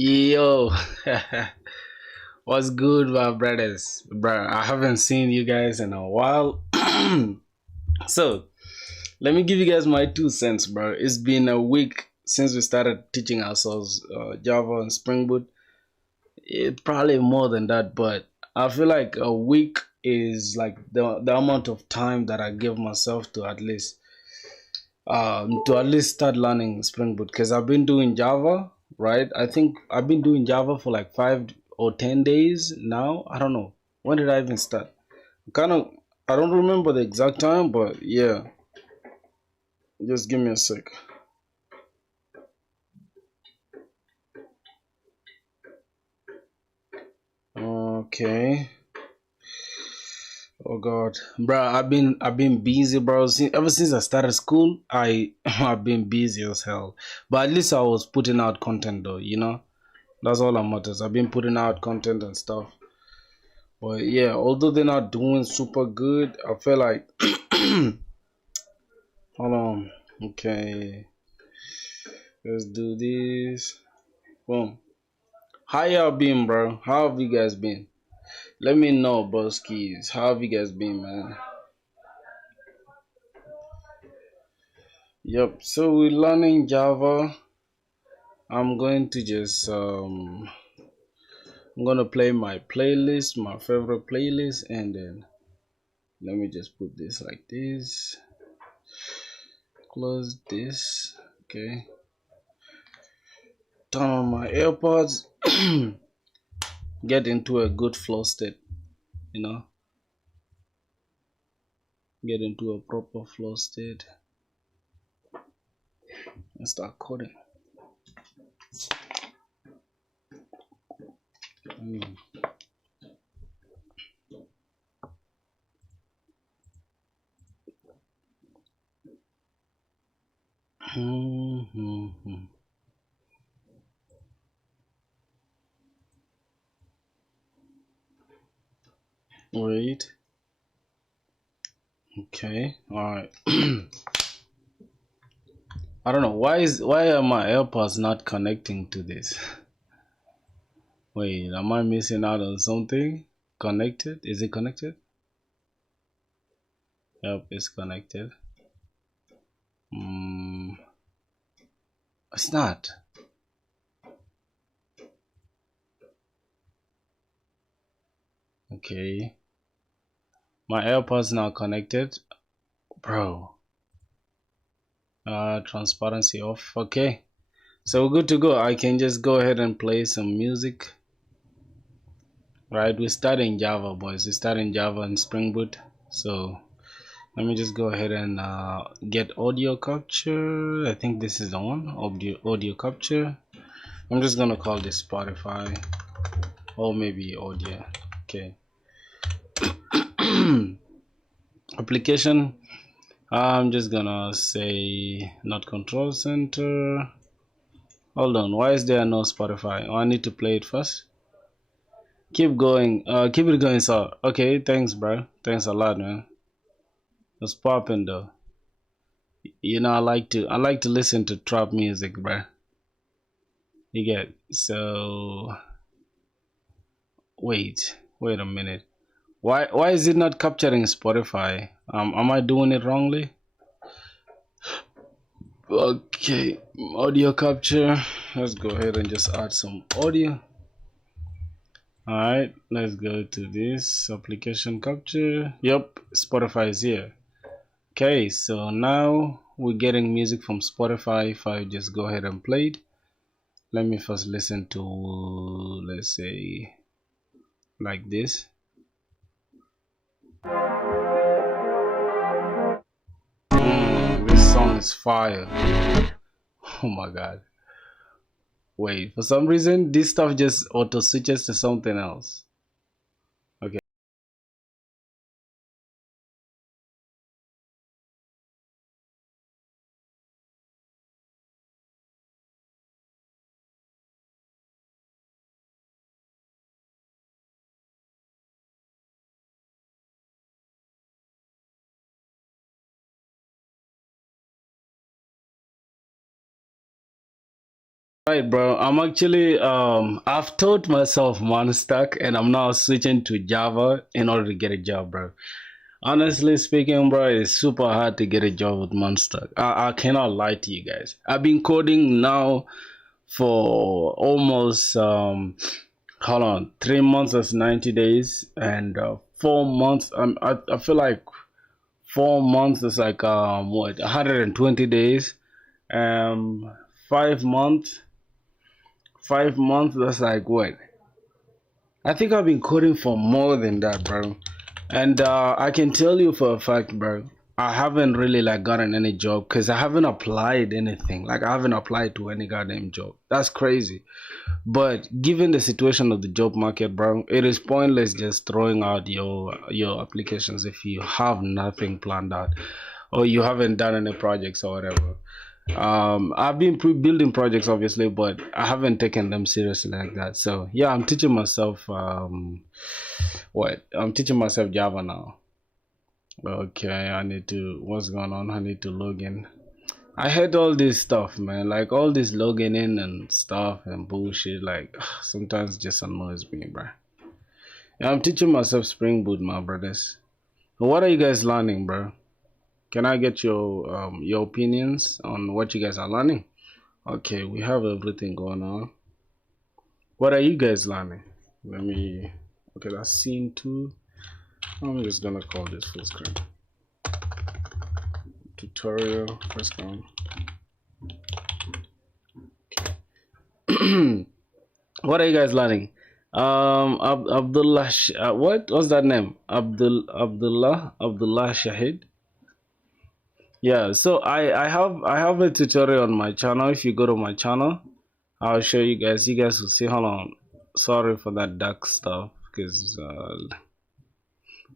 Yo, what's good, my brothers? Bro, I haven't seen you guys in a while. So, let me give you guys my 2 cents, bro. It's been a week since we started teaching ourselves Java and Spring Boot. It probably more than that, but I feel like a week is like the amount of time that I give myself to at least start learning Spring Boot because I've been doing Java, right? I think I've been doing Java for like 5 or 10 days now. I don't know. When did I even start? Kind of, I don't remember the exact time, but yeah, just give me a sec. Okay. Oh God, bro, I've been busy, bro. Ever since I started school, I've been busy as hell. But at least I was putting out content, though. That's all that matters. I've been putting out content and stuff. But yeah, although they're not doing super good, I feel like hold on. Okay, let's do this. Boom. How y'all been, bro? How have you guys been? Let me know, broskies. How have you guys been, man? Yep. So we're learning Java. I'm gonna play my playlist, my favorite playlist, and then let me just put this like this. Close this. Okay. Turn on my AirPods. Get into a good flow state, you know, get into a proper flow state and start coding. Mm. Mhm. Wait. Okay. All right. I don't know why are my AirPods not connecting to this? Wait, am I missing out on something? Connected? Is it connected? Yep, it's connected. Mm, it's not. Okay. My AirPods now connected. Bro. Transparency off. Okay. So we're good to go. I can just go ahead and play some music. Right, we're starting Java, boys. We're starting Java and Spring Boot. So let me just go ahead and get audio capture. I think this is the one. Audio capture. I'm just gonna call this Spotify or maybe audio. Okay. Application. I'm just gonna say not control center. Hold on. Why is there no Spotify? Oh, I need to play it first. Keep going. Keep it going, sir. Okay, thanks, bro. Thanks a lot, man. It's popping though. I like to listen to trap music, bro. You get so. Wait a minute. Why is it not capturing Spotify? Am I doing it wrongly? Okay, audio capture. Let's go ahead and just add some audio. All right, let's go to this application capture. Yep, Spotify is here. Okay, so now we're getting music from Spotify. If I just go ahead and play it, let me first listen to, let's say, like this. This song is fire. Oh my god. Wait, for some reason, this stuff just auto switches to something else. Okay. Right, bro. I'm actually I've taught myself Monstack and I'm now switching to Java in order to get a job, bro. Honestly speaking, bro, it's super hard to get a job with Monstack. I cannot lie to you guys. I've been coding now for almost hold on, 3 months that's 90 days, and 4 months. I feel like 4 months is like what 120 days. Um, 5 months. 5 months, that's like what? I think I've been coding for more than that, bro. And I can tell you for a fact, bro, I haven't really like gotten any job because I haven't applied anything. Like I haven't applied to any goddamn job. That's crazy. But given the situation of the job market, bro, it is pointless just throwing out your applications if you have nothing planned out or you haven't done any projects or whatever. I've been building projects obviously, but I haven't taken them seriously like that. So yeah, I'm teaching myself what I'm teaching myself Java now. Okay, I need to, what's going on? I need to log in. I hate all this stuff, man. Like all this logging in and stuff and bullshit. Like sometimes it just annoys me, bro. Yeah, I'm teaching myself Spring Boot, my brothers. What are you guys learning, bro? Can I get your opinions on what you guys are learning? Okay, we have everything going on. What are you guys learning? Let me. Okay, that's scene two. I'm just gonna call this full screen. Tutorial. First one. What are you guys learning? Abdullah. What was that name? Abdullah Shahid. Yeah. So I have a tutorial on my channel. If you go to my channel, I'll show you guys. You guys will see. Hold on. Sorry for that dark stuff. Because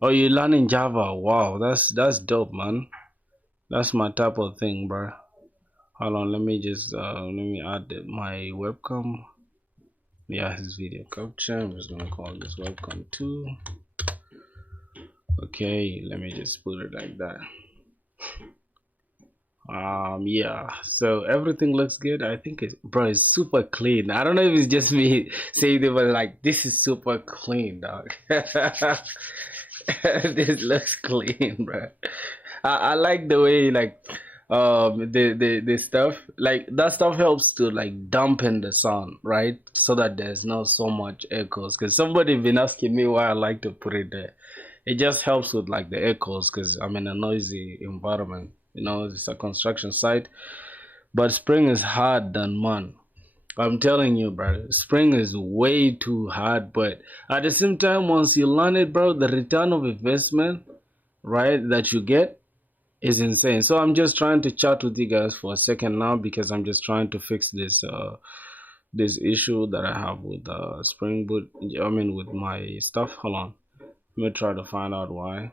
oh, you learning Java? Wow, that's dope, man. That's my type of thing, bro. Hold on. Let me just let me add my webcam. Yeah, his video capture. I'm just gonna call this webcam 2. Okay, let me just put it like that. Yeah, so everything looks good. I think it's, bro, it's super clean. I don't know if it's just me saying it, but like this is super clean, dog. This looks clean, bro. I like the way like the stuff, like that stuff helps to like dampen the sound, right? So that there's not so much echoes. Because somebody been asking me why I like to put it there. It just helps with like the echoes because I'm in a noisy environment. You know, it's a construction site. But Spring is hard than man. I'm telling you, bro. Spring is way too hard. But at the same time, once you learn it, bro, the return of investment, right, that you get is insane. So I'm just trying to chat with you guys for a second now because I'm just trying to fix this issue that I have with Spring Boot. I mean, with my stuff. Hold on. Let me try to find out why.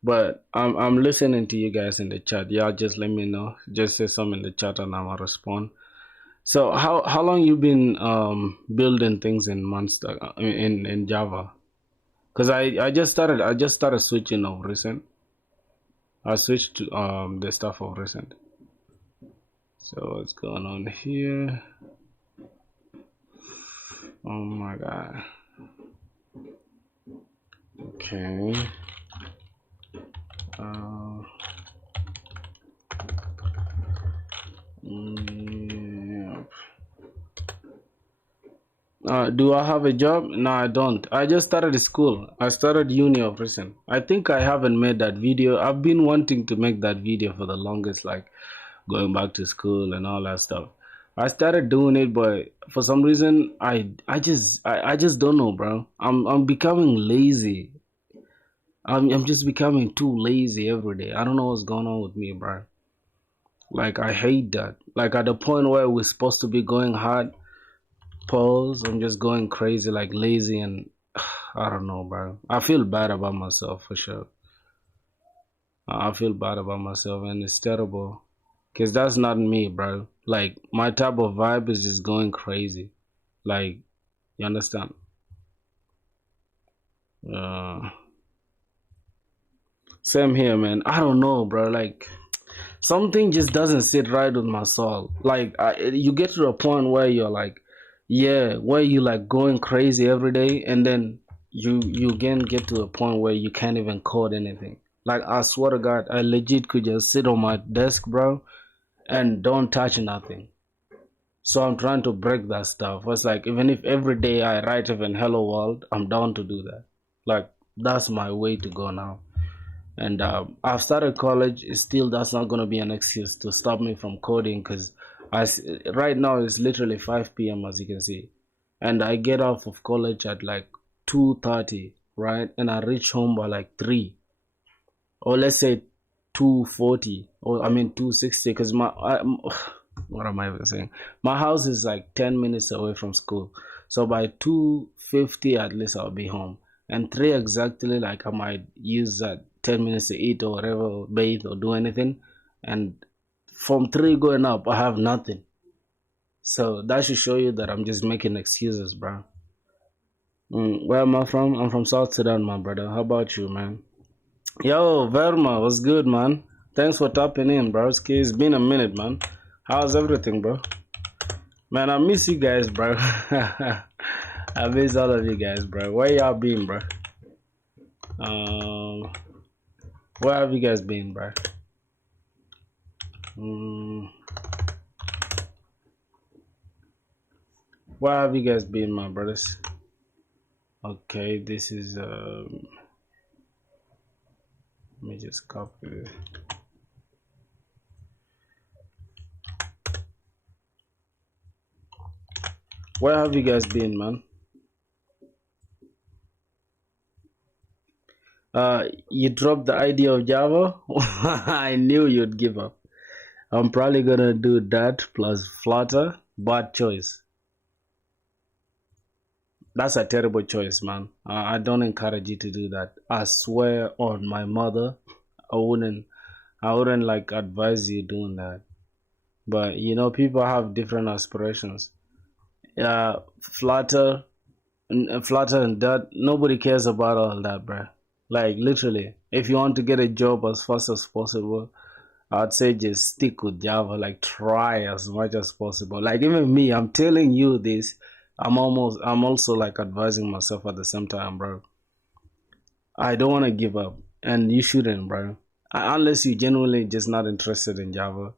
But I'm listening to you guys in the chat. Yeah, just let me know. Just say something in the chat and I'll respond. So how long you been building things in Monster in Java? Cause I just started switching of recent. I switched to the stuff of recent. So what's going on here? Oh my god. Okay. Yep. Do I have a job? No, I don't. I just started school. I started uni of recent. I think I haven't made that video. I've been wanting to make that video for the longest, like going back to school and all that stuff. I started doing it, but for some reason, I just don't know, bro. I'm becoming lazy. I'm just becoming too lazy every day. I don't know what's going on with me, bro. Like I hate that. Like at the point where we're supposed to be going hard, pause. I'm just going crazy, like lazy, and I don't know, bro. I feel bad about myself for sure. I feel bad about myself, and it's terrible, cause that's not me, bro. Like my type of vibe is just going crazy. Like you understand? Uh, Same here, man. I don't know, bro. Like something just doesn't sit right with my soul. Like you get to a point where you're like, yeah, where you like going crazy every day, and then you again get to a point where you can't even code anything. Like I swear to God, I legit could just sit on my desk, bro, and don't touch nothing. So I'm trying to break that stuff. It's like even if every day I write even hello world, I'm down to do that. Like that's my way to go now. And I've started college. Still, that's not gonna be an excuse to stop me from coding because right now it's literally 5 p.m. as you can see, and I get off of college at like 2:30, right? And I reach home by like 3, or let's say 2:40, or I mean 2:60, because what am I even saying? My house is like 10 minutes away from school, so by 2:50 at least I'll be home. And 3 exactly, like I might use that 10 minutes to eat or whatever, or bathe or do anything. And from 3 going up, I have nothing. So that should show you that I'm just making excuses, bro. Where am I from? I'm from South Sudan, my brother. How about you, man? Yo, Verma, what's good, man? Thanks for tapping in, bro. It's been a minute, man. How's everything, bro? Man, I miss you guys, bro. I miss all of you guys, bro. Where y'all been, bro? Um, where have you guys been, bro? Um, where have you guys been, my brothers? Okay, this is let me just copy it. Where have you guys been, man? You dropped the idea of Java? I knew you'd give up. I'm probably gonna do that plus Flutter. Bad choice. That's a terrible choice, man. I don't encourage you to do that. I swear on my mother, I wouldn't. I wouldn't like advise you doing that. But you know, people have different aspirations. Flutter, Flutter, and that. Nobody cares about all that, bruh. Like literally, if you want to get a job as fast as possible, I'd say just stick with Java. Like try as much as possible. Like even me, I'm telling you this. I'm also like advising myself at the same time, bro. I don't want to give up, and you shouldn't, bro. Unless you genuinely just not interested in Java,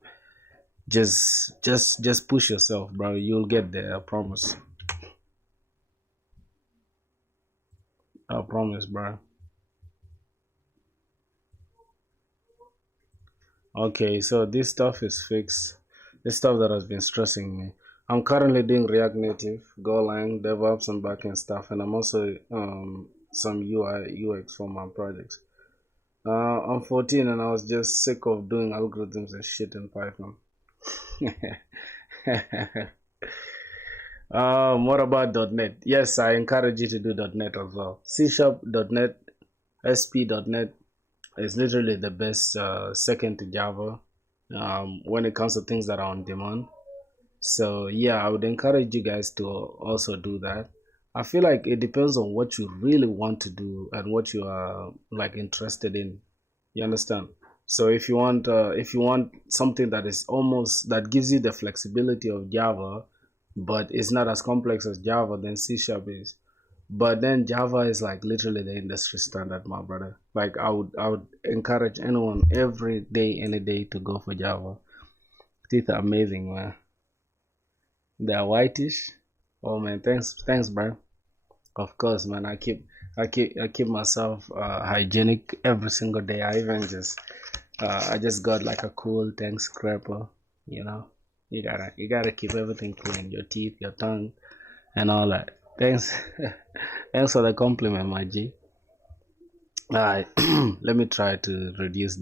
just push yourself, bro. You'll get there. I promise. I promise, bro. Okay, so this stuff is fixed. This stuff that has been stressing me. I'm currently doing React Native, Golang, DevOps, and backend stuff, and I'm also some UI UX for my projects. I'm 14 and I was just sick of doing algorithms and shit in Python. What about .NET? Yes, I encourage you to do .NET as well. C Sharp, .NET, SP.NET is literally the best second to Java when it comes to things that are on demand. So yeah, I would encourage you guys to also do that. I feel like it depends on what you really want to do and what you are like interested in. You understand? So if you want something that is almost that gives you the flexibility of Java, but it's not as complex as Java, then C Sharp is. But then Java is like literally the industry standard, my brother. Like I would encourage anyone every day, any day to go for Java. Teeth are amazing, man. They are whitish. Oh man, thanks, bro. Of course, man. I keep myself hygienic every single day. I just got like a cool tank scraper. You know, you gotta keep everything clean. Your teeth, your tongue, and all that. Thanks, thanks for the compliment, my G. All right, let me try to reduce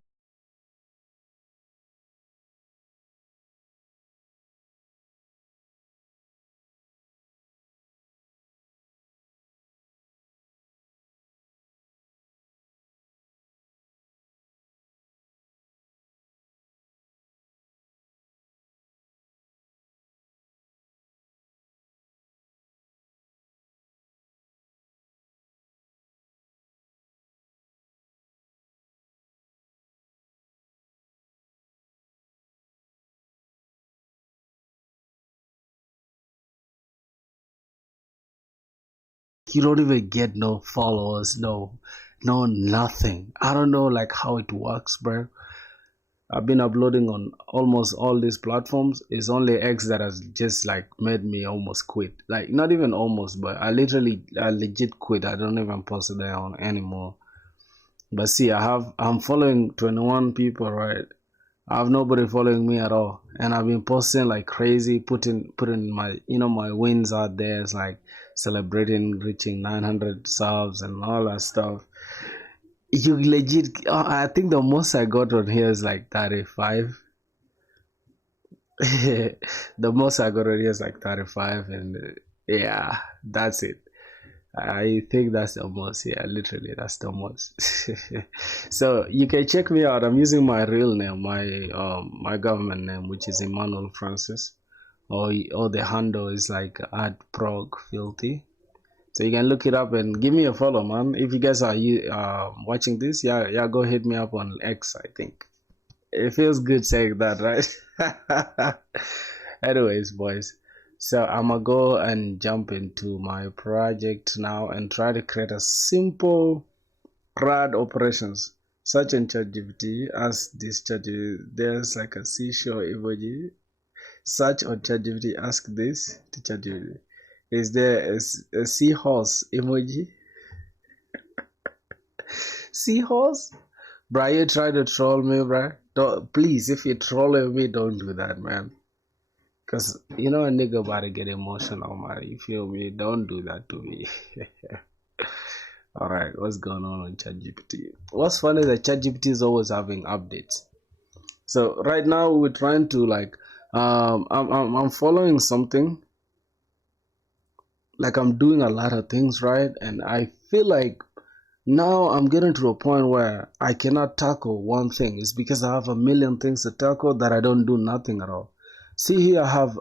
You don't even get no followers, no nothing. I don't know like how it works, bro. I've been uploading on almost all these platforms. It's only X that has just like made me almost quit. Like not even almost, but I legit quit. I don't even post it there on anymore. But see, I'm following 21 people, right? I have nobody following me at all, and I've been posting like crazy, putting my my wins out there. It's like celebrating reaching 900 subs and all that stuff. You legit, I think the most I got on here is like 35. The most I got on here is like 35, and yeah, that's it. I think that's the most. Yeah, literally, that's the most. So you can check me out. I'm using my real name, my government name, which is Emmanuel Francis, or the handle is like @prog filthy. So you can look it up and give me a follow, man. If you guys are watching this, yeah, go hit me up on X. I think it feels good saying that, right? Anyways, boys. So I'm gonna go and jump into my project now and try to create a simple CRUD operations. Search in ChatGPT. Ask this ChatGPT. There's like a seashore emoji. Search on ChatGPT. Ask this to ChatGPT. Is there a seahorse emoji? Seahorse? Bro, you try to troll me, bro? Don't, please, if you're trolling me, don't do that, man. Because, a nigga about to get emotional, man. You feel me? Don't do that to me. Alright, what's going on ChatGPT? What's funny is that ChatGPT is always having updates. So, right now, we're trying to, like, I'm following something. Like, I'm doing a lot of things, right? And I feel like now I'm getting to a point where I cannot tackle one thing. It's because I have a million things to tackle that I don't do nothing at all. See here, I have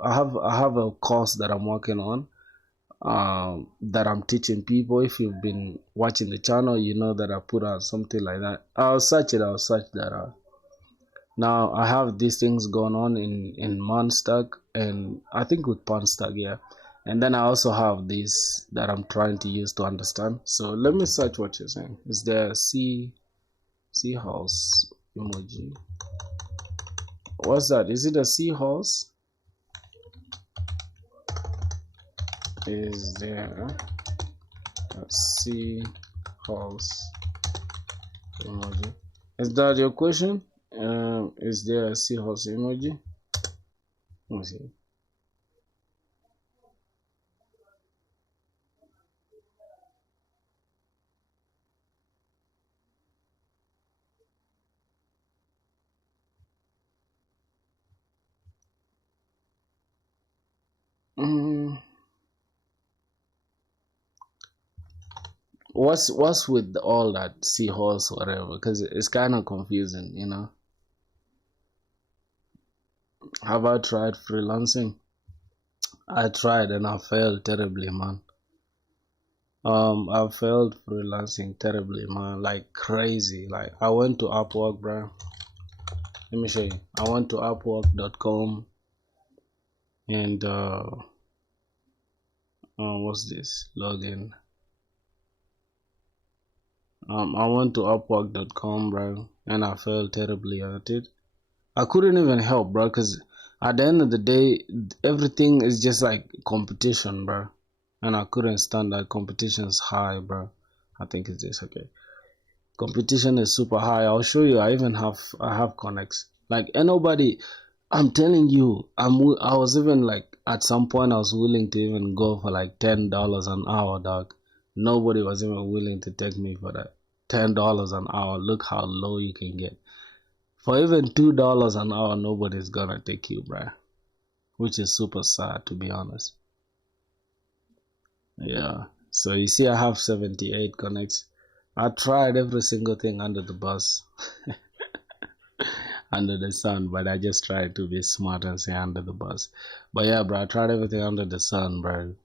a course that I'm working on, that I'm teaching people. If you've been watching the channel, you know that I put out something like that. I'll search that out. Now I have these things going on in Monstack, and I think with Monstack, yeah. And then I also have this that I'm trying to use to understand. So let me search what you're saying. Is there a seahorse emoji? What's that? Is it a seahorse? Is there a seahorse emoji? Is that your question? Is there a seahorse emoji? Let me see. What's with all that seahorse whatever? Because it's kind of confusing, Have I tried freelancing? I tried and I failed terribly, man. I failed freelancing terribly, man. Like crazy. Like I went to Upwork, bro. Let me show you. I went to Upwork.com and what's this? Login. I went to Upwork.com, bro, and I failed terribly at it. I couldn't even help, bro, because at the end of the day, everything is just like competition, bro. And I couldn't stand that. Competition's high, bro. I think it's this, okay. Competition is super high. I'll show you. I have connects. Like anybody, I'm telling you, I was even like at some point I was willing to even go for like $10 an hour, dog. Nobody was even willing to take me for that. $10 an hour. Look how low you can get. For even $2 an hour, nobody's gonna take you, bruh. Which is super sad, to be honest. Yeah. So you see, I have 78 connects. I tried every single thing under the bus, under the sun, but I just tried to be smart and say under the bus. But yeah, bro, I tried everything under the sun, bro.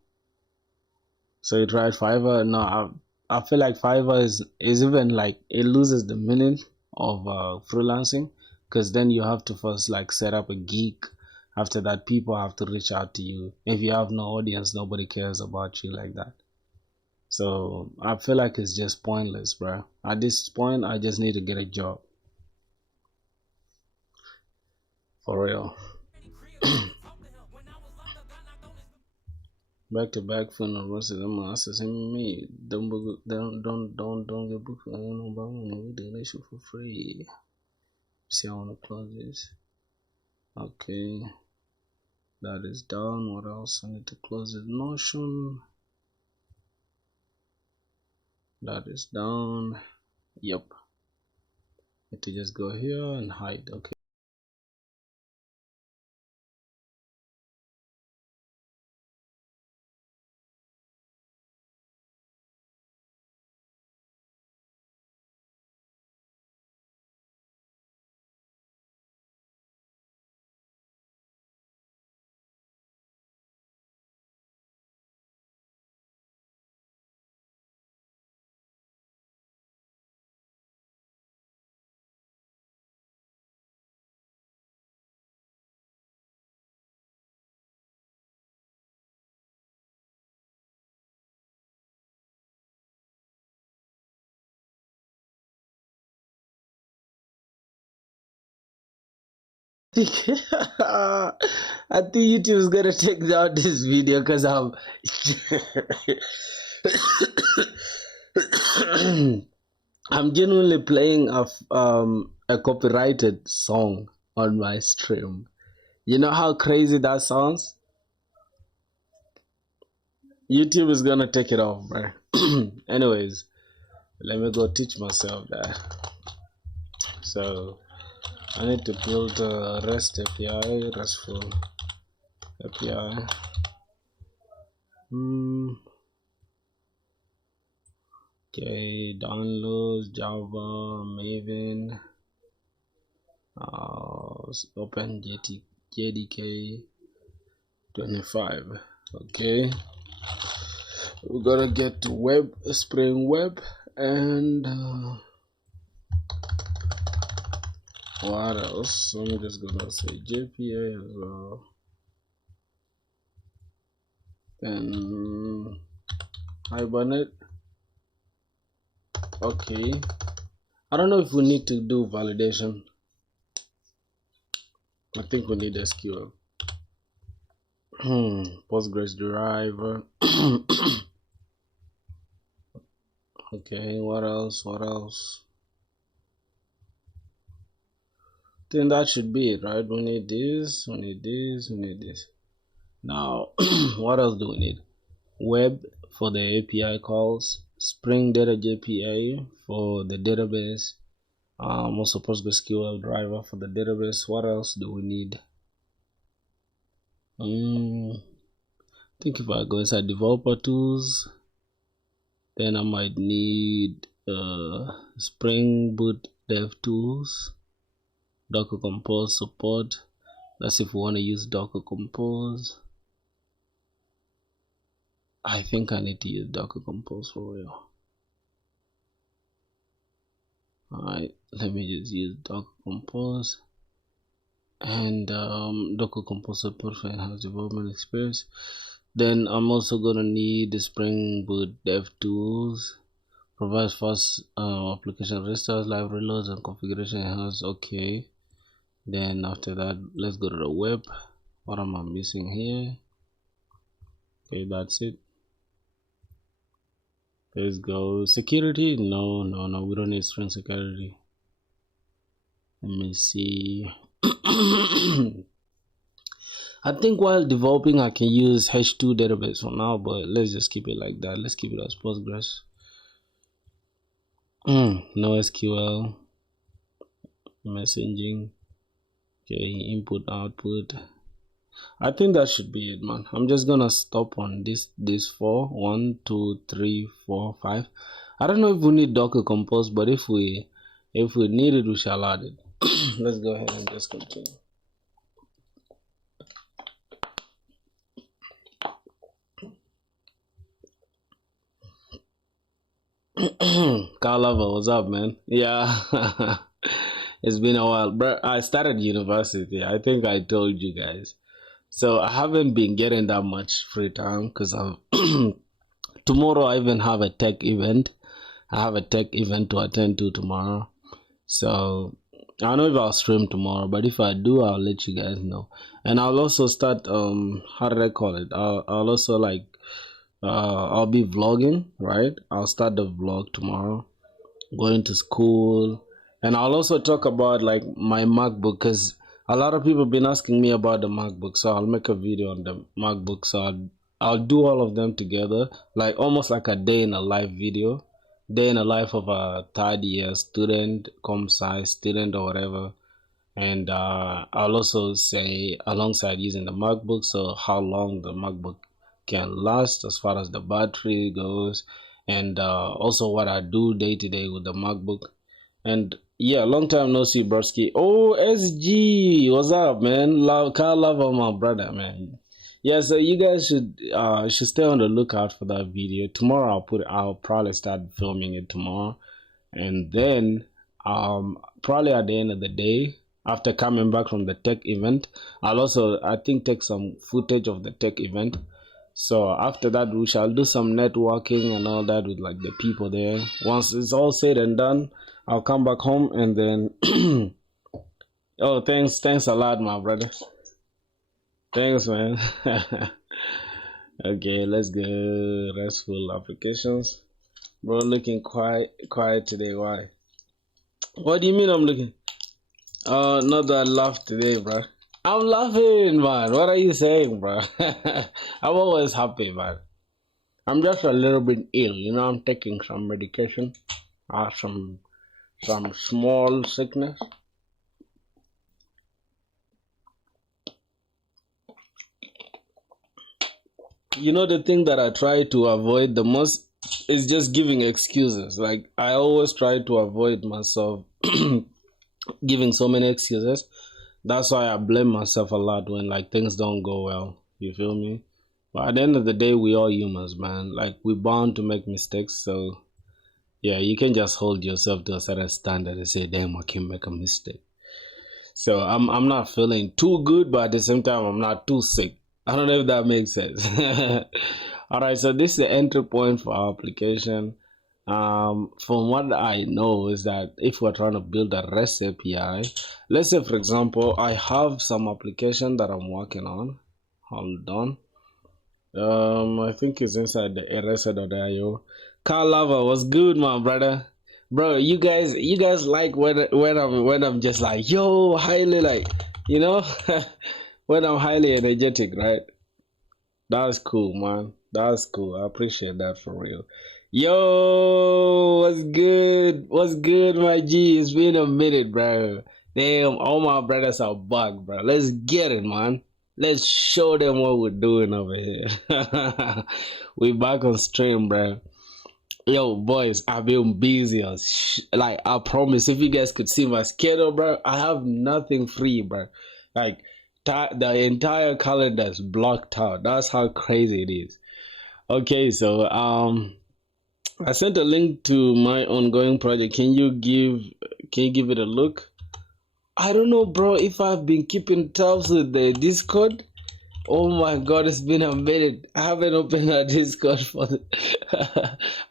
So you tried Fiverr? No, I feel like Fiverr is even like it loses the meaning of freelancing, because then you have to first like set up a gig. After that, people have to reach out to you. If you have no audience, nobody cares about you like that. So I feel like it's just pointless, bro. At this point, I just need to get a job. For real. Back to back funeral versus them assessing me. Don't get booked for we do this shit for free. See, I wanna close this. Okay. That is done. What else? I need to close the Notion. That is done. Yep. Need to just go here and hide. Okay. I think YouTube is gonna take down this video because I'm I'm genuinely playing a copyrighted song on my stream. You know how crazy that sounds? YouTube is gonna take it off, bro. Anyways, let me go teach myself that. So I need to build a REST API, RESTful API. Okay, downloads, Java, Maven, open JDK 25. Okay, we gotta get to web, Spring Web, and what else? I'm just gonna say JPA as well, and Hibernate. Okay, I don't know if we need to do validation. I think we need SQL. Postgres deriver. Okay, what else? What else? Then that should be it, right? We need this, we need this, we need this. Now, what else do we need? Web for the API calls, Spring Data JPA for the database, also PostgreSQL driver for the database. What else do we need? I think if I go inside developer tools, then I might need SpringBoot dev tools, Docker Compose support. That's if we want to use Docker Compose. I think I need to use Docker Compose for real. Alright, let me just use Docker Compose. And Docker Compose support for enhanced development experience. Then I'm also gonna need the SpringBoot dev tools. Provides fast application restarts, live reloads, and configuration enhanced. Okay. Then after that, let's go to the web. What am I missing here? Okay, that's it. Let's go security. No, we don't need string security. Let me see. I think while developing I can use H2 database for now, but let's just keep it like that. Let's keep it as Postgres. No SQL, messaging. Okay, input output. I think that should be it, man. I'm just gonna stop on this 4. 1 2 3 4 5. I don't know if we need Docker Compose, but if we need it, we shall add it. Let's go ahead and just continue. Carlava, what's up, man? Yeah. It's been a while, bro. I started university. I think I told you guys. So I haven't been getting that much free time because I'm Tomorrow I even have a tech event. I have a tech event to attend to tomorrow. So I don't know if I'll stream tomorrow, but if I do, I'll let you guys know. And I'll also start how did I call it? I'll also like I'll be vlogging, right? I'll start the vlog tomorrow, going to school, and I'll also talk about like my MacBook because a lot of people have been asking me about the MacBook, so I'll make a video on the MacBook. So I'll do all of them together, like almost like a day in a life video, day in a life of a third year student, comp sci student or whatever. And I'll also say alongside using the MacBook, so how long the MacBook can last as far as the battery goes, and also what I do day to day with the MacBook. And yeah, long time no see, broski. Oh, SG, what's up, man? Love, Carl, love of my brother, man. Yeah, so you guys should stay on the lookout for that video. Tomorrow I'll probably start filming it tomorrow, and then probably at the end of the day, after coming back from the tech event, I'll also I think take some footage of the tech event. So after that, we shall do some networking and all that with like the people there. Once it's all said and done, I'll come back home and then oh, thanks a lot, my brother. Thanks, man. Okay, let's go. Restful applications. Bro, looking quiet today. Why? What do you mean I'm looking? Not that I laugh today, bro. I'm laughing, man. What are you saying, bro? I'm always happy, man. I'm just a little bit ill, you know. I'm taking some medication, some small sickness. You know, the thing that I try to avoid the most is just giving excuses. Like I always try to avoid myself giving so many excuses. That's why I blame myself a lot when like things don't go well. You feel me? But at the end of the day, we all humans, man. Like we bound to make mistakes. So yeah, you can just hold yourself to a certain standard and say, "Damn, I can make a mistake." So I'm not feeling too good, but at the same time, I'm not too sick. I don't know if that makes sense. All right, so this is the entry point for our application. From what I know is that if we're trying to build a REST API, let's say for example, I have some application that I'm working on. Hold on. I think it's inside the resa.io. Carl Lava was good, my brother. Bro, you guys like when I'm just like, yo, highly like, you know, when I'm highly energetic, right? That's cool, man. That's cool. I appreciate that for real. Yo, what's good? What's good, my G? It's been a minute, bro. Damn, all my brothers are back, bro. Let's get it, man. Let's show them what we're doing over here. We back on stream, bro. Yo, boys, I've been busy like I promise. If you guys could see my schedule, bro, I have nothing free, bro. Like the entire calendar is blocked out. That's how crazy it is. Okay, so I sent a link to my ongoing project. Can you give it a look? I don't know, bro, if I've been keeping tabs with the Discord. Oh my god, it's been a minute. I haven't opened a Discord for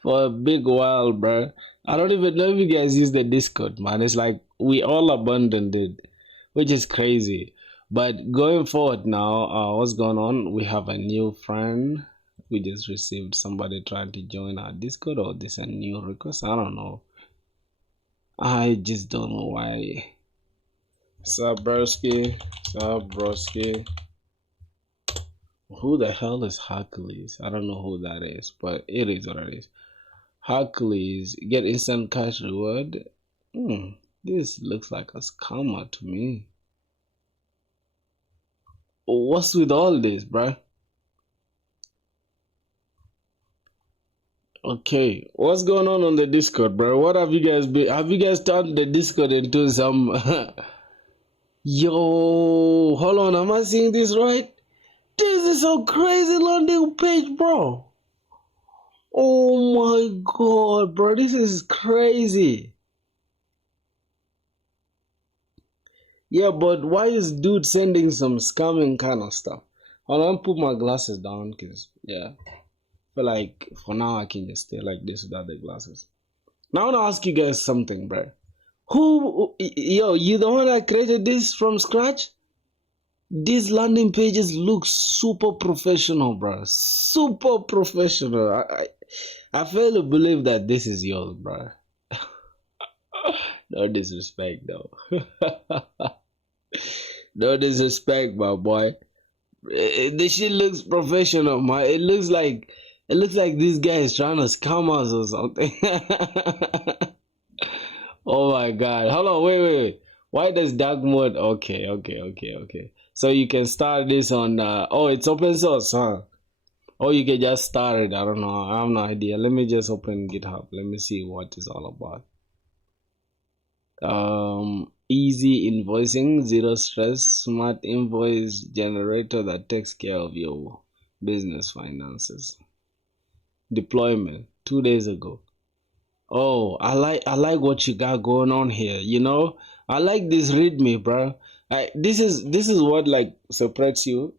for a big while, bro. I don't even know if you guys use the Discord, man. It's like we all abandoned it, which is crazy. But going forward now, what's going on? We have a new friend. We just received somebody trying to join our Discord, or this a new request. I don't know. I just don't know why. Sabroski. Who the hell is Hercules? I don't know who that is, but it is what it is. Hercules, get instant cash reward. This looks like a scammer to me. What's with all this, bruh? Okay, what's going on the Discord, bro? What have you guys been? Have you guys turned the Discord into some? Yo, hold on, am I seeing this right? This is a crazy landing page, bro. Oh my god, bro, this is crazy. Yeah, but why is dude sending some scamming kind of stuff? Hold on, put my glasses down, cause yeah. Feel like for now I can just stay like this without the glasses. Now I wanna ask you guys something, bro. Yo, you the one that created this from scratch? These landing pages look super professional, bro. Super professional. I fail to believe that this is yours, bro. No disrespect, though. No disrespect, my boy. This shit looks professional, man. It looks like this guy is trying to scam us or something. Oh my god. Hold on, wait. Why does dark mode? Okay. So you can start this on oh, it's open source, huh? Or you can just start it. I don't know. I have no idea. Let me just open GitHub. Let me see what it's all about. Easy invoicing, zero stress, smart invoice generator that takes care of your business finances. Deployment 2 days ago. Oh, I like what you got going on here. I like this readme, bro. This is what like separates you.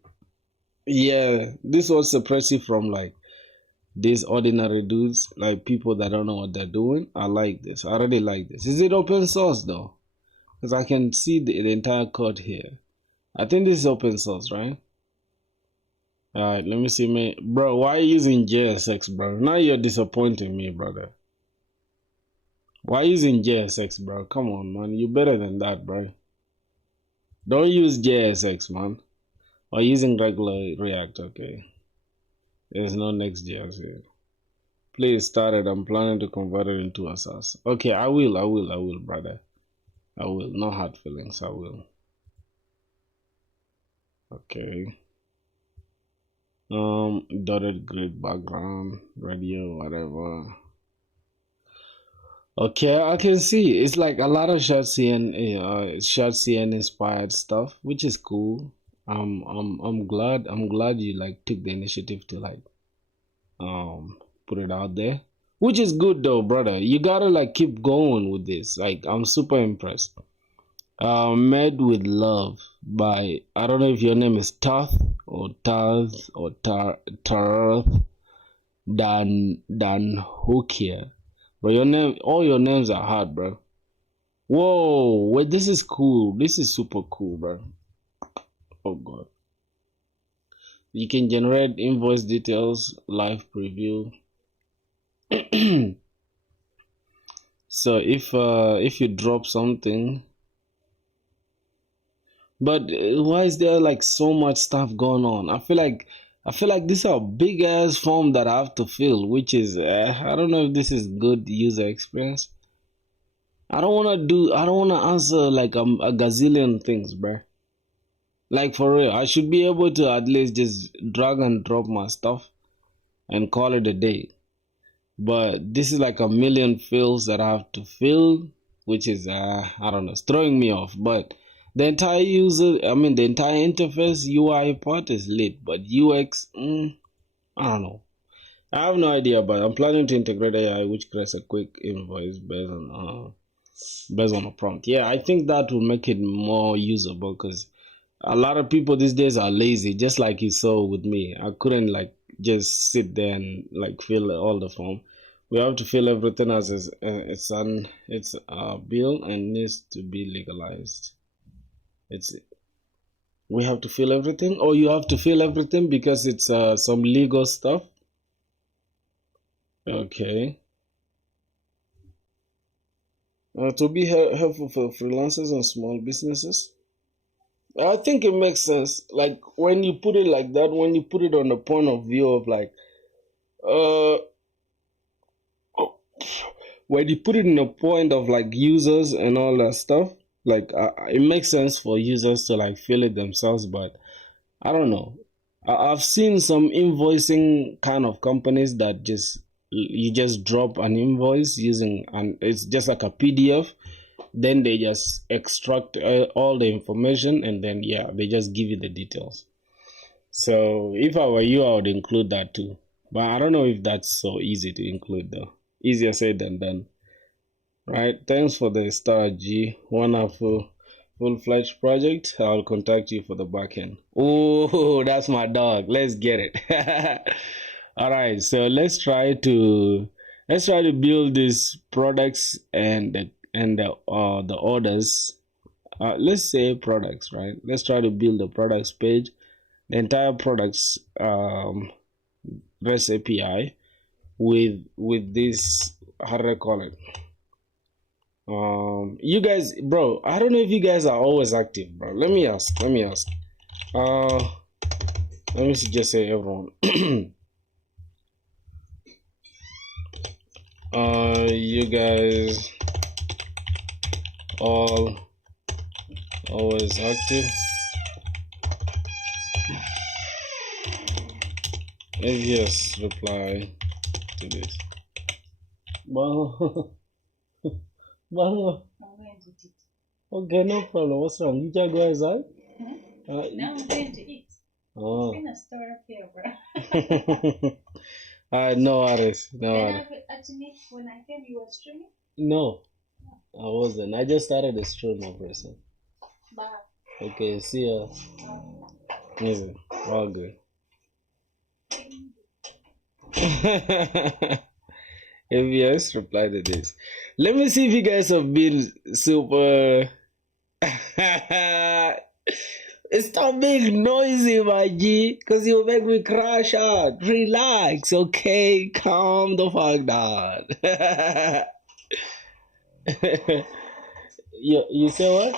Yeah, this is what separates you from like these ordinary dudes, like people that don't know what they're doing. I like this. I already like this. Is it open source though? Because I can see the entire code here. I think this is open source, right? Alright, let me see, man. Bro, why are you using JSX, bro? Now you're disappointing me, brother. Why using JSX, bro? Come on, man. You better than that, bro. Don't use JSX, man. Or using regular React, okay. There's no Next.js here. Please start it. I'm planning to convert it into a SaaS. Okay, I will, brother. I will. No hard feelings, I will. Okay. Dotted grid background, radio, whatever. Okay, I can see it's like a lot of short CN inspired stuff, which is cool. I'm glad you like took the initiative to like put it out there, which is good though, brother. You gotta like keep going with this. Like I'm super impressed. Made with love by, I don't know if your name is Tarth or Tarth or Tarth Dan Hookier. But all your names are hard, bro. Whoa, wait, this is cool. This is super cool, bro. Oh god. You can generate invoice details, live preview. So if you drop something, but why is there like so much stuff going on? I feel like this is a big ass form that I have to fill, which is I don't know if this is good user experience. I don't wanna answer like a gazillion things, bruh. Like for real, I should be able to at least just drag and drop my stuff and call it a day. But this is like a million fields that I have to fill, which is I don't know, it's throwing me off. But the entire the entire interface UI part is lit, but UX, I don't know. I have no idea, but I'm planning to integrate AI, which creates a quick invoice based on a prompt. Yeah, I think that will make it more usable because a lot of people these days are lazy, just like you saw with me. I couldn't like just sit there and like fill all the form. We have to fill everything as it's a bill and needs to be legalized. We have to fill everything, or you have to fill everything because it's some legal stuff. Okay. To be helpful for freelancers and small businesses. I think it makes sense. Like when you put it like that, when you put it on the point of view of like, uh, when you put it in a point of like users and all that stuff, like it makes sense for users to like fill it themselves. But I don't know. I've seen some invoicing kind of companies that you just drop an invoice using, and it's just like a PDF. Then they just extract all the information and then yeah, they just give you the details. So if I were you, I would include that too. But I don't know if that's so easy to include though. Easier said than done. Right? Thanks for the star G. Wonderful full-fledged project. I'll contact you for the backend. Oh, that's my dog. Let's get it. All right, so let's try to build these products and the orders. Let's say products, right? Let's try to build the products page, the entire products REST API with this, how do I call it? You guys, bro, I don't know if you guys are always active, bro. Let me ask. Uh, let me just say everyone. You guys all always active? If yes, reply to this. Well, well, okay, no problem. What's wrong? You can't go outside? Now I'm going to eat. Oh. It's been a store up here, bro. Alright, no worries. No worries. Actually, when I came, you were streaming? No, I wasn't. I just started the stream of person. Bye. Okay, see ya. Listen, all good. If yes, reply to this. Let me see if you guys have been super. Stop being noisy, my G, because you'll make me crash out. Relax, okay? Calm the fuck down. You say what?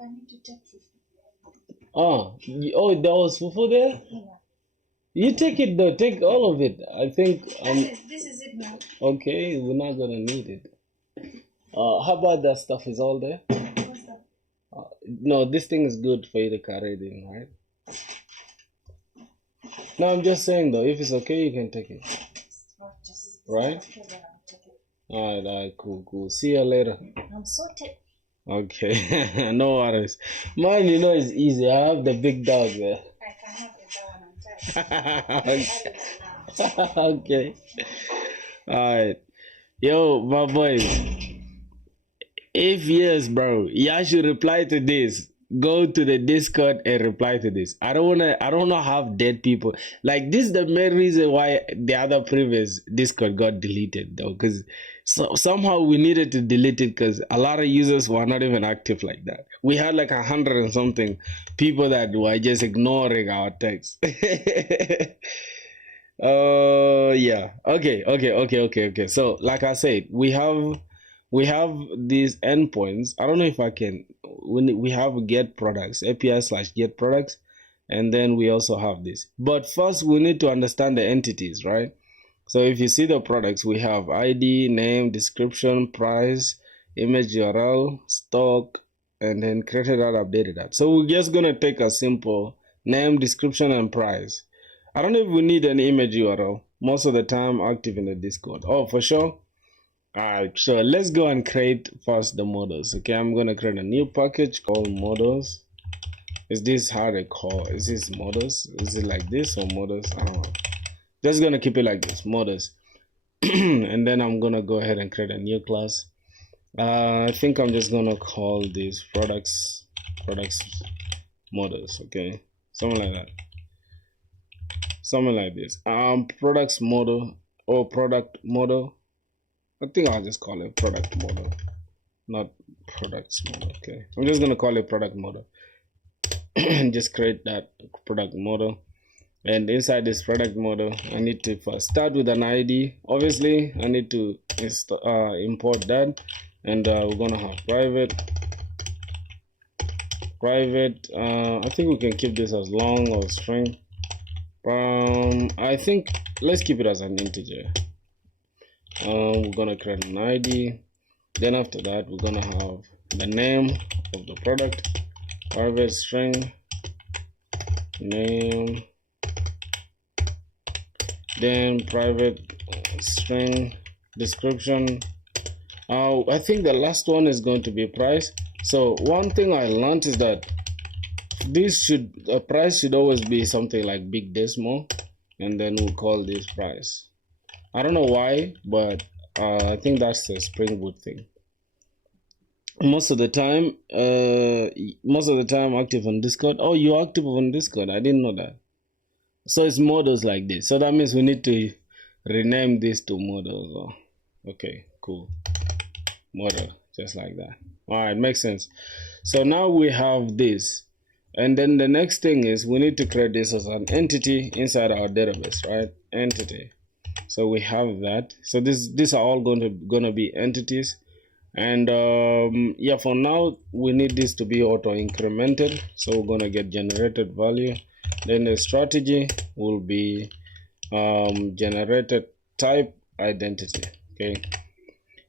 I need to take 50. Oh, there was fufu there? Yeah. You take it though, take all of it. I think. This is it now. Okay, we're not gonna need it. How about that stuff is all there? What's that? No, this thing is good for you to carry it in, right? No, I'm just saying though, if it's okay, you can take it. Right? Alright, cool. See you later. I'm sorted. Okay, no worries. Mine, you know, is easy. I have the big dog there. I can have it down and Okay. Alright. Yo, my boys. If yes, bro, y'all should reply to this. Go to the Discord and reply to this. I don't wanna have dead people. Like, this is the main reason why the other previous Discord got deleted though. Cause somehow we needed to delete it because a lot of users were not even active like that. We had like 100 and something people that were just ignoring our text. Yeah. Okay. So like I said, we have these endpoints. I don't know if I can. We have get products, API/get products, and then we also have this. But first, we need to understand the entities, right? So if you see the products, we have ID, name, description, price, image URL, stock, and then created that, updated that. So we're just gonna take a simple name, description, and price. I don't know if we need an image URL. Most of the time, active in the Discord. Oh, for sure. Alright, so let's go and create first the models. Okay, I'm gonna create a new package called models. Is this how they call? Is this models? Is it like this or models? I don't know. Just gonna keep it like this, models. And then I'm gonna go ahead and create a new class. I think I'm just gonna call these products models. Okay, something like that. Something like this. Products model or product model. I think I'll just call it product model, not products model. Okay, I'm just gonna call it product model and just create that product model. And inside this product model, I need to first start with an ID. Obviously, I need to import that, and we're gonna have private. I think we can keep this as long or string. I think let's keep it as an integer. We're gonna create an ID. Then after that, we're gonna have the name of the product, private string name, then private string description. I think the last one is going to be price. So one thing I learned is that price should always be something like big decimal, and then we'll call this price. I don't know why, but I think that's the SpringBoot thing. Most of the time active on Discord. Oh, you're active on Discord. I didn't know that. So it's models like this. So that means we need to rename this to models. Okay, cool. Model, just like that. All right, makes sense. So now we have this. And then the next thing is we need to create this as an entity inside our database, right? Entity. So we have that. So these are all gonna be entities. And yeah, for now we need this to be auto incremented. So we're gonna get generated value. Then the strategy will be generated type identity. Okay.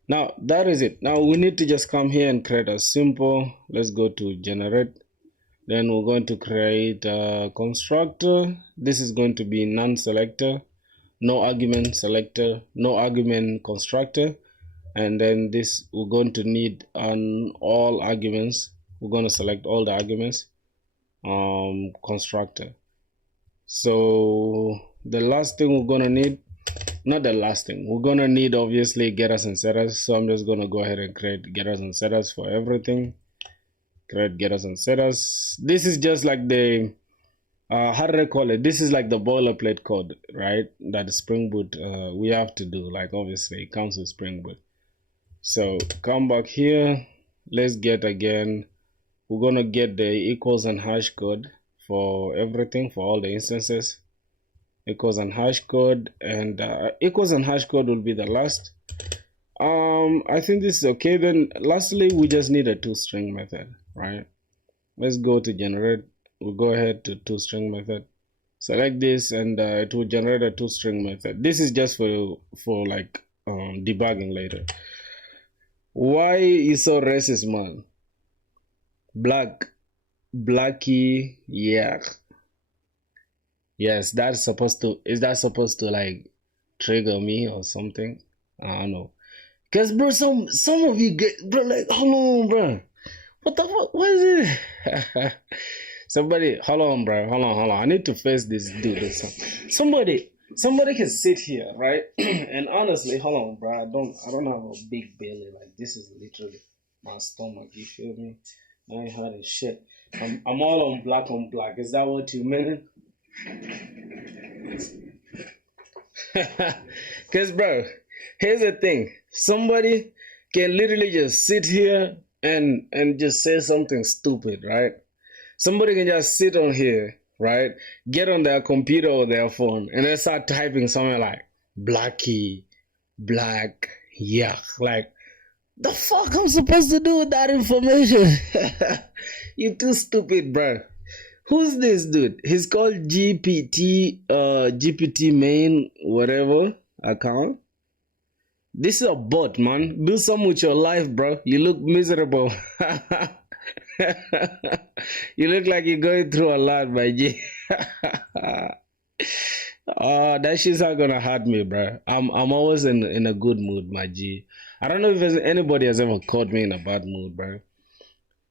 Now that is it. Now we need to just come here and create a simple. Let's go to generate. Then we're going to create a constructor. This is going to be non-selector, no argument selector, no argument constructor. And then this we're going to need on all arguments. We're going to select all the arguments constructor. So the last thing we're going to need, not the last thing, we're going to need obviously getters and setters. So I'm just going to go ahead and create getters and setters for everything. Create getters and setters. This is just like the how do I call it? This is like the boilerplate code, right? That Spring Boot we have to do. Like obviously it comes with Spring Boot. So come back here. Let's get again. We're gonna get the equals and hash code for everything, for all the instances. Equals and hash code, and equals and hash code will be the last. I think this is okay. Then lastly, we just need a toString method, right? Let's go to generate. We'll go ahead to toString method. Select this, and it will generate a toString method. This is just for like debugging later. Why is so racist, man? Blackie, yeah. Yes, that's supposed to. Is that supposed to like trigger me or something? I don't know. Cause bro, some of you get bro like hold on, bro. What the fuck? What is it? Somebody, hold on, bro. Hold on. I need to face this dude. Somebody can sit here, right? And honestly, hold on, bro. I don't have a big belly. Like this is literally my stomach. You feel me? I ain't hard as shit. I'm all on black on black. Is that what you meant? Cause bro, here's the thing. Somebody can literally just sit here and just say something stupid, right? Somebody can just sit on here, right? Get on their computer or their phone and then start typing something like Blackie, black, yuck. Like, the fuck I'm supposed to do with that information? You too stupid, bro. Who's this dude? He's called GPT main whatever account. This is a bot, man. Do something with your life, bro. You look miserable. You look like you're going through a lot, my G. Oh, that shit's not gonna hurt me, bro. I'm always in a good mood, my G. I don't know if anybody has ever caught me in a bad mood, bro.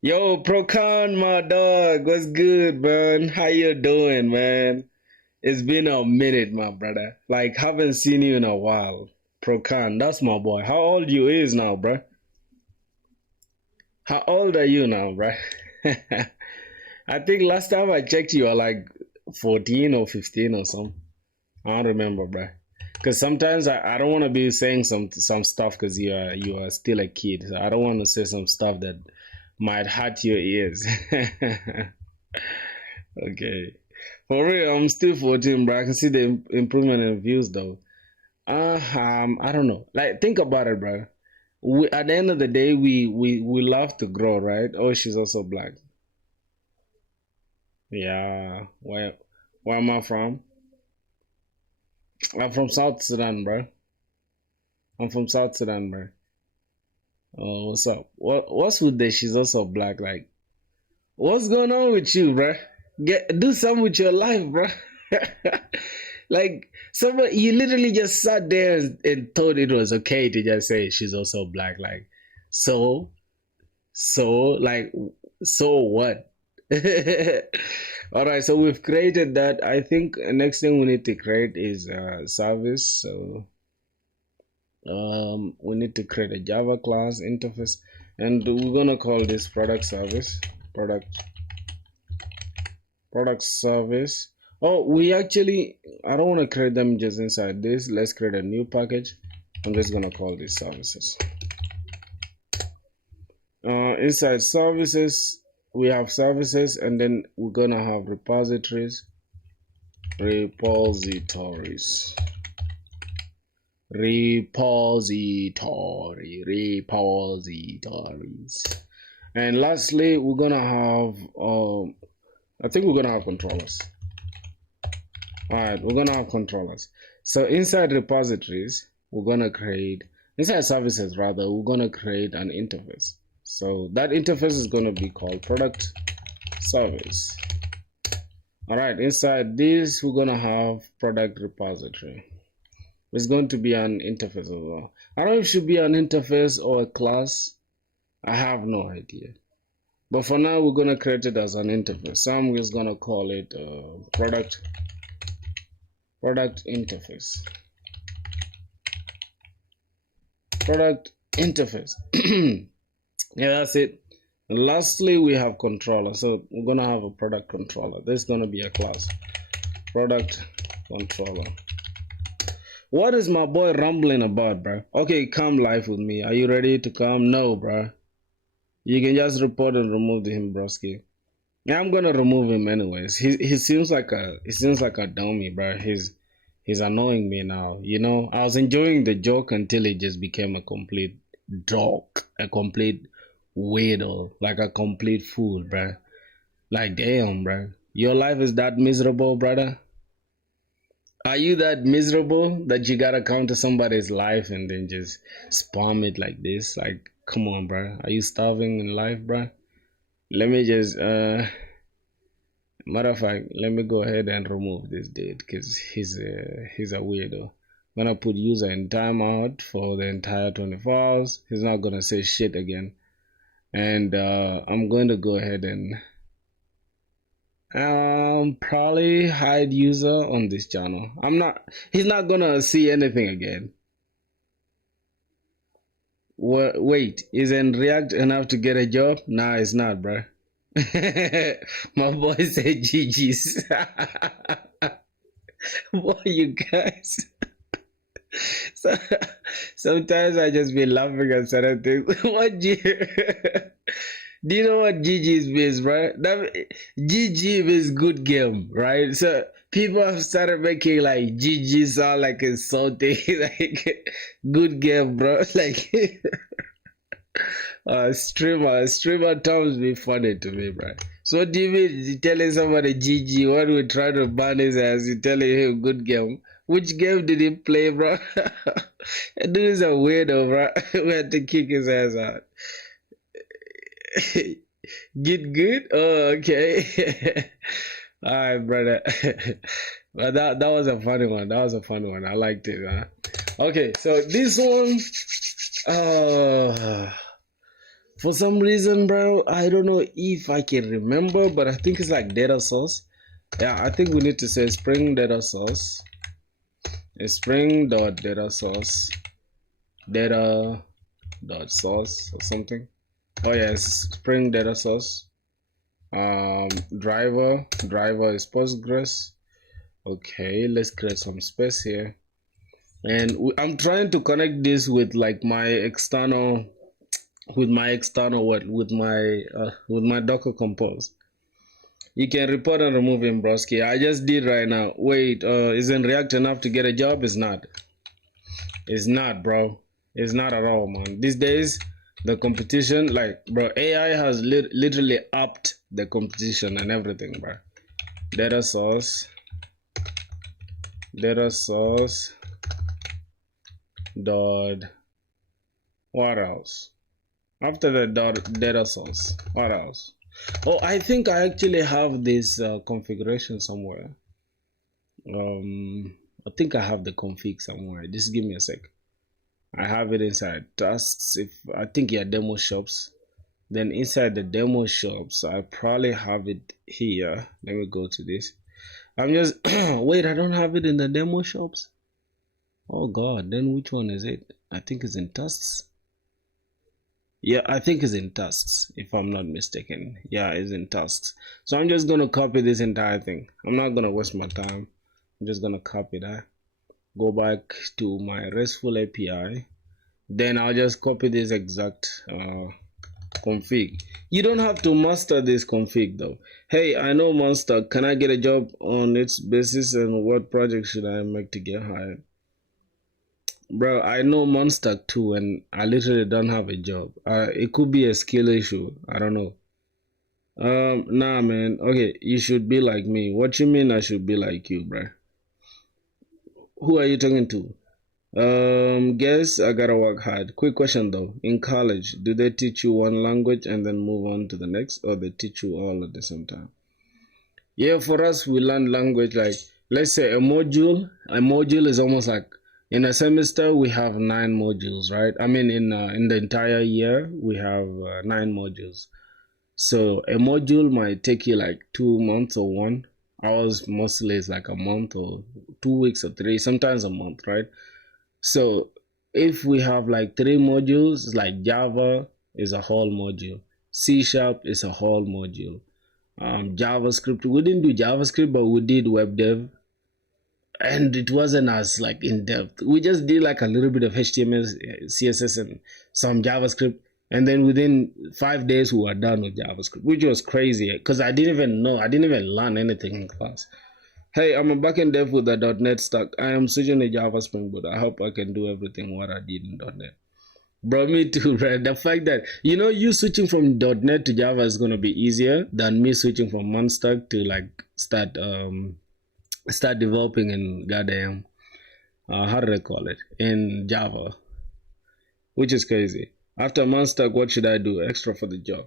Yo, Procon, my dog, what's good, man? How you doing, man? It's been a minute, my brother. Like, haven't seen you in a while. Procon, that's my boy. How old you is now, bro? How old are you now, bro? I think last time I checked you were like 14 or 15 or something. I don't remember, bro. Because sometimes I don't want to be saying some stuff because you are still a kid. So I don't want to say some stuff that might hurt your ears. Okay. For real, I'm still 14, bro. I can see the improvement in views though. I don't know. Like, think about it, bro. At the end of the day, we love to grow, right? Oh, she's also black. Yeah. Where am I from? I'm from South Sudan, bro. I'm from South Sudan, bro. Oh, what's up? What's with this? She's also black. Like, what's going on with you, bro? Do something with your life, bro. Like, somebody, you literally just sat there and thought it was okay to just say she's also black. Like, so like, so what? All right, so we've created that. I think the next thing we need to create is service. So we need to create a Java class interface, and we're gonna call this product service. Product service. Oh, we actually, I don't want to create them just inside this. Let's create a new package. I'm just gonna call this services. Inside services, we have services, and then we're gonna have repositories, repositories, repositories, and lastly, we're gonna have. I think we're gonna have controllers. All right, we're gonna have controllers. So inside repositories, we're gonna create inside services rather. We're gonna create an interface. So that interface is gonna be called product service. All right, inside this, we're gonna have product repository. It's going to be an interface as well. I don't know if it should be an interface or a class. I have no idea. But for now, we're gonna create it as an interface. So I'm just gonna call it product interface. Product interface. Yeah, that's it. And lastly, we have controller. So we're gonna have a product controller. There's gonna be a class. Product controller. What is my boy rumbling about, bro? Okay, come live with me. Are you ready to come? No, bro. You can just report and remove him, broski. Yeah, I'm gonna remove him anyways. He seems like a dummy, bro. He's annoying me now. You know, I was enjoying the joke until it just became a complete joke, a complete weirdo, like a complete fool, bro. Like damn, bro. Your life is that miserable, brother? Are you that miserable that you gotta come to somebody's life and then just spam it like this? Like, come on, bro. Are you starving in life, bro? Let me just matter of fact, let me go ahead and remove this dude because he's a weirdo. I'm gonna put user in timeout for the entire 24 hours. He's not gonna say shit again. And I'm going to go ahead and probably hide user on this channel. He's not gonna see anything again. Wait, isn't React enough to get a job? Nah, it's not, bro. My boy said GG's. Boy, you guys. So, sometimes I just be laughing at certain things. What do you know what GG means, bro? GG means good game, right? So people have started making like GG sound like insulting, like good game, bro. Like streamer terms be funny to me, bro. So what do you mean you telling somebody GG? What we try to ban his ass? You telling him good game? Which game did he play, bro? Dude is a weirdo, bro. We had to kick his ass out. Get good? Oh, okay. All right, brother. But that was a funny one. That was a funny one. I liked it. Huh? Okay, so this one, for some reason, bro, I don't know if I can remember, but I think it's like data source. Yeah, I think we need to say spring data source. Spring dot data source, data dot source or something. Oh yes, spring data source. Driver is Postgres. Okay, let's create some space here, and I'm trying to connect this with like my external, with my Docker Compose. You can report and remove him, broski. I just did right now. Wait, isn't React enough to get a job? It's not. It's not, bro. It's not at all, man. These days, the competition, like, bro, AI has literally upped the competition and everything, bro. Data source, dot, what else? After the data source, what else? Oh, I think I actually have this configuration somewhere. I think I have the config somewhere. Just give me a sec. I have it inside tasks. If I think demo shops, then inside the demo shops, I probably have it here. Let me go to this. I'm just wait. I don't have it in the demo shops. Oh God, then which one is it? I think it's in tasks. Yeah, I think it's in tasks, if I'm not mistaken. Yeah, it's in tasks. So I'm just gonna copy this entire thing. I'm not gonna waste my time. I'm just gonna copy that. Go back to my RESTful API. Then I'll just copy this exact config. You don't have to master this config though. Hey, I know Monster. Can I get a job on its basis, and what project should I make to get hired? Bro, I know Monster too, and I literally don't have a job. It could be a skill issue. I don't know. Nah, man. Okay, you should be like me. What you mean I should be like you, bro? Who are you talking to? Guess I gotta work hard. Quick question though. In college, do they teach you one language and then move on to the next, or they teach you all at the same time? Yeah, for us, we learn language like, let's say a module. A module is almost like in a semester we have 9 modules, right? I mean, in the entire year we have 9 modules. So a module might take you like 2 months or one. Ours mostly is like a month or 2 weeks or three, sometimes a month, right? So if we have like 3 modules, like Java is a whole module, C Sharp is a whole module, JavaScript. We didn't do JavaScript, but we did web dev, and it wasn't as like in depth. We just did like a little bit of HTML, CSS, and some JavaScript, and then within 5 days we were done with JavaScript, which was crazy because I didn't even know, I didn't even learn anything in class. Hey, I'm a backend dev with a .NET stack. I am switching to Java Spring Boot. I hope I can do everything what I did in .NET. Bro, me too, right? The fact that, you switching from .NET to Java is going to be easier than me switching from one stack to like start developing in goddamn, how do they call it? In Java, which is crazy. After Monstack, what should I do extra for the job?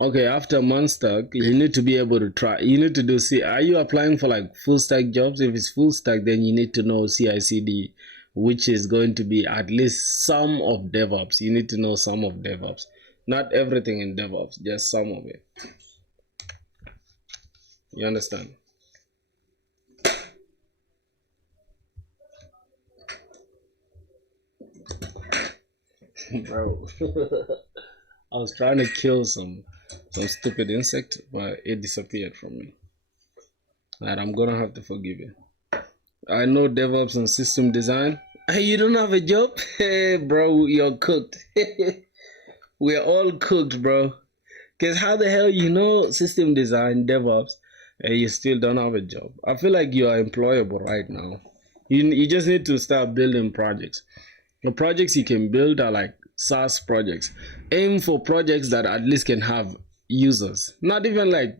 Okay, after Monstack, you need to be able to try. You need to do C. Are you applying for like full stack jobs? If it's full stack, then you need to know CI/CD, which is going to be at least some of DevOps. You need to know some of DevOps, not everything in DevOps, just some of it. You understand? Bro, I was trying to kill some stupid insect, but it disappeared from me. And I'm gonna have to forgive you. I know DevOps and system design. Hey, you don't have a job? Hey, bro, you're cooked. We're all cooked, bro. Cause how the hell you know system design, DevOps, and you still don't have a job? I feel like you are employable right now. You just need to start building projects. The projects you can build are like SaaS projects. Aim for projects that at least can have users. Not even like,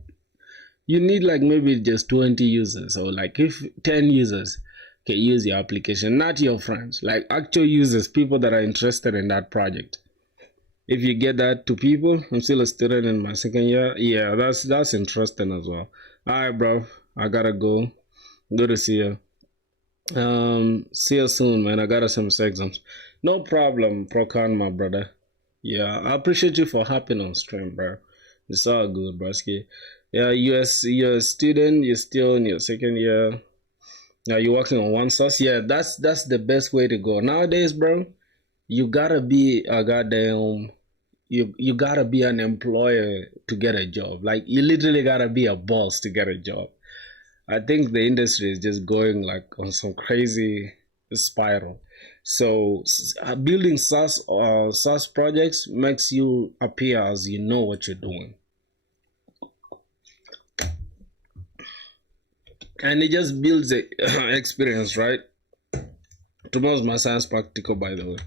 you need like maybe just 20 users, or like if 10 users can use your application, not your friends, like actual users, people that are interested in that project. If you get that to people, I'm still a student in my second year. Yeah, that's interesting as well. All right, bro, I gotta go. Good to see you. See you soon, man. I got some exams. No problem, Prokan, my brother. Yeah, I appreciate you for hopping on stream, bro. It's all good, broski. Yeah, you're a student. You're still in your second year. Now you're working on one source. Yeah, that's the best way to go nowadays, bro. You gotta be a goddamn. You gotta be an employer to get a job. Like you literally gotta be a boss to get a job. I think the industry is just going like on some crazy spiral. So building SaaS projects makes you appear as you know what you're doing, and it just builds a experience, right? Tomorrow's my science practical, by the way.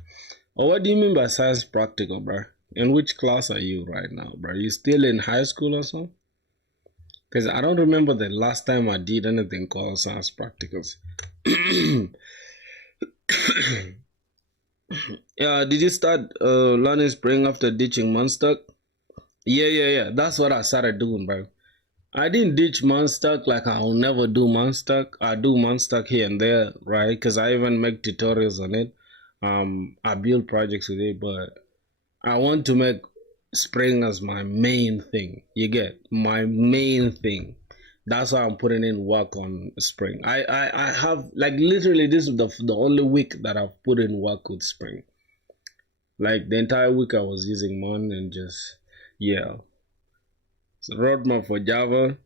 Or what do you mean by science practical, bro? In which class are you right now, bro? You still in high school or something? Because I don't remember the last time I did anything called science practicals. Did you start learning Spring after ditching Monstack? Yeah. That's what I started doing, bro. I didn't ditch Monstack like I'll never do Monstack. I do Monstack here and there, right? Because I even make tutorials on it. I build projects with it, but I want to make Spring as my main thing. You get my main thing. That's why I'm putting in work on Spring. I have like literally this is the only week that I've put in work with Spring. Like the entire week I was using Mon and just yeah. So roadmap for Java.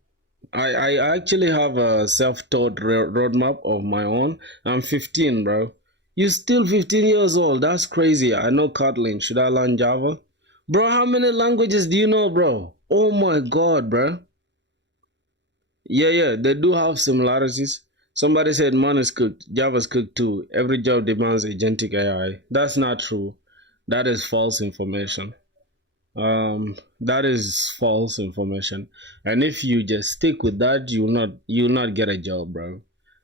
I actually have a self-taught roadmap of my own. I'm 15, bro. You still 15 years old? That's crazy. I know Kotlin. Should I learn Java? Bro, how many languages do you know, bro? Oh my god, bro. Yeah, they do have similarities. Somebody said man is cooked, Java's cooked too. Every job demands agentic AI. That's not true. That is false information. That is false information. And if you just stick with that, you will not get a job, bro.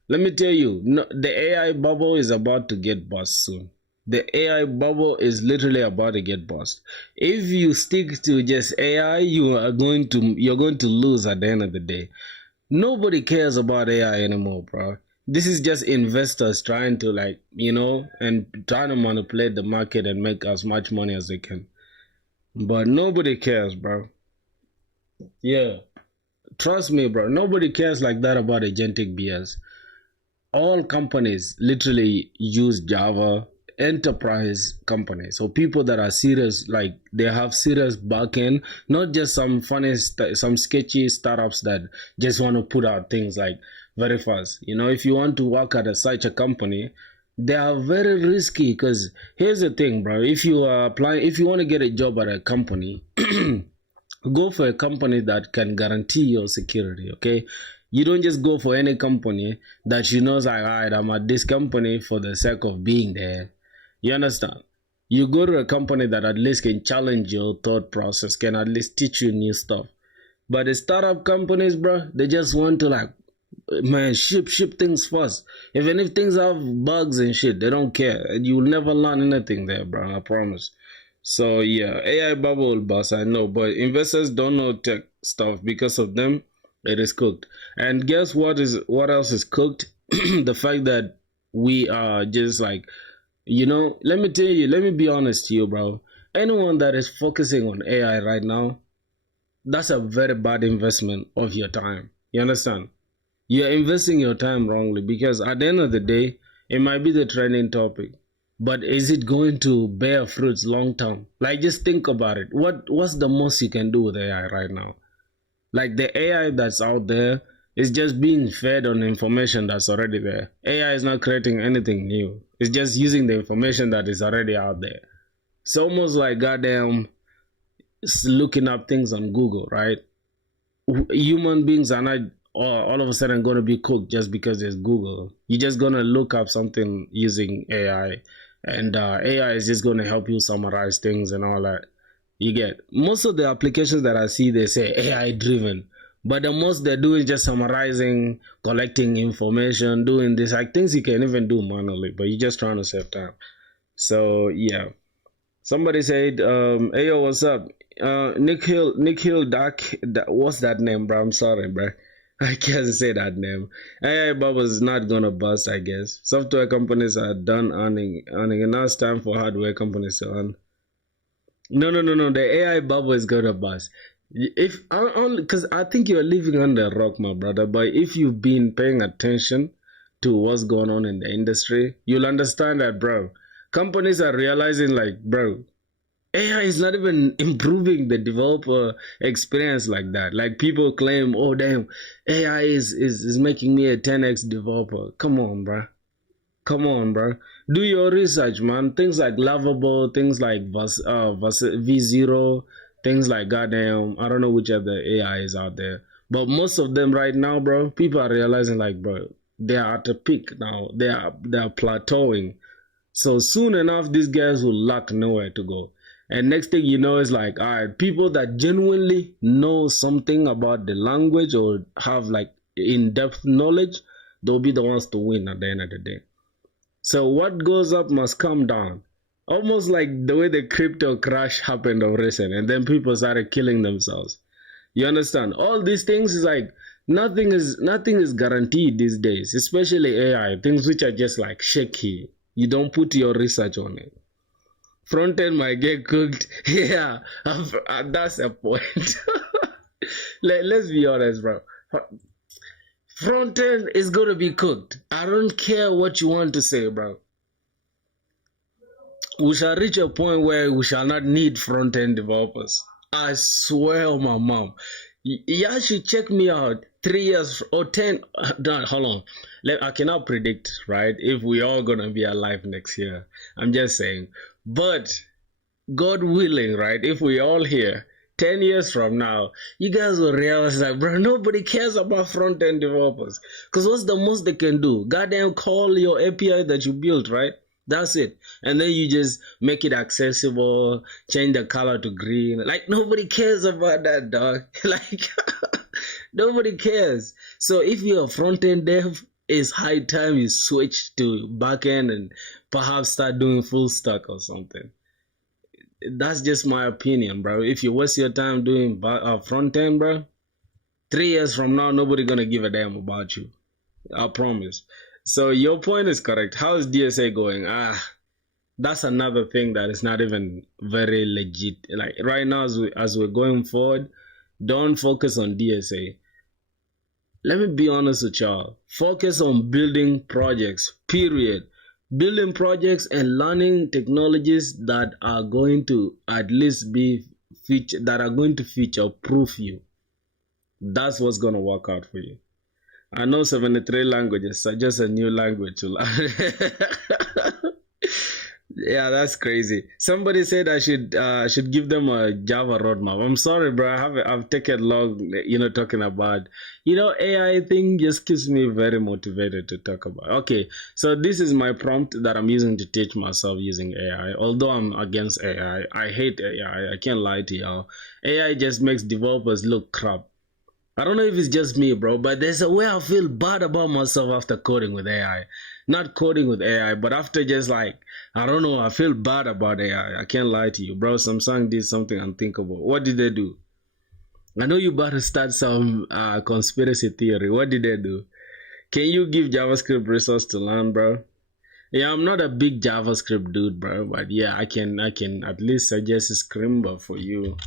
Let me tell you, no, the AI bubble is about to get bust soon. The AI bubble is literally about to get bust. If you stick to just AI, you're going to lose at the end of the day. Nobody cares about AI anymore, bro. This is just investors trying to and trying to manipulate the market and make as much money as they can. But nobody cares, bro. Yeah. Trust me, bro. Nobody cares like that about agentic BS. All companies literally use Java, enterprise companies. So people that are serious, like they have serious backend, not just some some sketchy startups that just want to put out things like very fast. If you want to work at such a company, they are very risky because here's the thing, bro. If you want to get a job at a company, go for a company that can guarantee your security, okay? You don't just go for any company that you know is like, all right, I'm at this company for the sake of being there. You understand? You go to a company that at least can challenge your thought process, can at least teach you new stuff. But the startup companies, bro, they just want to man, ship things fast. Even if things have bugs and shit, they don't care. You'll never learn anything there, bro. I promise. So yeah, AI bubble boss, I know, but investors don't know tech stuff. Because of them, it is cooked. And guess what else is cooked? The fact that we are just let me tell you, let me be honest to you, bro. Anyone that is focusing on AI right now, that's a very bad investment of your time. You understand? You're investing your time wrongly because at the end of the day, it might be the trending topic, but is it going to bear fruits long term? Like, just think about it. What's the most you can do with AI right now? Like, the AI that's out there is just being fed on information that's already there. AI is not creating anything new. It's just using the information that is already out there. It's almost like goddamn looking up things on Google, right? Human beings are not all of a sudden going to be cooked just because there's Google. You're just going to look up something using AI, and AI is just going to help you summarize things and all that. You get most of the applications that I see, they say AI driven, but the most they're doing is just summarizing, collecting information, doing this like things you can even do manually, but you're just trying to save time. So yeah. Somebody said, "Hey yo, what's up? Nick Hill, what's that name, bro? I'm sorry, bro. I can't say that name. AI bubbles not gonna bust, I guess. Software companies are done earning, and now it's time for hardware companies to earn. No. The AI bubble is gonna bust. If only because I think you're living under a rock, my brother. But if you've been paying attention to what's going on in the industry, you'll understand that, bro. Companies are realizing, like, bro, AI is not even improving the developer experience like that. Like, people claim, oh damn, AI is making me a 10x developer. Come on, bro. Come on, bro. Do your research, man. Things like Lovable, things like V0, things like goddamn, I don't know which other AI is out there. But most of them right now, bro, people are realizing, like, bro, they are at a peak now. They are plateauing. So soon enough, these guys will lack nowhere to go. And next thing you know is like, all right, people that genuinely know something about the language or have like in-depth knowledge, they'll be the ones to win at the end of the day. So what goes up must come down. Almost like the way the crypto crash happened of recent, and then people started killing themselves. You understand? All these things is like nothing is guaranteed these days, especially AI, things which are just like shaky. You don't put your research on it. Front end might get cooked. Yeah, that's a point. Let's be honest, bro. Front end is gonna be cooked. I don't care what you want to say, bro. We shall reach a point where we shall not need front-end developers. I swear on my mom. Y'all should check me out 3 years or 10. Hold on. I cannot predict, right, if we all gonna be alive next year. I'm just saying. But God willing, right, if we all here 10 years from now, you guys will realize that, bro, nobody cares about front-end developers. Because what's the most they can do? Goddamn call your API that you built, right? That's it. And then you just make it accessible, change the color to green. Like, nobody cares about that, dog. Like, nobody cares. So if you're a front-end dev, it's high time you switch to back-end and perhaps start doing full stack or something. That's just my opinion, bro. If you waste your time doing front end, bro, 3 years from now, nobody gonna give a damn about you. I promise. So your point is correct. How is DSA going? That's another thing that is not even very legit. Like right now, as we're going forward, don't focus on DSA. Let me be honest with y'all. Focus on building projects. Period. Building projects and learning technologies that are going to at least be feature proof you. That's what's gonna work out for you. I know 73 languages, so just a new language to learn. Yeah, that's crazy. Somebody said I should give them a Java roadmap. I'm sorry, bro. I've taken long, talking about, AI thing just keeps me very motivated to talk about. Okay, so this is my prompt that I'm using to teach myself using AI. Although I'm against AI, I hate AI. I can't lie to y'all. AI just makes developers look crap. I don't know if it's just me, bro, but there's a way I feel bad about myself after coding with AI. Not coding with AI, but after just like, I don't know, I feel bad about AI. I can't lie to you, bro. Samsung did something unthinkable. What did they do? I know you about to start some conspiracy theory. What did they do? Can you give JavaScript resource to learn, bro? Yeah, I'm not a big JavaScript dude, bro, but yeah, I can at least suggest a Scrimba for you.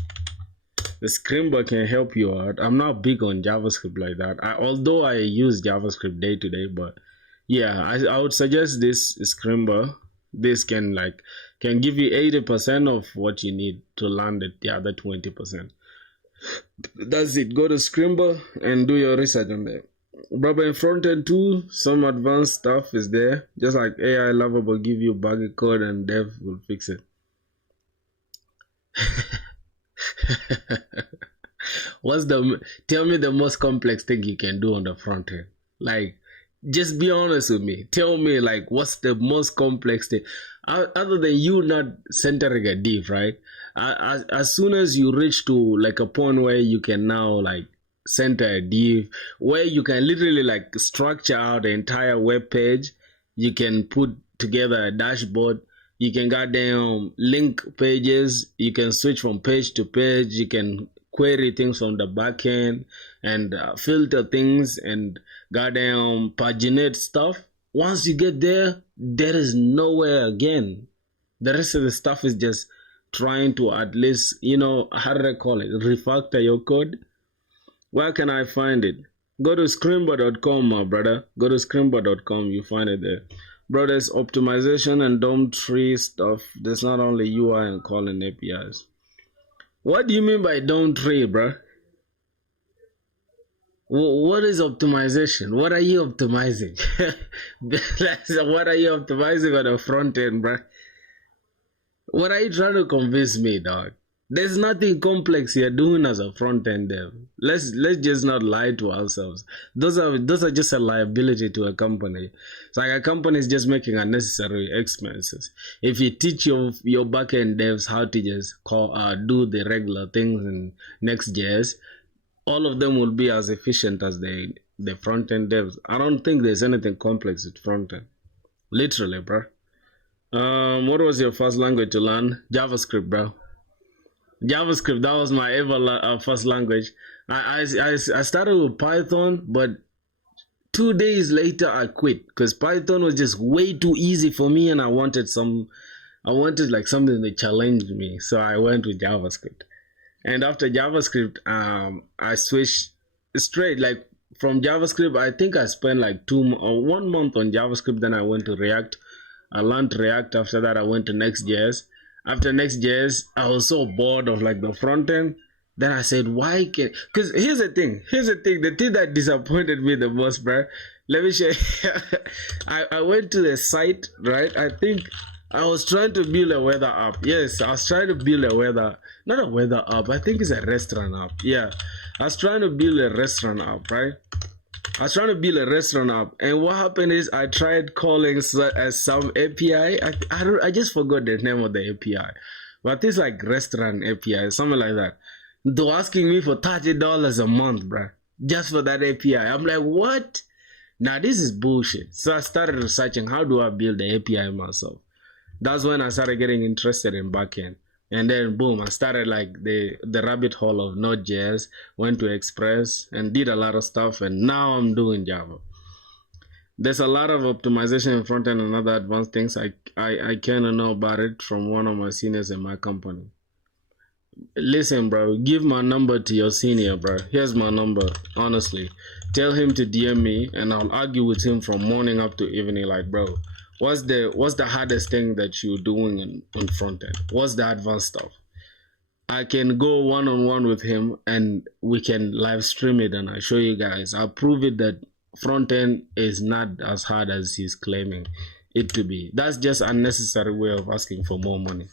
The Scrimba can help you out. I'm not big on JavaScript like that. Although I use JavaScript day to day, but yeah, I would suggest this Scrimba. This can give you 80% of what you need to learn the other 20%. That's it. Go to Scrimba and do your research on there. But in front end too, some advanced stuff is there. Just like AI Lovable give you buggy code and dev will fix it. Tell me the most complex thing you can do on the front end. Like, just be honest with me. Tell me, like, what's the most complex thing other than you not centering a div, right? As soon as you reach to like a point where you can now like center a div, where you can literally like structure out the entire web page, you can put together a dashboard. You can goddamn link pages. You can switch from page to page. You can query things from the back end and filter things and goddamn paginate stuff. Once you get there, there is nowhere again. The rest of the stuff is just trying to at least, how do I call it? Refactor your code. Where can I find it? Go to scrimba.com, my brother. Go to scrimba.com. You find it there. Bro, there's optimization and DOM tree stuff. There's not only UI and calling APIs. What do you mean by DOM tree, bro? What is optimization? What are you optimizing? What are you optimizing on the front end, bro? What are you trying to convince me, dog? There's nothing complex you're doing as a front end dev. Let's just not lie to ourselves. Those are just a liability to a company. It's like a company is just making unnecessary expenses. If you teach your back end devs how to just do the regular things in Next.js, all of them will be as efficient as the front end devs. I don't think there's anything complex with front end. Literally, bro. What was your first language to learn? JavaScript, bro. JavaScript, that was my first language. I started with Python, but 2 days later I quit because Python was just way too easy for me, and I wanted like something that challenged me, so I went with JavaScript. And after JavaScript, I switched straight like from JavaScript. I think I spent like 1 month on JavaScript, then I went to React. I learned React. After that, I went to Next.js. After Next.js, I was so bored of like the front end. Then I said, why can? Because here's the thing. Here's the thing. The thing that disappointed me the most, bro. Let me share. I went to the site, right? I think I was trying to build a weather app. Yes, I was trying to build a weather, not a weather app. I think it's a restaurant app. Yeah, I was trying to build a restaurant app, right? I was trying to build a restaurant app, and what happened is I tried calling some API. I just forgot the name of the API, but it's like restaurant API, something like that. They're asking me for $30 a month, bruh, just for that API. I'm like, what? Now this is bullshit. So I started researching how do I build the API myself. That's when I started getting interested in backend. And then boom, I started like the rabbit hole of Node.js, went to Express and did a lot of stuff, and now I'm doing Java. There's a lot of optimization in front end and other advanced things. I kind of know about it from one of my seniors in my company. Listen, bro, give my number to your senior, bro. Here's my number, honestly. Tell him to DM me and I'll argue with him from morning up to evening. Like, bro, what's the hardest thing that you're doing on front end? What's the advanced stuff? I can go one-on-one with him and we can live stream it and I show you guys. I'll prove it that front end is not as hard as he's claiming it to be. That's just unnecessary way of asking for more money.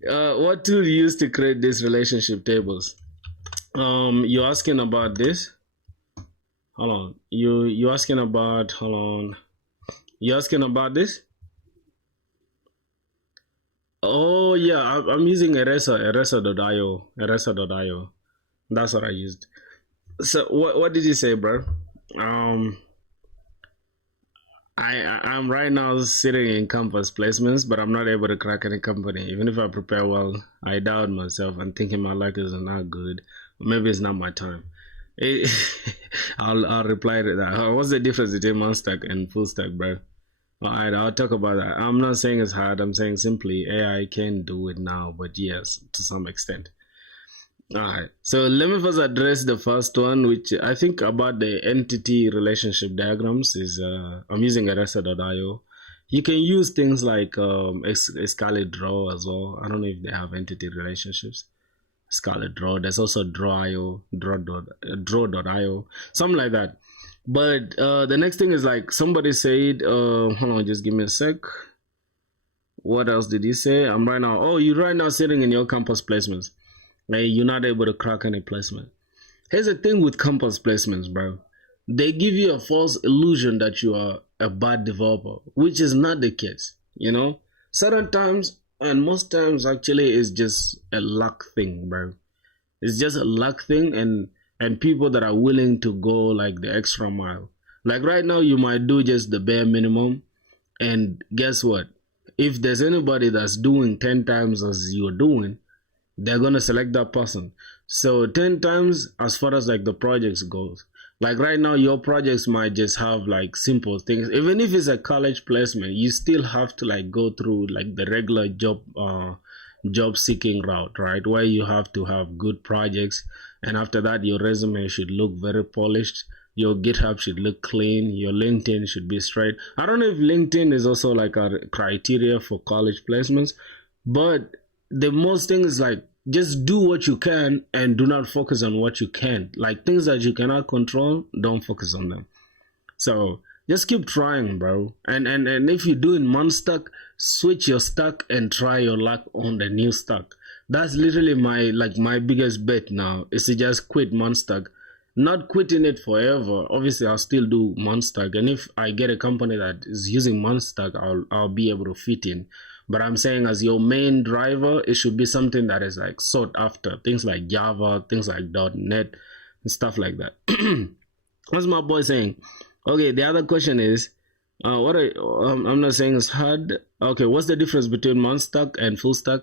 What tool you use to create these relationship tables? You're asking about this. Hold on. You asking about, hold on. You asking about this? Oh yeah, I'm using Eraser.io. That's what I used. So what did you say, bro? I'm right now sitting in campus placements, but I'm not able to crack any company. Even if I prepare well, I doubt myself and thinking my luck is not good. Maybe it's not my time. I'll reply to that. What's the difference between monstack and full stack, bro? Alright, I'll talk about that. I'm not saying it's hard. I'm saying simply AI can do it now, but yes, to some extent. Alright, so let me first address the first one, which I think about the entity relationship diagrams is I'm using Eraser.io. You can use things like Scarlet Draw as well. I don't know if they have entity relationships. Scarlet Draw. There's also Draw.io, Draw.io, something like that. But the next thing is like somebody said, hold on, just give me a sec. What else did he say? I'm right now. Oh, you're right now sitting in your campus placements. You're not able to crack any placement. Here's the thing with campus placements, bro. They give you a false illusion that you are a bad developer, which is not the case. You know, certain times and most times actually it's just a luck thing, bro. It's just a luck thing, and people that are willing to go like the extra mile. Like right now, you might do just the bare minimum, and guess what? If there's anybody that's doing 10 times as you're doing, they're gonna select that person. So 10 times as far as like the projects goes. Like right now, your projects might just have like simple things. Even if it's a college placement, you still have to like go through like the regular job seeking route, right? Where you have to have good projects, and after that your resume should look very polished, your GitHub should look clean, your LinkedIn should be straight. I don't know if LinkedIn is also like a criteria for college placements, but the most thing is like just do what you can and do not focus on what you can't. Like things that you cannot control, don't focus on them. So just keep trying, bro. And if you're doing monstack, switch your stack and try your luck on the new stack. That's literally my biggest bet now, is to just quit monstack. Not quitting it forever. Obviously, I'll still do monstack, and if I get a company that is using monstack, I'll be able to fit in. But I'm saying as your main driver, it should be something that is like sought after. Things like Java, things like .NET, and stuff like that. What's my boy saying? Okay, the other question is, I'm not saying it's hard. Okay, what's the difference between monstack and full stack?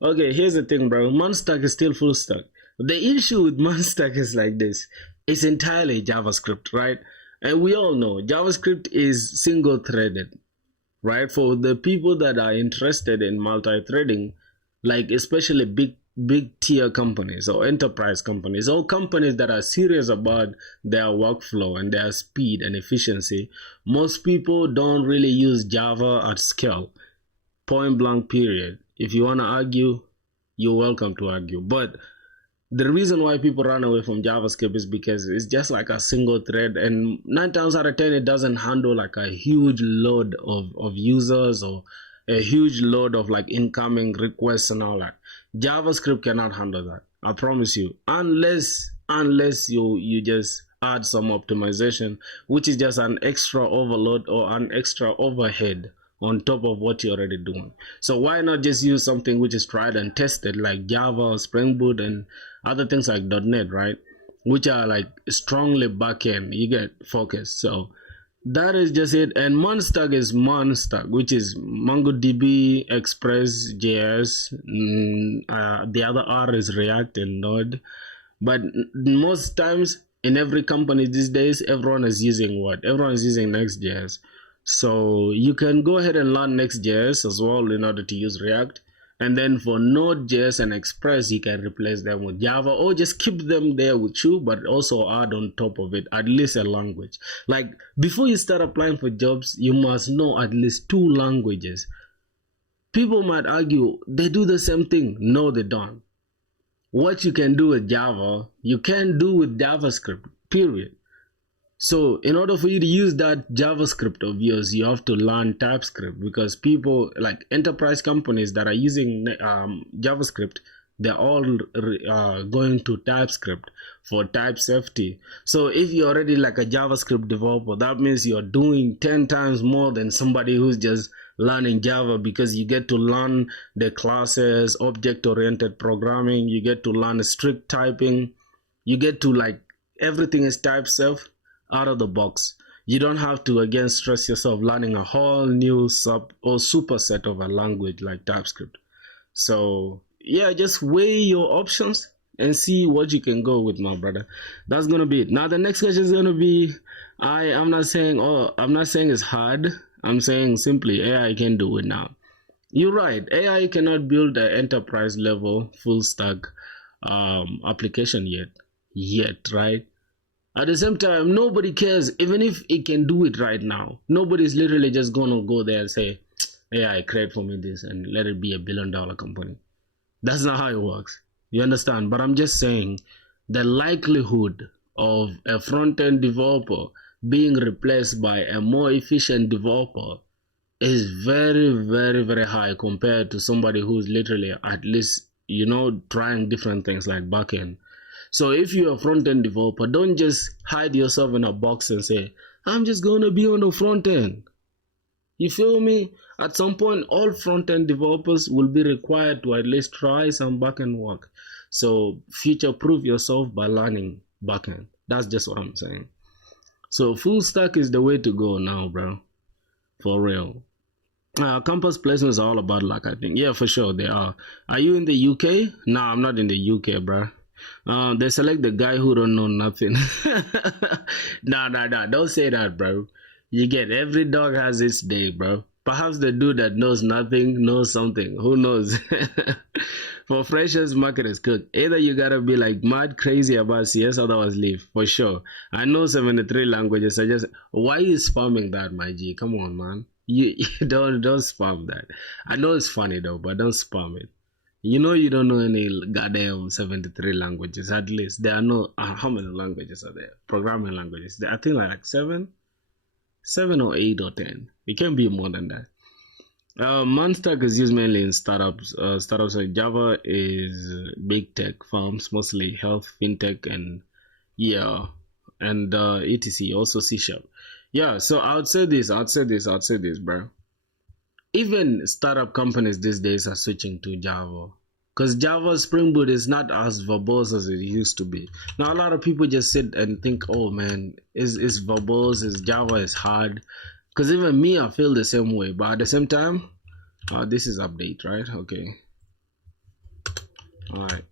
Okay, here's the thing, bro. Monstack is still full stack. The issue with monstack is like this. It's entirely JavaScript, right? And we all know JavaScript is single-threaded, right? For the people that are interested in multi-threading, like especially big big tier companies or enterprise companies or companies that are serious about their workflow and their speed and efficiency, most people don't really use Java at scale. Point blank period. If you want to argue, you're welcome to argue. But the reason why people run away from JavaScript is because it's just like a single thread, and 9 times out of 10 it doesn't handle like a huge load of users or a huge load of like incoming requests and all that. JavaScript cannot handle that, I promise you, unless you just add some optimization, which is just an extra overload or an extra overhead on top of what you're already doing. So why not just use something which is tried and tested like Java, Spring Boot, and other things like .NET, right? Which are like strongly backend. You get focused. So that is just it. And Monstack is Monstack, which is MongoDB, Express, JS. The other R is React and Node. But most times in every company these days, everyone is using what? Everyone is using Next.js. So you can go ahead and learn Next.js as well in order to use React. And then for Node.js and Express, you can replace them with Java or just keep them there with you, but also add on top of it at least a language. Like before you start applying for jobs, you must know at least 2 languages. People might argue they do the same thing. No, they don't. What you can do with Java, you can't do with JavaScript, period. So in order for you to use that JavaScript of yours, you have to learn TypeScript, because people like enterprise companies that are using JavaScript, they're all going to TypeScript for type safety. So if you're already like a JavaScript developer, that means you're doing 10 times more than somebody who's just learning Java, because you get to learn the classes, object-oriented programming, you get to learn strict typing, you get to like everything is type safe out of the box. You don't have to again stress yourself learning a whole new sub or superset of a language like TypeScript. So yeah, just weigh your options and see what you can go with, my brother. That's gonna be it. Now the next question is gonna be, I'm not saying it's hard. I'm saying simply AI can do it now. You're right, AI cannot build an enterprise level full stack application yet, right? At the same time, nobody cares. Even if it can do it right now, nobody's literally just gonna go there and say, AI, create for me this and let it be $1 billion company. That's not how it works. You understand? But I'm just saying the likelihood of a front-end developer being replaced by a more efficient developer is very, very, very high compared to somebody who's literally at least, trying different things like backend. So if you're a front-end developer, don't just hide yourself in a box and say, I'm just going to be on the front end. You feel me? At some point, all front-end developers will be required to at least try some backend work. So future-proof yourself by learning backend. That's just what I'm saying. So full stack is the way to go now, bro. For real. Campus placements are all about luck, I think. Yeah, for sure, they are. Are you in the UK? Nah, I'm not in the UK, bro. They select the guy who don't know nothing. Nah, don't say that, bro. You get, every dog has its day, bro. Perhaps the dude that knows nothing knows something. Who knows? For freshers, market is cooked. Either you gotta be like mad crazy about CS, otherwise leave, for sure. I know 73 languages. Why are you spamming that, my G? Come on, man. You don't spam that. I know it's funny though, but don't spam it. You don't know any goddamn 73 languages. At least there are no, how many languages are there? Programming languages. I think like 7 or 8 or 10. It can be more than that. Monstack is used mainly in startups. Startups like Java is big tech firms, mostly health, fintech, and etc. Also C#. Yeah, so I'd say this, bro. Even startup companies these days are switching to Java, because Java Spring Boot is not as verbose as it used to be. Now a lot of people just sit and think, oh man, is verbose, is Java is hard. Because even me, I feel the same way. But at the same time, this is update, right? Okay. All right.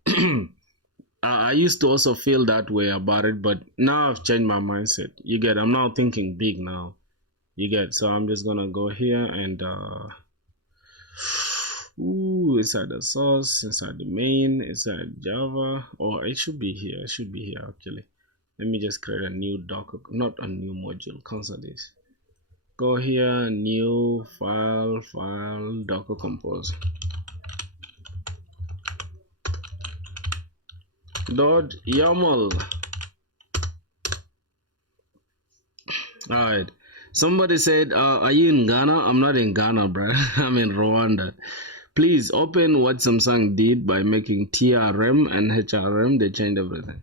I used to also feel that way about it, but now I've changed my mindset. You get, I'm now thinking big now. You get, so I'm just gonna go here and inside the source, inside the main, inside Java, or it should be here. It should be here actually. Let me just create a new Docker, not a new module. Cancel this. Go here, new file, Docker Compose. .yaml. Alright. Somebody said, are you in Ghana? I'm not in Ghana, bro. I'm in Rwanda. Please open what Samsung did by making TRM and HRM. They changed everything.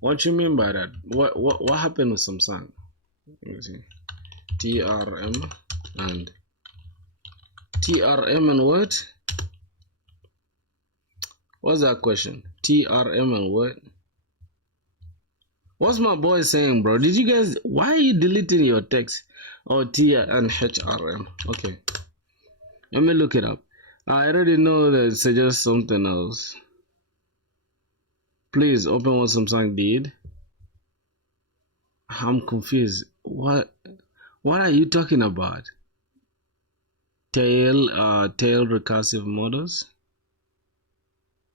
What you mean by that? What happened with Samsung? Let me see. TRM and what? What's that question? TRM and what? What's my boy saying, bro? Did you guys? Why are you deleting your text? Oh, T and HRM. Okay, let me look it up. I already know that it suggests something else. Please open what Samsung did. I'm confused. What are you talking about? Tail recursive models.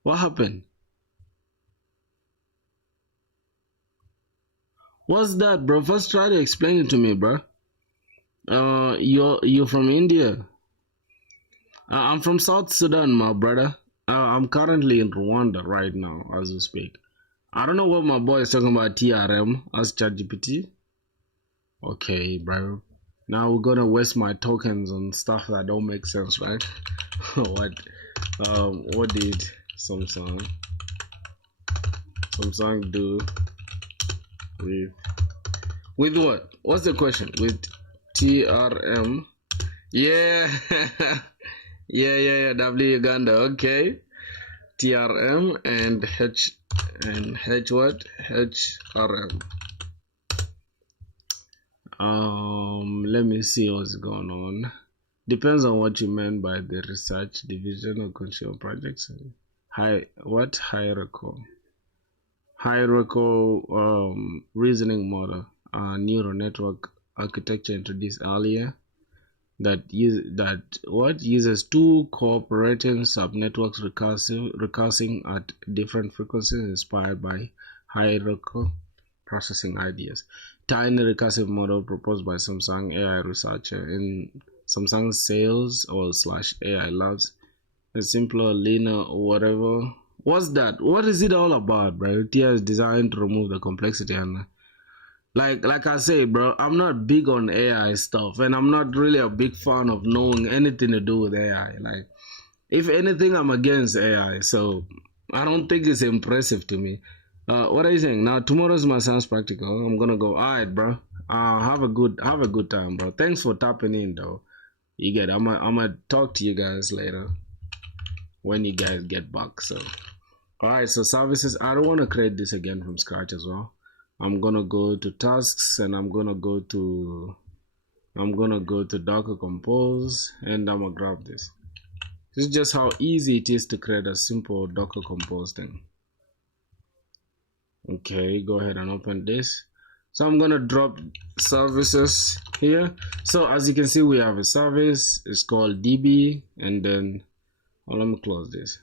What happened? What's that, bro? First try to explain it to me, bro. You're from India. I'm from South Sudan, my brother. I'm currently in Rwanda right now as we speak. I don't know what my boy is talking about TRM as ChatGPT. Okay, bro. Now we're gonna waste my tokens on stuff that don't make sense, right? What did Samsung do with what? What's the question? With TRM? Yeah. yeah. W Uganda. Okay. TRM and H what? HRM. Let me see what's going on. Depends on what you meant by the research division or consumer projects. Hierarchical reasoning model, neural network architecture introduced earlier that uses two cooperating subnetworks recursing at different frequencies inspired by hierarchical processing ideas. Tiny recursive model proposed by Samsung AI researcher in Samsung sales or /AI labs. A simpler, leaner, whatever. What's that? What is it all about, bro? TI is designed to remove the complexity and like I say, bro, I'm not big on AI stuff, and I'm not really a big fan of knowing anything to do with AI. Like, if anything, I'm against AI, so I don't think it's impressive to me. What are you saying? Now tomorrow's my son's practical. I'm gonna go. Alright, bro. Have a good time, bro. Thanks for tapping in, though. You get. I'm gonna talk to you guys later when you guys get back. So, alright. So services. I don't want to create this again from scratch as well. I'm gonna go to tasks and I'm gonna go to Docker Compose and I'm gonna grab this. This is just how easy it is to create a simple Docker Compose thing. Okay, go ahead and open this. So I'm gonna drop services here. So as you can see, we have a service. It's called DB, and then let me close this.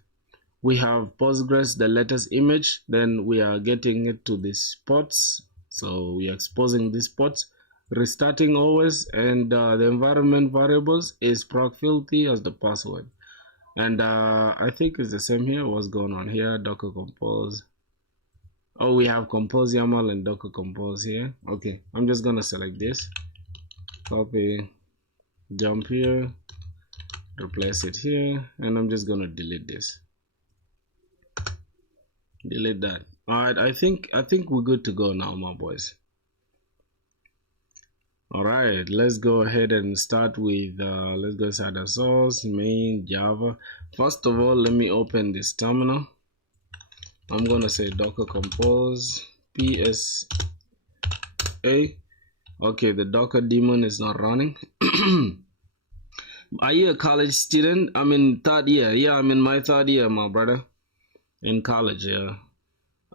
We have Postgres, the latest image. Then we are getting it to the spots. So we are exposing these spots, restarting always, and the environment variables is procfilty as the password. And I think it's the same here. What's going on here? Docker Compose. Oh, we have Compose YAML and Docker Compose here. Okay, I'm just gonna select this, copy, jump here, replace it here, and I'm just gonna delete this. Delete that. Alright, I think we're good to go now, my boys. Alright, let's go ahead and start with let's go inside the source, main, Java. First of all, let me open this terminal. I'm gonna say Docker Compose PSA. Okay, the Docker daemon is not running. Are you a college student? I'm in third year. Yeah, I'm in my third year, my brother. In college, yeah.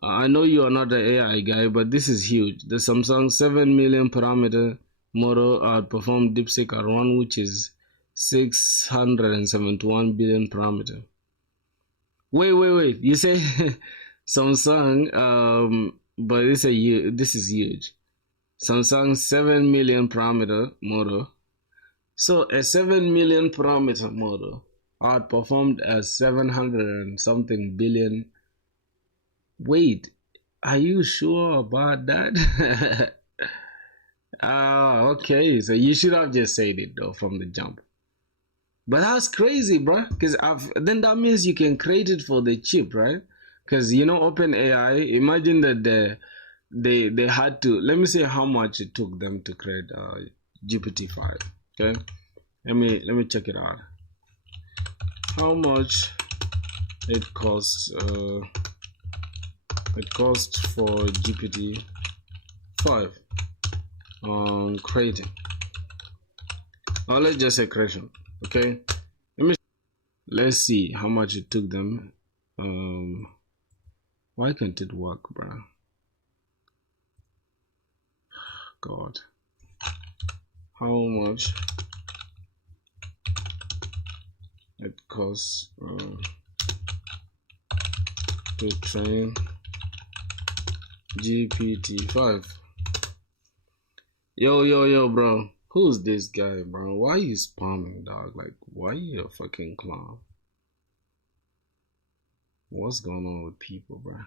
I know you are not an AI guy, but this is huge. The Samsung 7 million parameter model outperformed DeepSeek R1, which is 671 billion parameter. Wait. You say Samsung, but this is huge. Samsung 7 million parameter model. So a 7 million parameter model outperformed a 700 and something billion. Wait, are you sure about that? Okay. So you should have just said it though from the jump. But that's crazy, bro. Because then that means you can create it for the chip, right? Because OpenAI. Imagine that they had to. Let me say how much it took them to create GPT-5. Okay, let me check it out. How much it costs? It costs for GPT-5 creating. Let's just say creation. Okay, let's see how much it took them. Why can't it work, bro? God, how much it costs to train GPT-5? Yo, bro. Who's this guy, bro? Why are you spamming, dog? Like, why are you a fucking clown? What's going on with people, bro?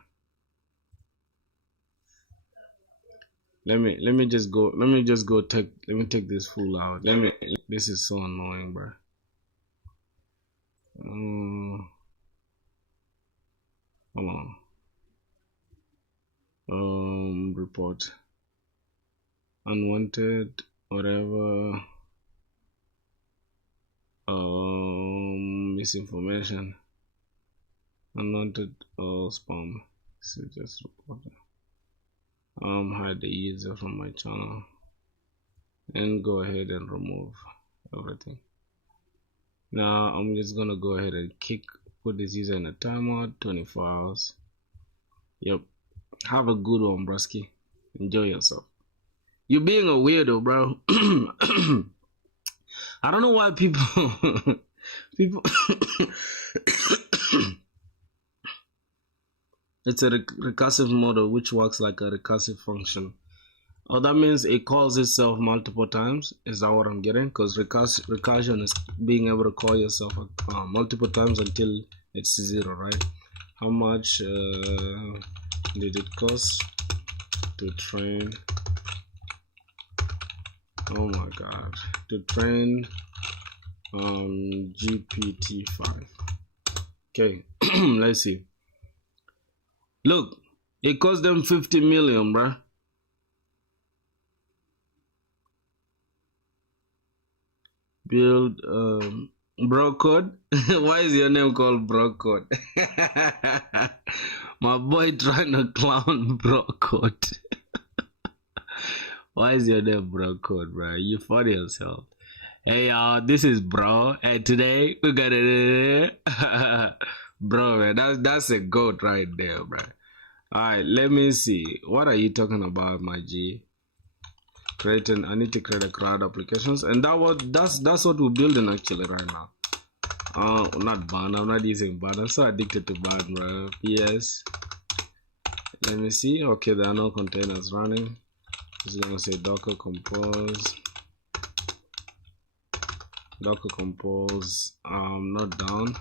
Let me just go take this fool out. This is so annoying, bro. Hold on. Report unwanted, whatever. Misinformation, unwanted, spam. So just report it. Hide the user from my channel and go ahead and remove everything. Now I'm just gonna go ahead and put this user in a timeout, 24 hours. Yep. Have a good one, brusky. Enjoy yourself. You're being a weirdo, bro. I don't know why people it's a recursive model which works like a recursive function. Oh, that means it calls itself multiple times. Is that what I'm getting? Because recursion is being able to call yourself multiple times until it's 0, right? How much did it cost to train? Oh my god, to train GPT-5. Okay, let's see. Look, it cost them 50 million, bruh. Build bro code. Why is your name called bro code? My boy trying to clown bro code. Why is your name bro code, bro? You funny yourself. Hey y'all, this is bro, and today we got it. Bro, man, that's a goat right there, bro. Alright, let me see. What are you talking about, my G? I need to create a crowd applications, and that's what we're building actually right now. Not ban. I'm not using ban. I'm so addicted to ban, bro. Yes. Let me see. Okay, there are no containers running. Just gonna say docker compose. Not down.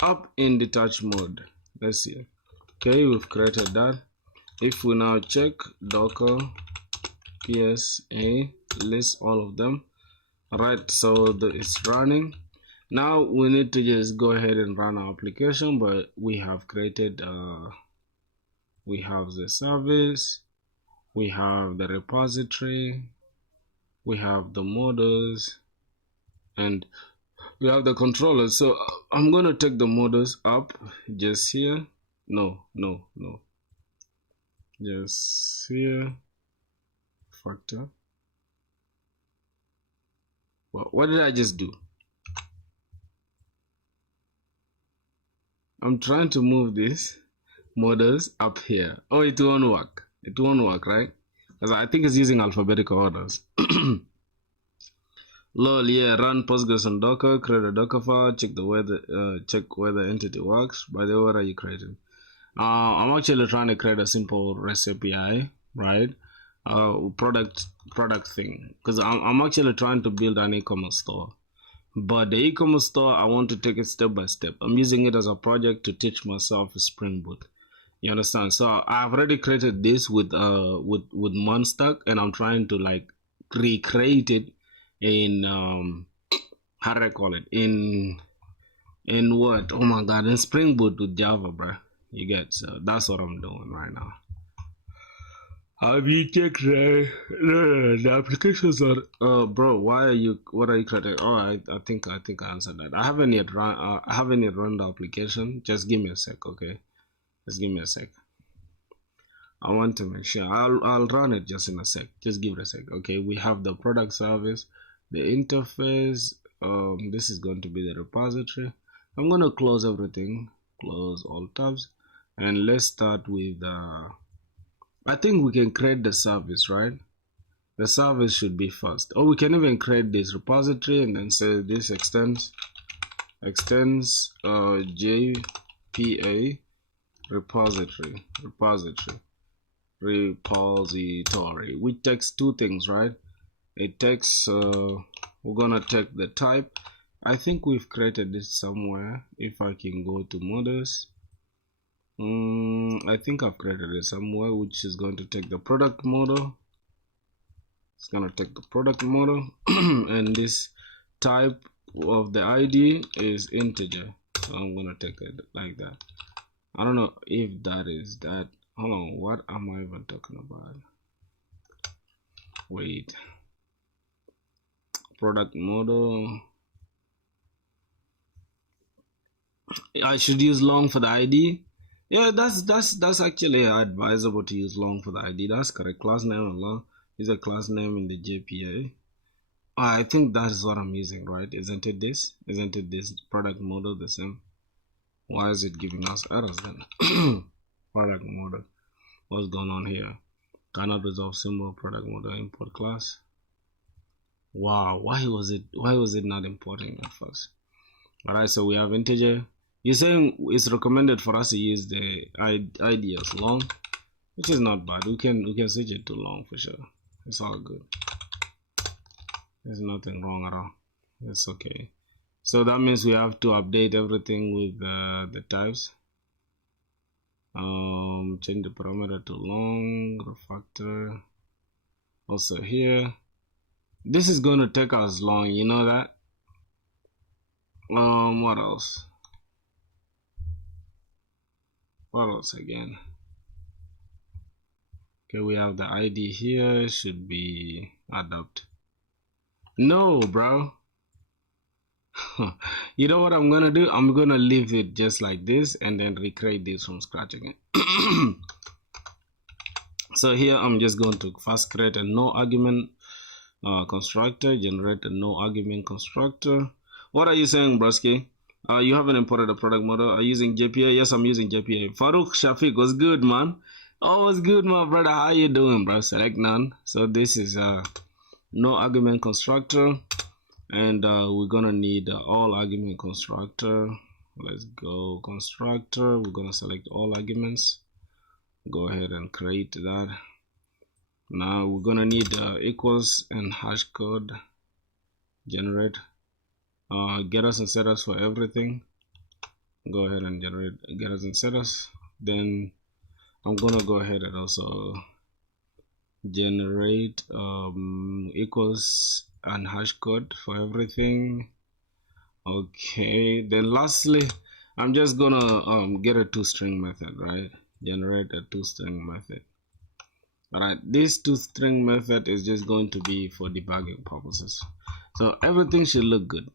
Up in detach mode. Let's see. Okay, we've created that. If we now check docker PSA, list all of them. Alright, so it's running. Now we need to just go ahead and run our application, but we have created we have the service, we have the repository, we have the models, and we have the controllers. So I'm gonna take the models up just here. No, just here. Factor. What did I just do? I'm trying to move this models up here. Oh, it won't work. It won't work, right? Because I think it's using alphabetical orders. Lol, yeah, run Postgres on Docker, create a Docker file, check the whether check whether entity works. By the way, what are you creating? I'm actually trying to create a simple REST API, right? Product thing, because I'm actually trying to build an e-commerce store. But the e-commerce store, I want to take it step by step. I'm using it as a project to teach myself SpringBoot. You understand? So I've already created this with Monstack, and I'm trying to like recreate it in how do I call it, in what? Oh my god, in Spring Boot with Java, bro. You get, so that's what I'm doing right now. Have you checked the applications are bro, why are you, what are you creating? Oh, I think I answered that. I haven't yet run the application. Just give me a sec, okay? Just give me a sec. I want to make sure I'll run it just in a sec. Just give it a sec. Okay, we have the product service, the interface. This is going to be the repository. I'm gonna close everything, close all tabs, and let's start with I think we can create the service, right? The service should be first. Or we can even create this repository and then say this extends JPA repository, which takes two things, right? It takes we're gonna take the type. I think we've created this somewhere. If I can go to models, I think I've created it somewhere, which is going to take the product model. It's gonna take the product model and this type of the ID is integer, so I'm gonna take it like that. I don't know if that is that. Hold on, what am I even talking about? Wait, product model. I should use long for the ID. Yeah, that's actually advisable to use long for the ID. That's correct. Class name and long is a class name in the JPA. I think that is what I'm using, right? Isn't it this? Isn't it this product model the same? Why is it giving us errors then? Product model. What's going on here? Cannot resolve symbol product model import class. Wow, why was it not importing at first? Alright, so we have integer. You're saying it's recommended for us to use the ID as long, which is not bad. We can switch it to long for sure. It's all good. There's nothing wrong at all. It's okay. So that means we have to update everything with the types. Change the parameter to long, refactor. Also here, this is going to take us long, you know that. What else? What else again? Okay, we have the ID here, should be adopt. No, bro. You know what I'm gonna do? I'm gonna leave it just like this and then recreate this from scratch again. So here I'm just going to first create a no argument constructor, generate a no argument constructor. What are you saying, broski? You haven't imported a product model. Are you using JPA? Yes, I'm using JPA. Farouk Shafiq, was good, man. Oh, was good, my brother. How you doing, bro? Select none. So this is no argument constructor, and we're gonna need all argument constructor. Let's go constructor. We're gonna select all arguments. Go ahead and create that. Now we're gonna need equals and hash code. Generate. Getters and setters for everything. Go ahead and generate getters and setters. Then I'm gonna go ahead and also generate equals and hash code for everything. Okay, then lastly I'm just gonna get a toString method, right? Generate a toString method. Alright, this toString method is just going to be for debugging purposes, so everything should look good.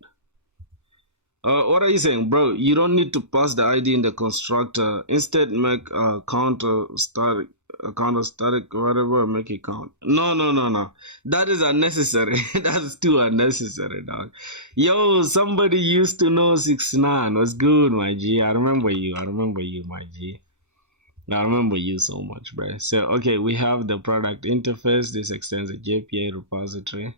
What are you saying, bro? You don't need to pass the ID in the constructor. Instead, make a counter static, whatever, make it count. No. That is unnecessary. That's too unnecessary, dog. Yo, somebody used to know 6ix9ine. What's good, my G? I remember you, my G. I remember you so much, bro. So, okay, we have the product interface. This extends the JPA repository.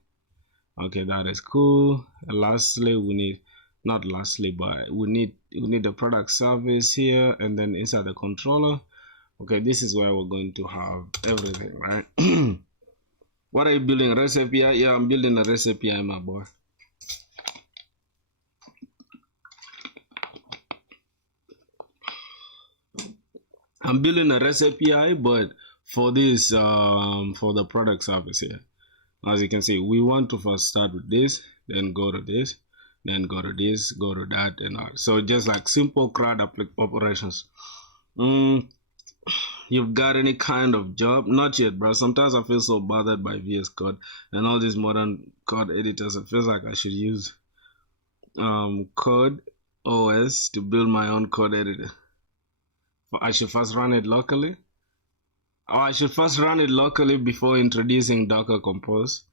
Okay, that is cool. And lastly, we need, not lastly, but we need the product service here, and then inside the controller. Okay, this is where we're going to have everything, right? What are you building? REST API? Yeah, I'm building a REST API, my boy. I'm building a REST API, but for this, for the product service here. As you can see, we want to first start with this, then go to this, then go to this, go to that, and all. So just like simple CRUD operations. You've got any kind of job? Not yet, bro. Sometimes I feel so bothered by VS Code and all these modern code editors. It feels like I should use Code OS to build my own code editor. I should first run it locally. Oh, I should first run it locally before introducing Docker Compose.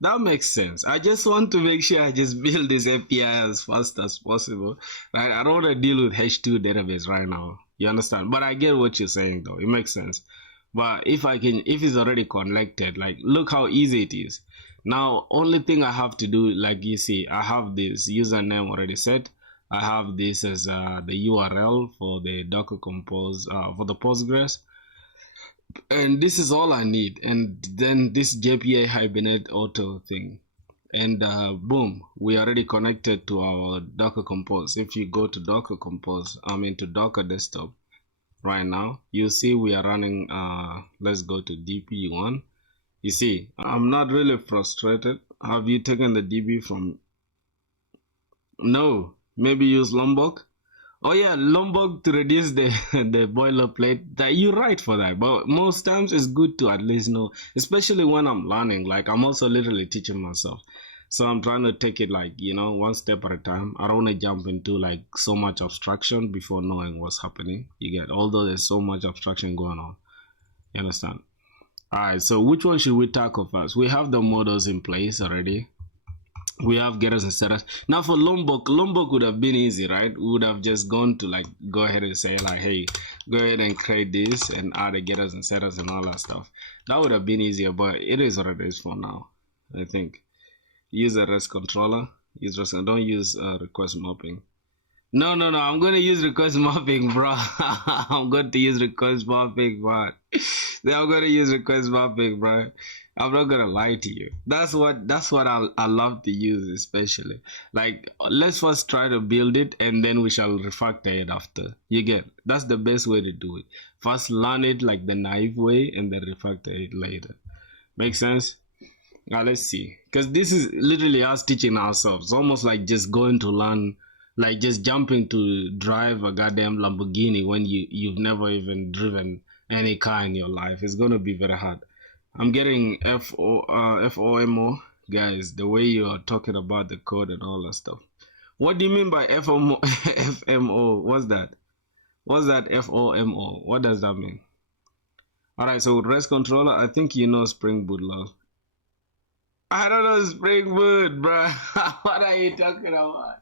That makes sense. I just want to make sure I just build this API as fast as possible. Right? I don't want to deal with H2 database right now. You understand? But I get what you're saying though. It makes sense. But if it's already connected, like look how easy it is. Now, only thing I have to do, like you see, I have this username already set. I have this as the URL for the Docker Compose for the Postgres. And this is all I need, and then this JPA Hibernate auto thing, and boom, we already connected to our Docker Compose. If you go to Docker Compose, to Docker Desktop right now, you see we are running let's go to DP1. You see, I'm not really frustrated. Have you taken the DB from? No, maybe use Lombok. Oh yeah, Lombok to reduce the the boilerplate. That you're right for that, but most times it's good to at least know, especially when I'm learning. Like I'm also literally teaching myself, so I'm trying to take it like one step at a time. I don't want to jump into like so much abstraction before knowing what's happening. You get, although there's so much abstraction going on. You understand? All right. So which one should we tackle first? We have the models in place already. We have getters and setters. Now for Lombok would have been easy, right? We would have just gone to like go ahead and say like, hey, go ahead and create this and add the getters and setters and all that stuff. That would have been easier, but it is what it is for now. I think use a REST controller. Don't use request mapping. No, I'm going to use request mapping, bro. I'm going to use request mapping, bro. I'm going to use request mapping, bro. I'm not gonna lie to you. That's what I love to use, especially. Like, let's first try to build it, and then we shall refactor it after. You get? That's the best way to do it. First, learn it like the naive way, and then refactor it later. Make sense? Now let's see. Because this is literally us teaching ourselves. It's almost like just going to learn, like just jumping to drive a goddamn Lamborghini when you've never even driven any car in your life. It's gonna be very hard. I'm getting FOMO, guys, the way you're talking about the code and all that stuff. What do you mean by FOMO? FMO? What's that? What's that FOMO? What does that mean? Alright, so with REST controller, I think you know SpringBoot love. I don't know SpringBoot, bro. What are you talking about?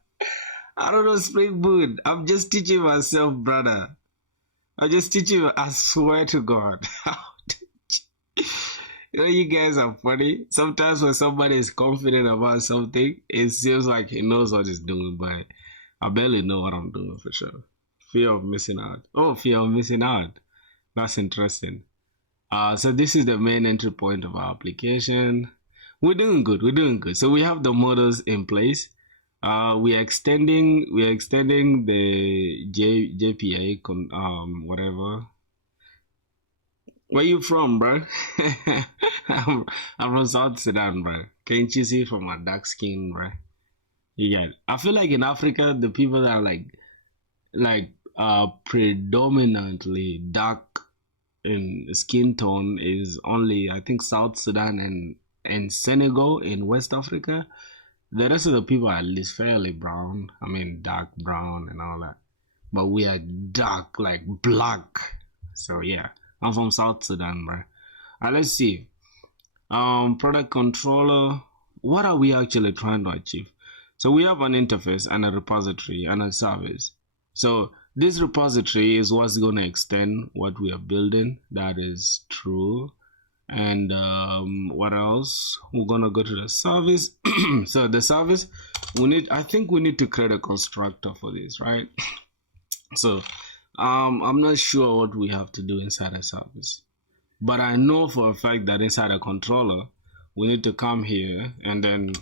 I don't know SpringBoot. I'm just teaching myself, brother. I'm just teaching, I swear to God. You guys are funny. Sometimes when somebody is confident about something, it seems like he knows what he's doing, but I barely know what I'm doing for sure. Fear of missing out. Oh, fear of missing out. That's interesting. So this is the main entry point of our application. We're doing good. So we have the models in place. We're extending the JPA whatever. Where you from, bro? I'm from South Sudan, bro. Can't you see from my dark skin, bro? You get it. I feel like in Africa, the people that are like predominantly dark in skin tone is only, I think, South Sudan and Senegal in West Africa. The rest of the people are at least fairly brown. I mean, dark brown and all that. But we are dark, like black. So yeah. I'm from South Sudan, bro. Let's see. Product controller. What are we actually trying to achieve? So we have an interface and a repository and a service. So this repository is what's going to extend what we are building. That is true. And what else? We're gonna go to the service. So the service, I think we need to create a constructor for this, right? So I'm not sure what we have to do inside a service, but I know for a fact that inside a controller we need to come here and then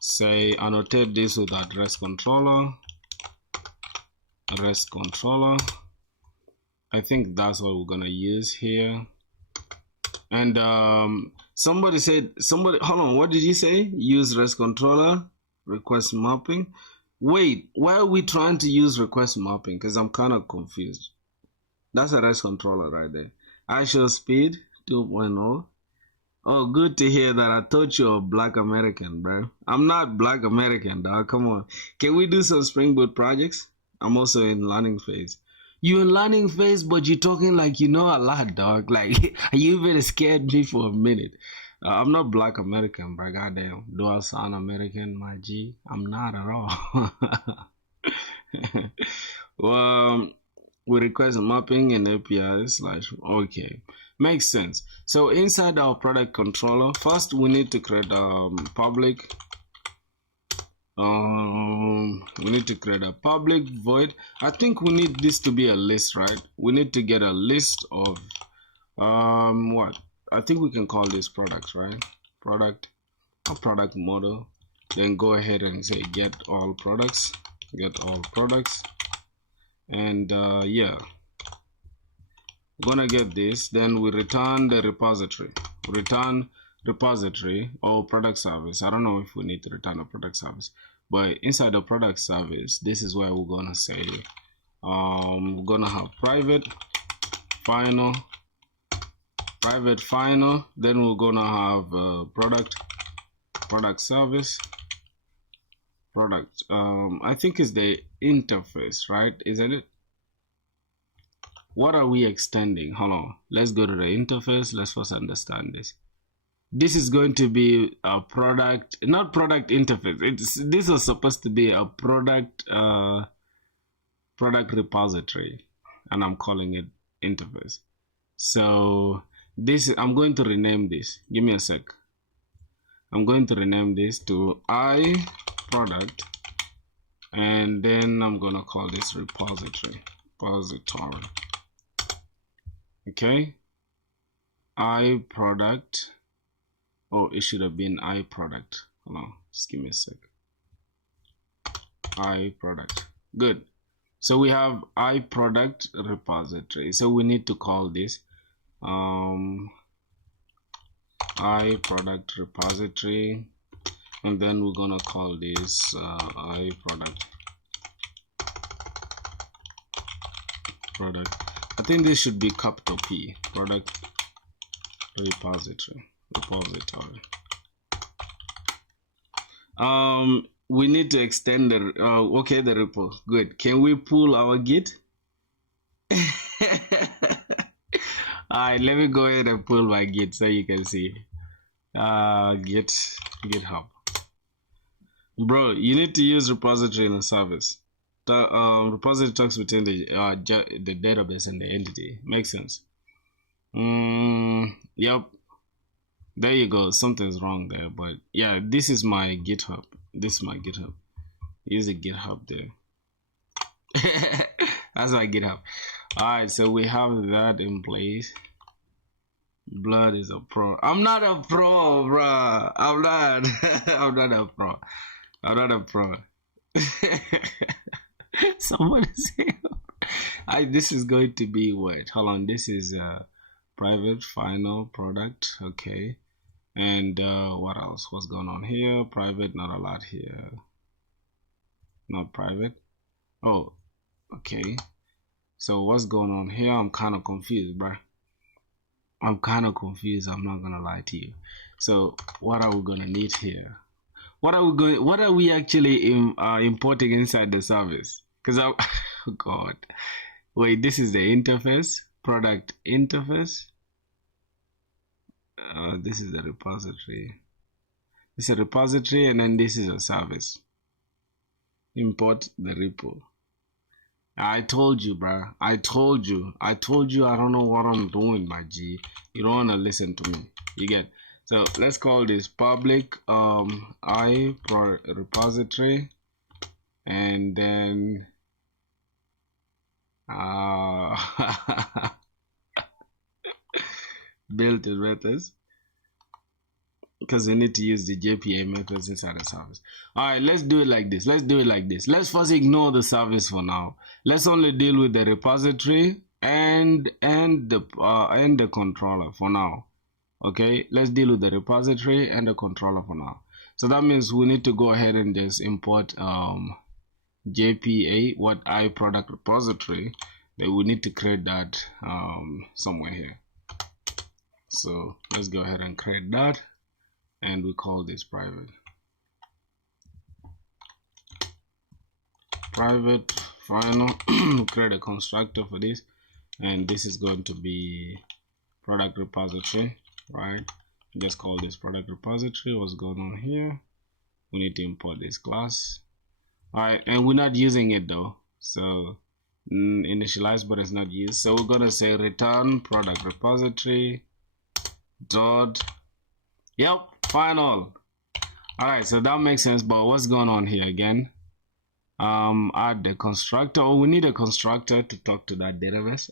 say annotate this with address controller. I think that's what we're gonna use here. And somebody hold on, what did you say? Use REST controller request mapping. Wait, why are we trying to use request mapping? Because I'm kind of confused. That's a REST controller right there. Actual speed 2.0. Oh, good to hear that. I thought you were Black American, bro. I'm not Black American, dog. Come on. Can we do some Spring Boot projects? I'm also in learning phase. You in learning phase, but you're talking like you know a lot, dog. Like, you even scared me for a minute. I'm not Black American, bro. Goddamn. Do I sound American, my G? I'm not at all. Well, we request mapping and API / okay, makes sense. So inside our product controller, first we need to create public. We need to create a public void. I think we need this to be a list, right? We need to get a list of what? I think we can call this products, right? Product, a product model. Then go ahead and say get all products. And yeah, we're gonna get this. Then we return the repository. Or product service. I don't know if we need to return a product service, but inside the product service, this is where we're gonna say we're gonna have private final. Then we're gonna have product service. I think it's the interface, right? Isn't it? What are we extending? Hold on, let's go to the interface. Let's first understand this. This is going to be a product, not product interface. This is supposed to be a product repository, and I'm calling it interface. So this, I'm going to rename this. Give me a sec. I'm going to rename this to iProduct, and then I'm gonna call this repository. Okay, iProduct. Oh, it should have been iProduct. Hold on, just give me a sec. iProduct. Good. So we have iProduct repository. So we need to call this iProduct repository, and then we're gonna call this iProduct product. I think this should be capital P, product repository. We need to extend the okay, the repo. Good. Can we pull our git? Alright, let me go ahead and pull my git so you can see. GitHub. Bro, you need to use repository in a service. The repository talks between the database and the entity. Makes sense. Yep. There you go. Something's wrong there, but yeah, this is my GitHub. Use the GitHub there. That's my GitHub. Alright, so we have that in place. Blood is a pro. I'm not a pro, bruh. I'm not a pro. Somebody say this is going to be what? Hold on, this is private final product. Okay. And what else? What's going on here? Private, not a lot here. Not private. Oh, okay. So what's going on here? I'm kind of confused, bruh. I'm not gonna lie to you. So what are we gonna need here? What are we actually importing inside the service? Because oh god, wait, this is the interface, product interface. This is the repository. It's a repository, and then this is a service. Import the repo. I told you, bruh. I told you. I told you I don't know what I'm doing, my G. You don't wanna listen to me. You get. So let's call this public repository, and then built-in methods, because we need to use the JPA methods inside the service. All right, let's do it like this. Let's first ignore the service for now. Let's only deal with the repository and the controller for now. Okay, let's deal with the repository and the controller for now. So that means we need to go ahead and just import JPA, what I product repository. That we need to create that somewhere here. So let's go ahead and create that, and we call this private final. Create a constructor for this, and this is going to be product repository, right? Just call this product repository. What's going on here? We need to import this class. All right, and we're not using it though, so initialize but it's not used. So we're gonna say return product repository dot final. All right, so that makes sense. But what's going on here again? Add the constructor. Oh, we need a constructor to talk to that database.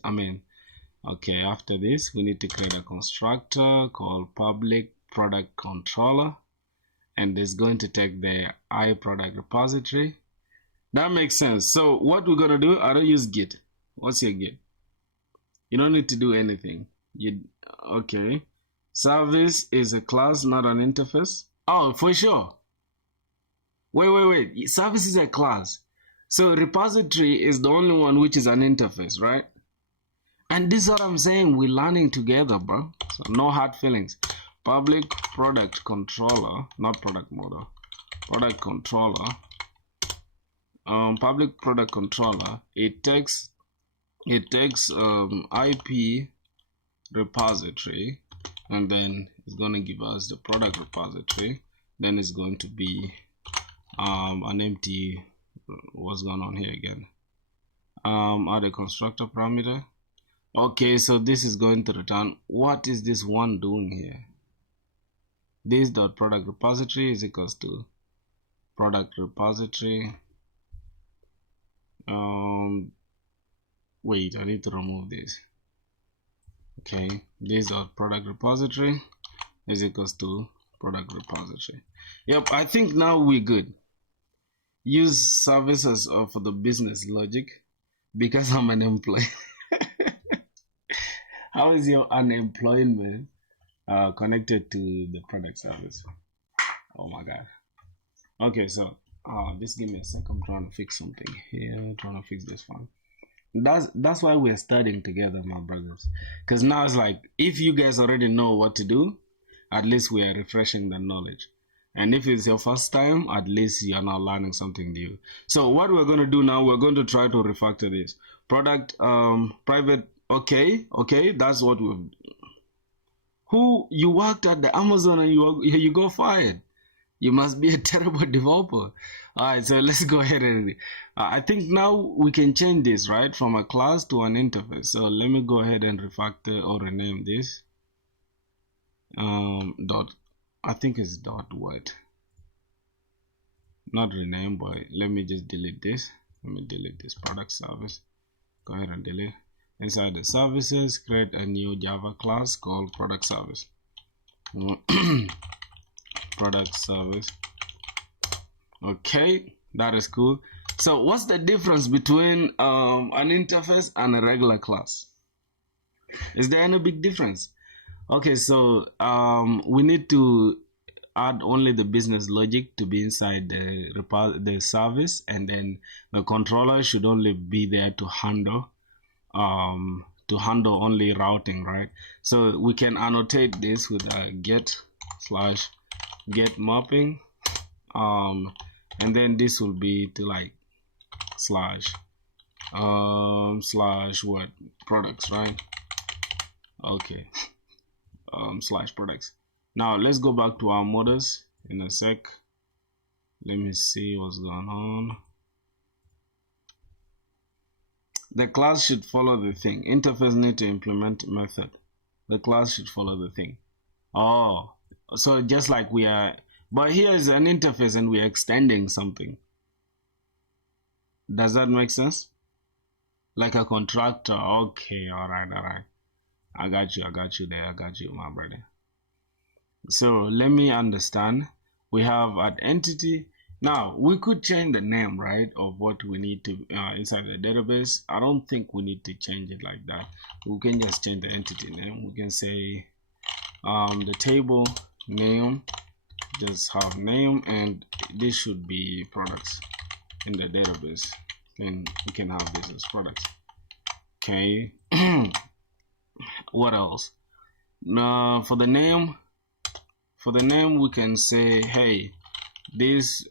Okay, after this we need to create a constructor called public product controller, and it's going to take the I product repository. That makes sense. So what we're gonna do, I don't use git. What's your git? You don't need to do anything. Okay. Service is a class, not an interface. Oh, for sure. Wait. Service is a class. So repository is the only one which is an interface, right? And this is what I'm saying. We're learning together, bro. So no hard feelings. Public product controller, not product model. Product controller. Public product controller. It takes IP repository, and then it's going to give us the product repository. Then it's going to be an empty. What's going on here again? Add a constructor parameter. Okay, so this is going to return. What is this one doing here? This dot product repository is equals to product repository. Wait, I need to remove this. Okay, this dot product repository is equals to product repository. Yep, I think now we're good. Use services for the business logic, because I'm an employee. How is your unemployment connected to the product service? Oh my god. Okay, so just give me a sec. I'm trying to fix something here. I'm trying to fix this one. That's why we're studying together, my brothers. Because now it's like, if you guys already know what to do, at least we are refreshing the knowledge. And if it's your first time, at least you're now learning something new. So what we're going to do now, we're going to try to refactor this. Product private. Okay, that's what we've. Who you worked at the Amazon and you go fired? You must be a terrible developer. All right, so let's go ahead and I think now we can change this, right, from a class to an interface. So let me go ahead and refactor or rename this. Dot, I think it's dot what? Not rename, but let me just delete this. Let me delete this product service. Go ahead and delete. Inside the services, create a new Java class called product service. Product service. Okay, that is cool. So what's the difference between an interface and a regular class? Is there any big difference? Okay, so we need to add only the business logic to be inside the service, and then the controller should only be there to handle only routing, right? So we can annotate this with a get mapping, and then this will be to like slash what products, right? Okay, slash products. Now let's go back to our models in a sec. Let me see what's going on. The class should follow the thing. Interface need to implement method. The class should follow the thing. Oh, so just like we are, but here is an interface and we are extending something. Does that make sense? Like a contractor. Okay, all right. I got you there. I got you, my brother. So let me understand. We have an entity. Now we could change the name, right, of what we need to inside the database. I don't think we need to change it like that. We can just change the entity name. We can say the table name, just have name, and this should be products in the database. Then we can have this as products. Okay. What else? For the name we can say, hey, this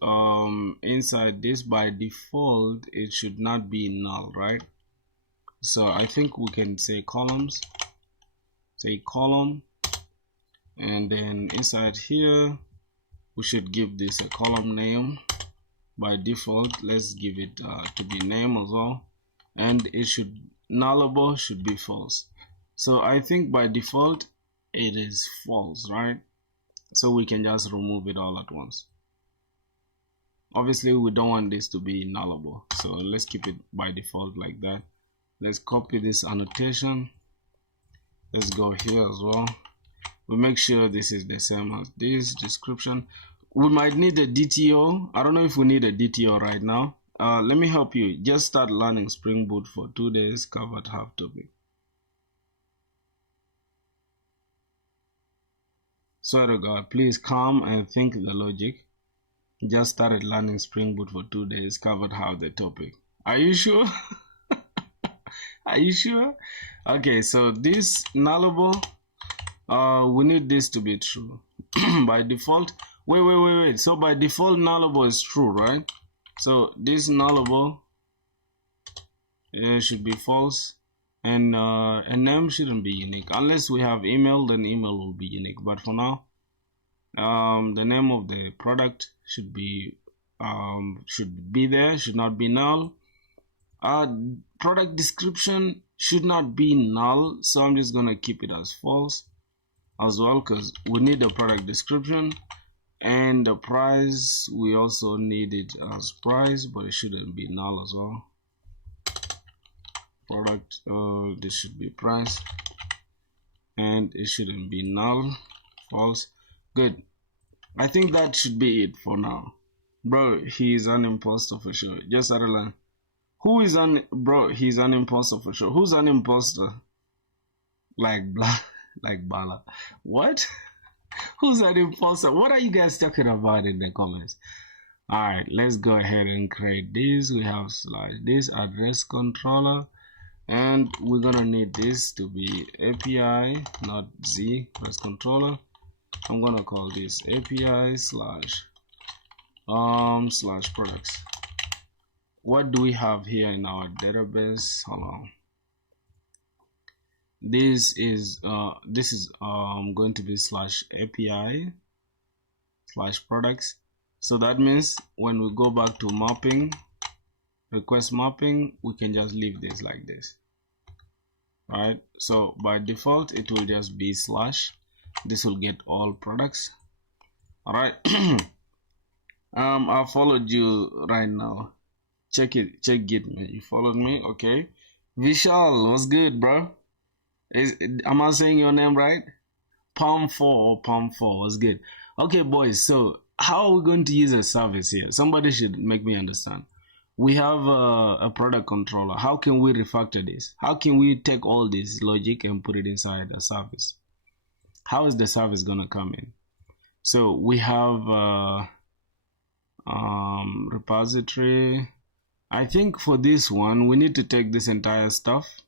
inside this by default it should not be null, right? So I think we can say columns, say column, and then inside here we should give this a column name. By default, let's give it to be name as well, and it should nullable should be false. So I think by default it is false, right? So we can just remove it all at once. Obviously we don't want this to be nullable, so let's keep it by default like that. Let's copy this annotation. Let's go here as well. We make sure this is the same as this description. We might need a DTO. I don't know if we need a DTO right now. Let me help you. Just start learning Spring Boot for 2 days, covered half topic. Swear to God, please come and think the logic. Just started learning Spring Boot for 2 days, covered half the topic. Are you sure? Are you sure? Okay, so this nullable, we need this to be true. By default, wait. So by default, nullable is true, right? So this nullable should be false, and name shouldn't be unique unless we have email. Then email will be unique. But for now, the name of the product should be there, should not be null. Product description should not be null, so I'm just gonna keep it as false as well, because we need a product description. And the price, we also need it as price, but it shouldn't be null as well. Product, this should be price, and it shouldn't be null, false. Good. I think that should be it for now. Bro, he is an imposter for sure. Just out of line. Who is bro, he's an imposter for sure. Who's an imposter? Like blah, like Bala. What? Who's an imposter? What are you guys talking about in the comments? Alright, let's go ahead and create this. We have slash this address controller, and we're gonna need this to be API, not Z, address controller. I'm gonna call this API slash products. What do we have here in our database? Hold on. This is going to be slash API slash products. So that means when we go back to mapping, request mapping, we can just leave this like this. Right? So by default it will just be slash. This will get all products. All right. I followed you right now. Check Git, man. You followed me, okay? Vishal, what's good, bro? Am I saying your name right? Palm 4, what's good? Okay, boys. So how are we going to use a service here? Somebody should make me understand. We have a product controller. How can we refactor this? How can we take all this logic and put it inside a service? How is the service gonna come in? So we have repository. I think for this one we need to take this entire stuff,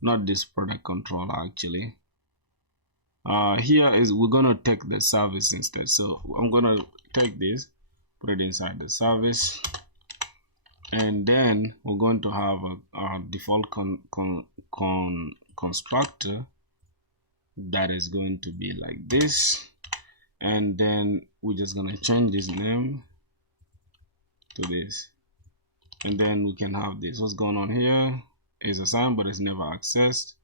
not this product controller actually. Here is we're gonna take the service instead. So I'm gonna take this, put it inside the service, and then we're going to have a default constructor that is going to be like this, and then we're just gonna change this name to this, and then we can have this. What's going on here? is assigned but it's never accessed.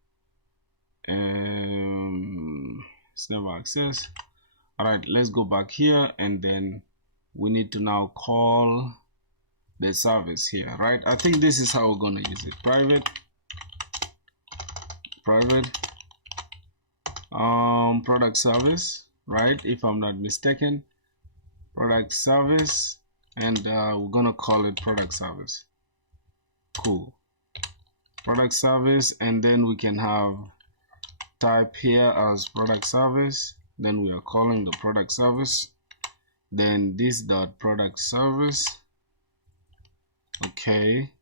It's never accessed. All right, let's go back here, and then we need to now call the service here, right? I think this is how we're gonna use it. Private product service, right? If I'm not mistaken, product service, and we're gonna call it product service. Cool. Product service, and then we can have type here as product service. Then we are calling the product service. Then this dot product service. Okay,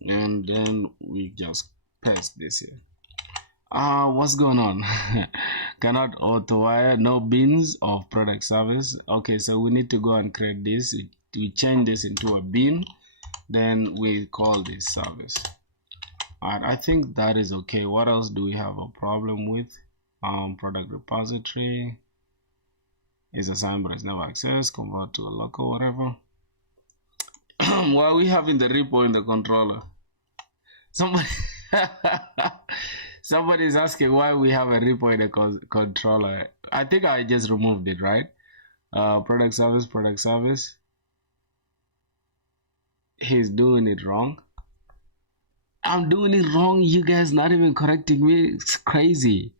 and then we just paste this here. What's going on? Cannot auto wire, no bins of product service. Okay, so we need to go and create this. We change this into a bin, then we call this service. Alright, I think that is okay. What else do we have a problem with? Product repository is assigned but it's never accessed. Convert to a local, whatever. Why are we having the repo in the controller? Somebody is asking why we have a repo in the controller. I think I just removed it, right? Product service. He's doing it wrong. I'm doing it wrong. You guys not even correcting me. It's crazy.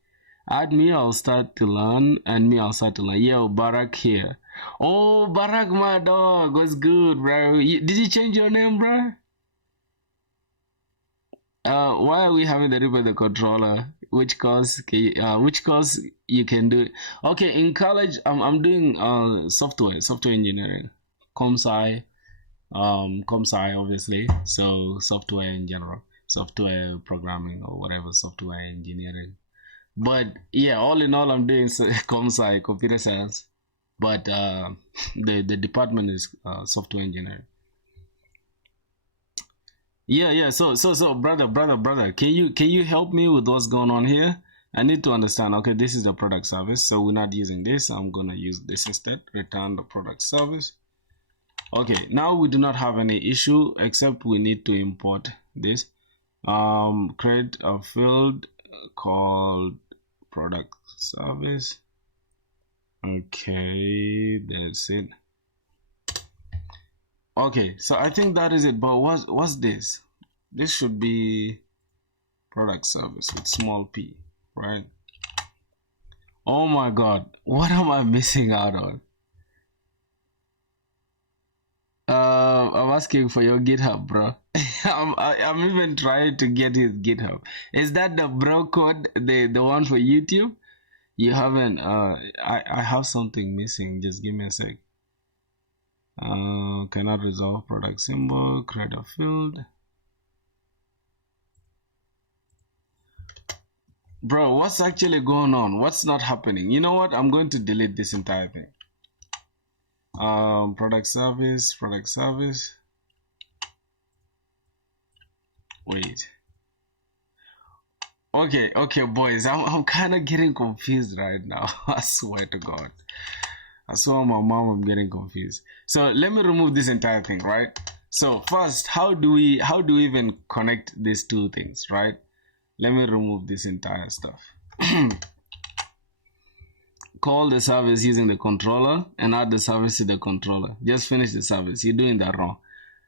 Add me, I'll start to learn. And me, I'll start to learn. Yo, Barack here. Oh, Barack, my dog. What's good, bro? Did you change your name, bro? Why are we having the repo the controller? Which course you can do? Okay, in college, I'm doing software engineering, comsci obviously. So software in general, software programming or whatever, software engineering. But yeah, all in all, I'm doing comsci, computer science. But the department is software engineering. Yeah. So, brother, can you help me with what's going on here? I need to understand. Okay, this is the product service, so we're not using this. I'm gonna use this instead. Return the product service. Okay, now we do not have any issue except we need to import this. Create a field called product service. Okay, that's it. Okay, so I think that is it. But what's this? This should be product service with small p, right? Oh my god, what am I missing out on? I'm asking for your GitHub, bro. I'm even trying to get his GitHub. Is that the bro code, the one for YouTube? You haven't. I have something missing. Just give me a sec. Cannot resolve product symbol. Create a field. Bro, what's actually going on? What's not happening? You know what? I'm going to delete this entire thing. Product service. Wait. Okay, boys. I'm kind of getting confused right now. I swear to God. I saw my mom. I'm getting confused. So let me remove this entire thing, right? So first, how do we even connect these two things, right? Let me remove this entire stuff. Call the service using the controller and add the service to the controller. Just finish the service. You're doing that wrong.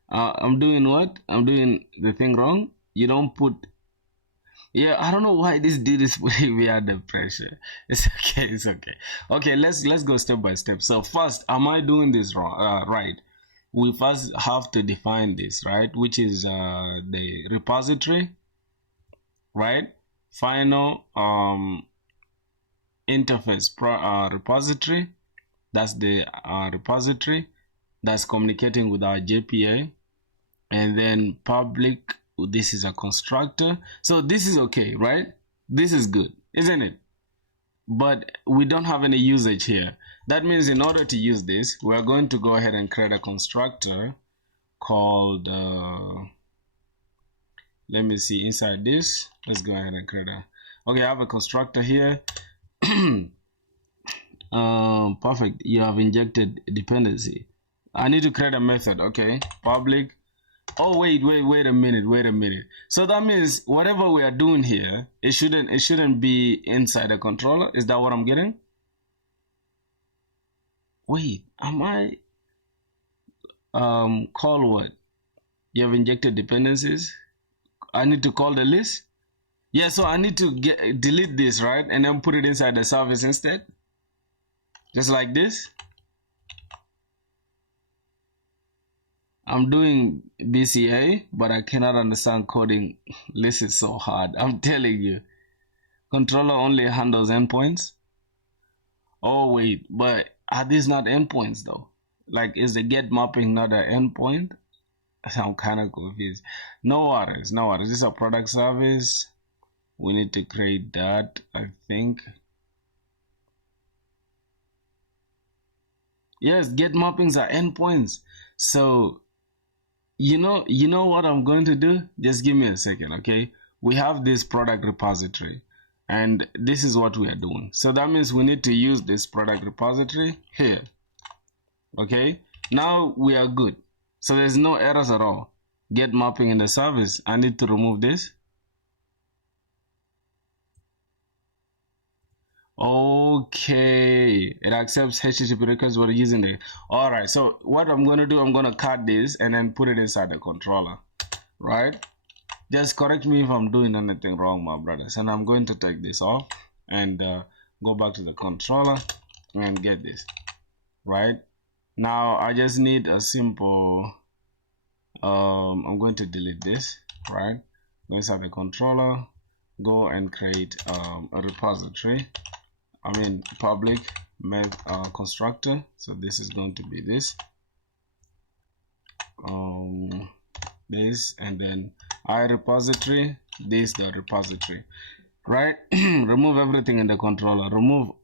I'm doing what? I'm doing the thing wrong. You don't put. Yeah, I don't know why this dude is putting me under pressure. It's okay. Okay, let's go step by step. So first, am I doing this wrong? Right. We first have to define this, right? Which is the repository, right? Final interface repository. That's the repository that's communicating with our JPA, and then public. This is a constructor. So this is okay, right? This is good, isn't it? But we don't have any usage here. That means in order to use this, we're going to go ahead and create a constructor called let me see, inside this, let's go ahead and create a, okay, I have a constructor here. Perfect. You have injected dependency. I need to create a method. Okay, public Oh wait a minute. So that means whatever we are doing here, it shouldn't be inside the controller. Is that what I'm getting? Wait, am I call what? You have injected dependencies. I need to call the list. Yeah, so I need to delete this, right? And then put it inside the service instead. Just like this. I'm doing BCA, but I cannot understand coding. This is so hard. I'm telling you. Controller only handles endpoints. Oh wait, but are these not endpoints though? Like, is the get mapping not an endpoint? I'm kind of confused. No worries, no worries. This is a product service. We need to create that, I think. Yes, get mappings are endpoints. So you know what I'm going to do? Just give me a second, okay? We have this product repository, and this is what we are doing. So that means we need to use this product repository here. Okay, now we are good. So there's no errors at all. Get mapping in the service. I need to remove this. Okay, it accepts HTTP requests we're using it. All right, so what I'm going to do, I'm going to cut this and then put it inside the controller, right? Just correct me if I'm doing anything wrong, my brothers. And I'm going to take this off and go back to the controller and get this, right? Now I just need a simple, I'm going to delete this, right? Go inside the controller, go and create a repository. I mean public constructor. So this is going to be this, this, and then I repository, this the repository, right? Remove everything in the controller. Remove,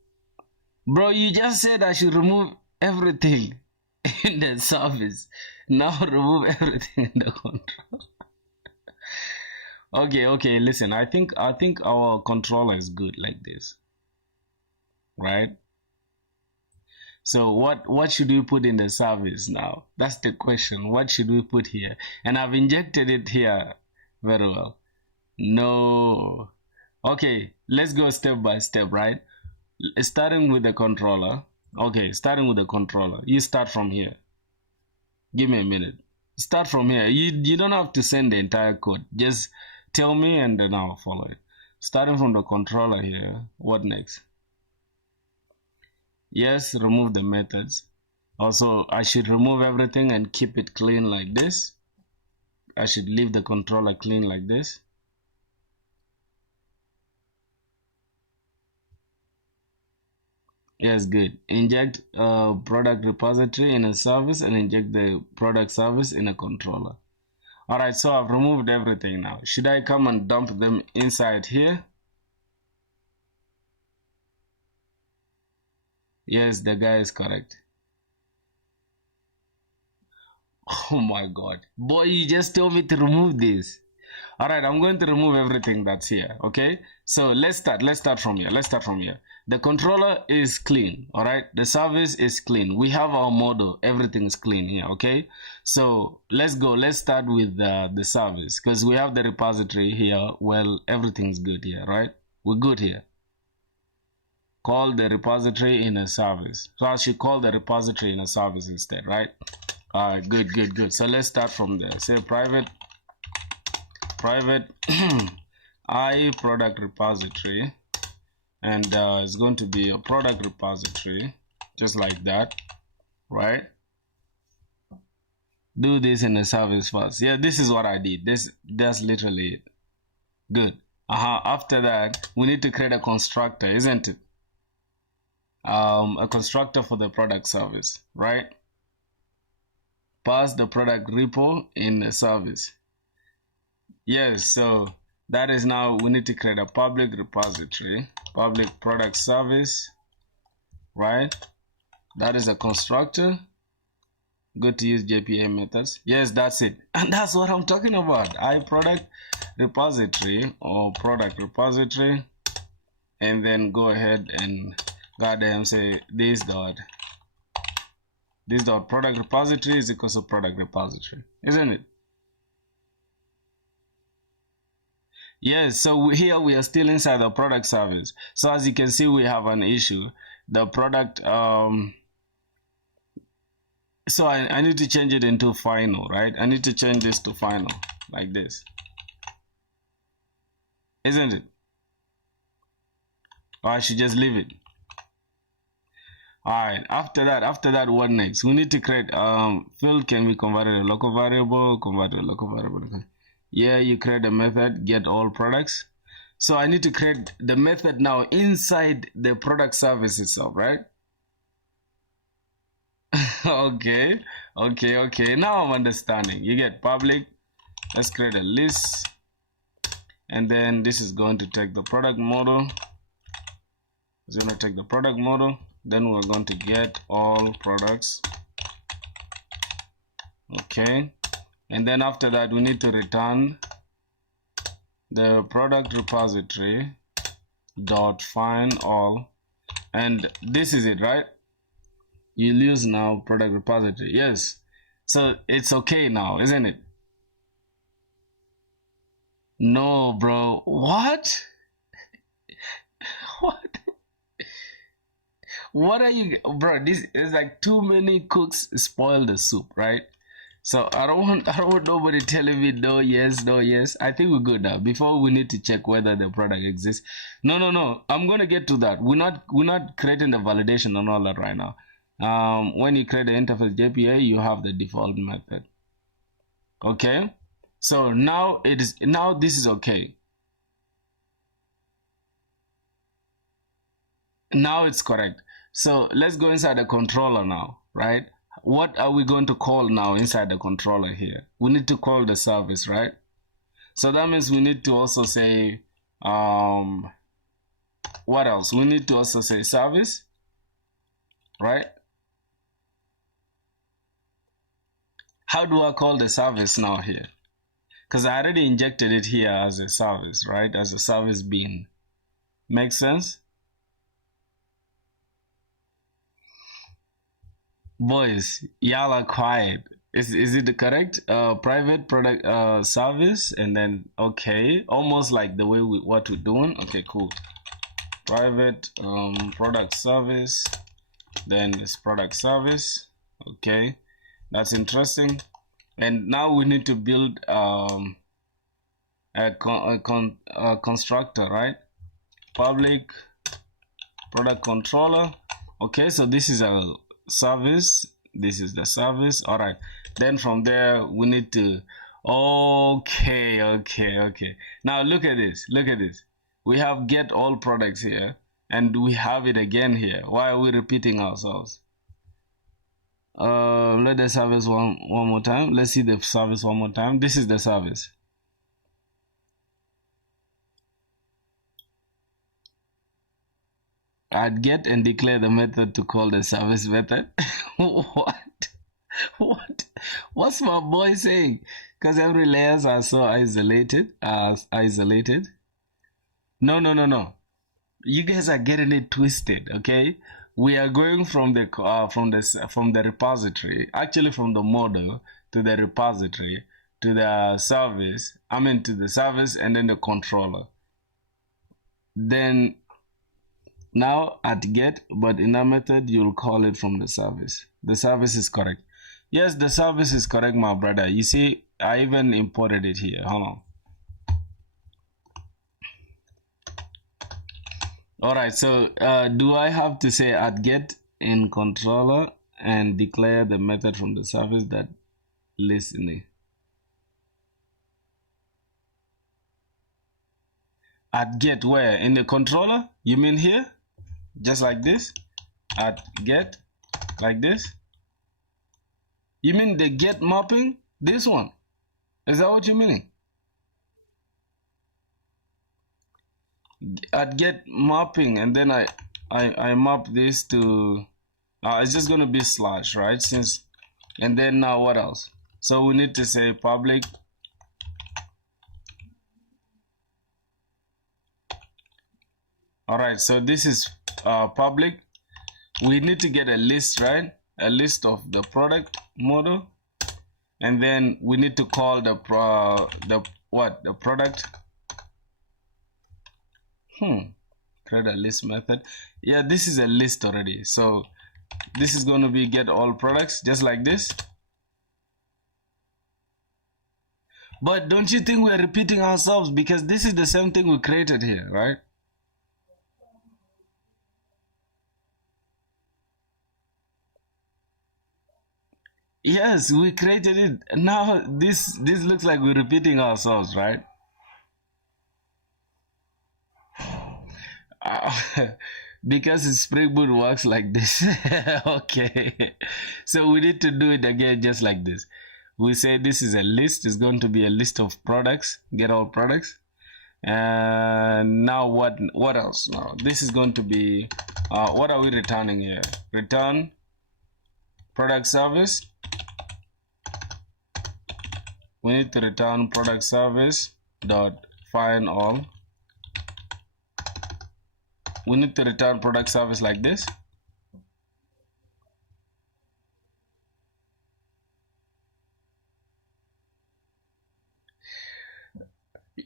bro, you just said I should remove everything in the service. Now remove everything in the controller. Okay, listen, I think our controller is good like this, right? So what should we put in the service now? That's the question. What should we put here? And I've injected it here very well. No. Okay, let's go step by step, right? Starting with the controller. Okay, starting with the controller. You start from here. Give me a minute. Start from here. You don't have to send the entire code. Just tell me and then I'll follow it. Starting from the controller here. What next? Yes, remove the methods. Also, I should remove everything and keep it clean like this. I should leave the controller clean like this. Yes, good. Inject a product repository in a service and inject the product service in a controller. All right, so I've removed everything now. Should I come and dump them inside here? Yes, the guy is correct. Oh my God. Boy, you just told me to remove this. All right, I'm going to remove everything that's here, okay? So let's start from here. Let's start from here. The controller is clean, all right? The service is clean. We have our model. Everything is clean here, okay? So let's go. Let's start with the service because we have the repository here. Well, everything's good here, right? We're good here. Call the repository in a service. So I should call the repository in a service instead, right? All right, good. So let's start from there. Say private I product repository, and it's going to be a product repository, just like that, right? Do this in the service first. Yeah, this is what I did. That's literally it. Good. After that, we need to create a constructor, isn't it? A constructor for the product service, right? Pass the product repo in the service. Yes, so that is now we need to create a public repository, public product service, right? That is a constructor. Good to use JPA methods. Yes, that's it. And that's what I'm talking about. I product repository or product repository, and then go ahead and goddamn say this dot product repository is equal to product repository, isn't it? Yes, so here we are still inside the product service. So as you can see, we have an issue. The product, so I need to change it into final, right? I need to change this to final, like this. Isn't it? Or I should just leave it. Alright, after that, what next? We need to create field can be converted to a local variable, convert to a local variable. Yeah, you create a method, get all products. So I need to create the method now inside the product service itself, right? Okay, okay. Now I'm understanding. You get public. Let's create a list. And then this is going to take the product model. It's going to take the product model. Then we're going to get all products. Okay. And then after that, we need to return the product repository dot find all. And this is it, right? You'll use now product repository. Yes. So it's okay now, isn't it? No, bro. What? What? What are you, bro? This is like too many cooks spoil the soup, right? So I don't want nobody telling me no, yes, no, yes. I think we're good now. Before we need to check whether the product exists. No. I'm gonna get to that. We're not creating the validation and all that right now. When you create the interface JPA, you have the default method. Okay. So now this is okay. Now it's correct. So let's go inside the controller now, right? What are we going to call now inside the controller here? We need to call the service, right? So that means we need to also say, what else? We need to also say service, right? How do I call the service now here? Because I already injected it here as a service, right? As a service bean. Make sense? Boys, y'all are quiet. Is it correct? Private product service, and then okay, almost like the way what we're doing. Okay, cool. Private product service, then it's product service. Okay, that's interesting. And now we need to build a constructor, right? Public product controller. Okay, so this is a service, this is the service. All right, then from there we need to okay. Now look at this, we have get all products here, and we have it again here. Why are we repeating ourselves? Let the service one more time. Let's see the service one more time. This is the service. I'd get and declare the method to call the service method. What? What's my boy saying? Because every layers are so isolated. No. You guys are getting it twisted. Okay, we are going from the repository, actually from the model to the repository to the service. To the service and then the controller. Then now at get, but in a method you'll call it from the service. The service is correct. Yes, the service is correct, my brother. You see, I even imported it here. Hold on. All right, so do I have to say at get in controller and declare the method from the service that listening? At get where? In the controller? You mean here? Just like this? At get like this? You mean the get mapping? This one? Is that what you mean? At get mapping, and then I map this to it's just gonna be slash, right? Since, and then now what else? So we need to say public all right, so this is public. We need to get a list, right? A list of the product model, and then we need to call the product Create a list method. Yeah, this is a list already. So this is going to be get all products, just like this. But don't you think we're repeating ourselves, because this is the same thing we created here, right? Yes, we created it. Now this looks like we're repeating ourselves, right? Uh, because Spring Boot works like this. Okay. So we need to do it again just like this. We say this is a list. It's going to be a list of products. Get all products. And now what else? Now this is going to be what are we returning here? Return product service. We need to return product service dot find all. We need to return product service like this.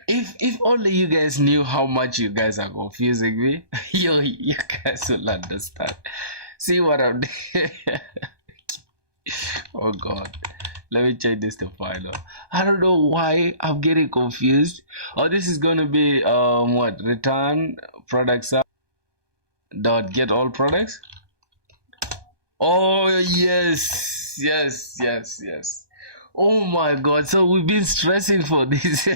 If only you guys knew how much you guys are confusing me, you guys will understand. See what I'm doing? Oh God. Let me change this to final. I don't know why I'm getting confused. Oh, this is gonna be what? Return product service dot get all products. Oh yes, yes, yes, yes. Oh my God! So we've been stressing for this.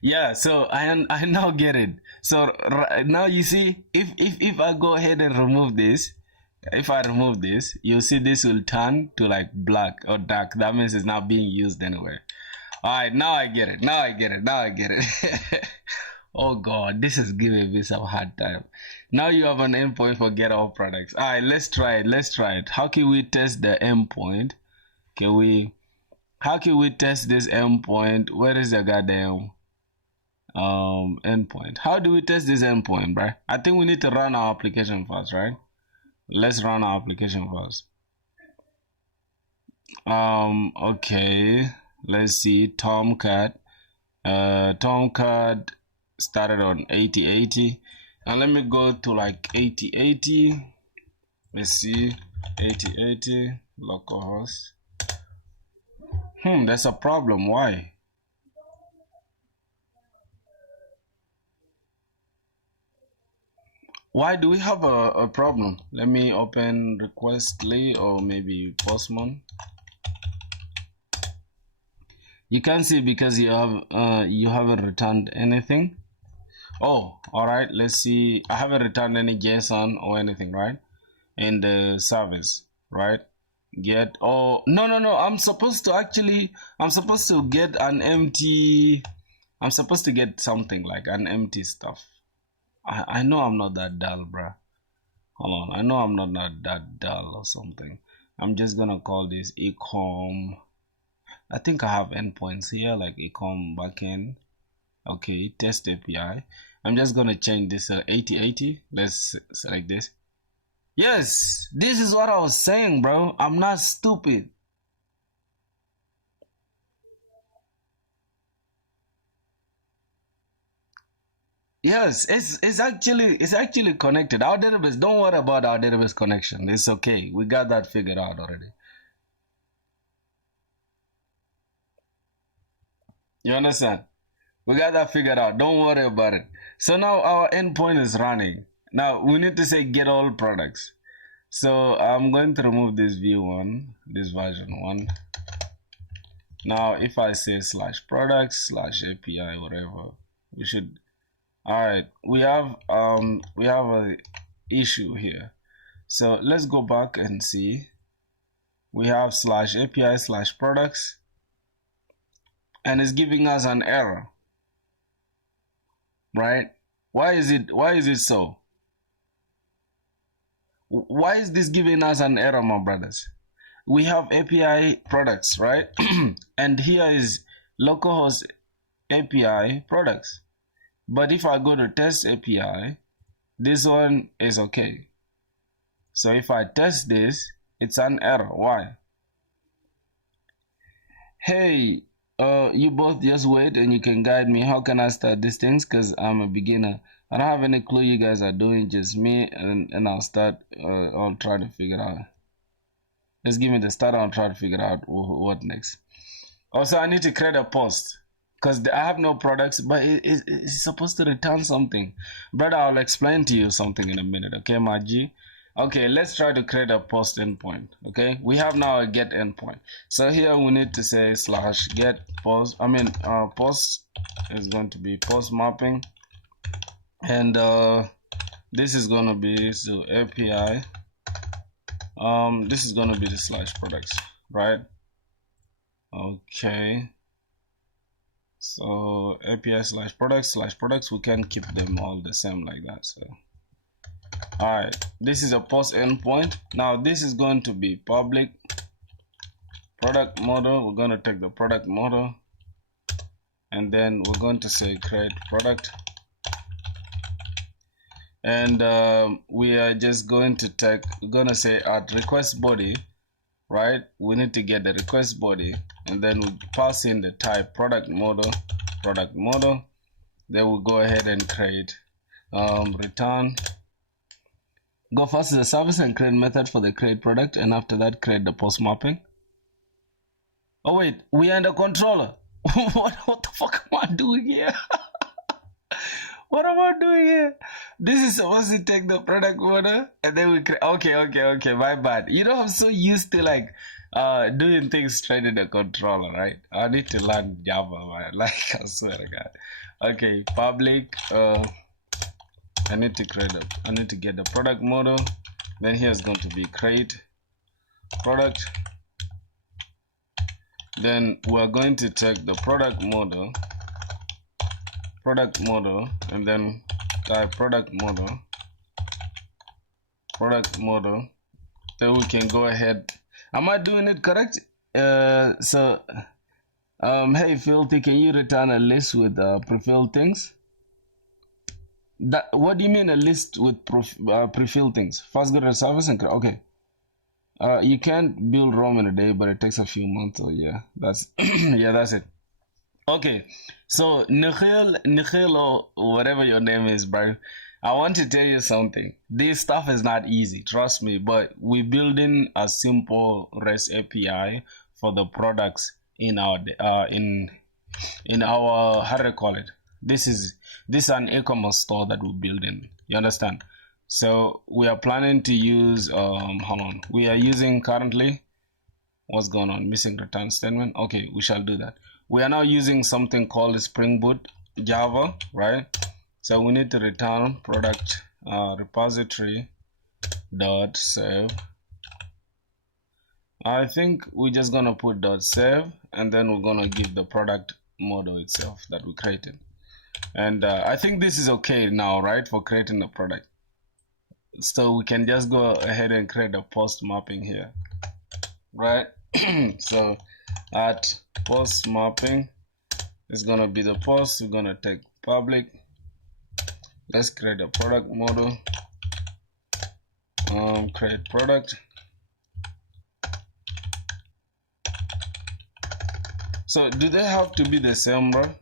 Yeah. So I now get it. So now you see, if I go ahead and remove this, if I remove this, you'll see this will turn to like black or dark. That means it's not being used anywhere. All right, now I get it. Now I get it. Now I get it. Oh God, this is giving me some hard time. Now you have an endpoint for get all products. All right, let's try it. Let's try it. How can we test the endpoint? Can we? How can we test this endpoint? Where is the goddamn endpoint? How do we test this endpoint, bro? I think we need to run our application first, right? Let's run our application first. Okay. Let's see. Tomcat. Tomcat started on 8080. And let me go to like 8080. Let's see. 8080 localhost. That's a problem. Why? Why do we have a problem? Let me open requestly or maybe postman. You can't see because you haven't returned anything. Oh, all right. Let's see. I haven't returned any JSON or anything, right? In the service, right? Get. Oh no no no! I'm supposed to get an empty. I'm supposed to get something like an empty stuff. I know I'm not that dull, bruh. Hold on. I know I'm not that dull or something. I'm just gonna call this ecom. I think I have endpoints here like ecom backend. Okay, test API. I'm just gonna change this 8080. Let's select this. Yes, this is what I was saying, bro. I'm not stupid. Yes, it's actually connected. Our database, don't worry about our database connection. It's okay. We got that figured out already. You understand? We got that figured out. Don't worry about it. So now our endpoint is running. Now we need to say get all products. So I'm going to remove this view one, this version one. Now if I say slash products slash API, whatever, we should. All right, we have a issue here. So let's go back and see. We have slash API slash products, and it's giving us an error, right? Why is it so? Why is this giving us an error, my brothers? We have API products, right? And here is localhost API products. But if I go to test API, this one is okay. So if I test this, it's an error. Why? Hey, You both just wait and you can guide me. How can I start these things? Because I'm a beginner. I don't have any clue you guys are doing, just me, and I'll start. I'll try to figure out. Just give me the start. I'll try to figure out what next. Also, I need to create a post because I have no products, but it's supposed to return something. Brother, I'll explain to you something in a minute. Okay, my G? Okay, let's try to create a post endpoint. Okay, we have now a get endpoint. So here we need to say slash get post. Post is going to be post mapping, and this is going to be so API. This is going to be the slash products, right? Okay. So API slash products, we can keep them all the same like that. So alright, this is a post endpoint. Now this is going to be public product model. We're going to take the product model and then we're going to say create product, and we are just going to take, we're going to say add request body, right? We need to get the request body and then we pass in the type product model. Then we'll go ahead and create return. Go first to the service and create method for the create product, and after that create the post mapping. Oh wait, we are in the controller. what the fuck am I doing here? What am I doing here? This is supposed to take the product model and then we create. Okay, my bad. You know, I'm so used to like doing things straight in the controller, right? I need to learn Java, man. Like, I swear to God. Okay, public. I need to get the product model. Then here's going to be create product. Then we're going to take the product model, and then type product model. Then we can go ahead. Am I doing it correct? Hey Filthy, can you return a list with pre-filled things? What do you mean a list with pre-filled things? First go to the service and okay. You can't build Rome in a day, but it takes a few months. So yeah, that's yeah, that's it. Okay, so Nikhil or whatever your name is, bro. I want to tell you something. This stuff is not easy, trust me. But we're building a simple REST API for the products in our how do I call it? This is an e-commerce store that we're building. You understand? So we are planning to use hold on. We are using currently, what's going on? Missing return statement. Okay, we shall do that. We are now using something called SpringBoot Java, right? So we need to return product repository dot save. I think we're just gonna put dot save, and then we're gonna give the product model itself that we created. And I think this is okay now, right, for creating a product. So we can just go ahead and create a post mapping here, right? So at post mapping is gonna be the post. We're gonna take public. Let's create a product model. Create product. So do they have to be the same, bro?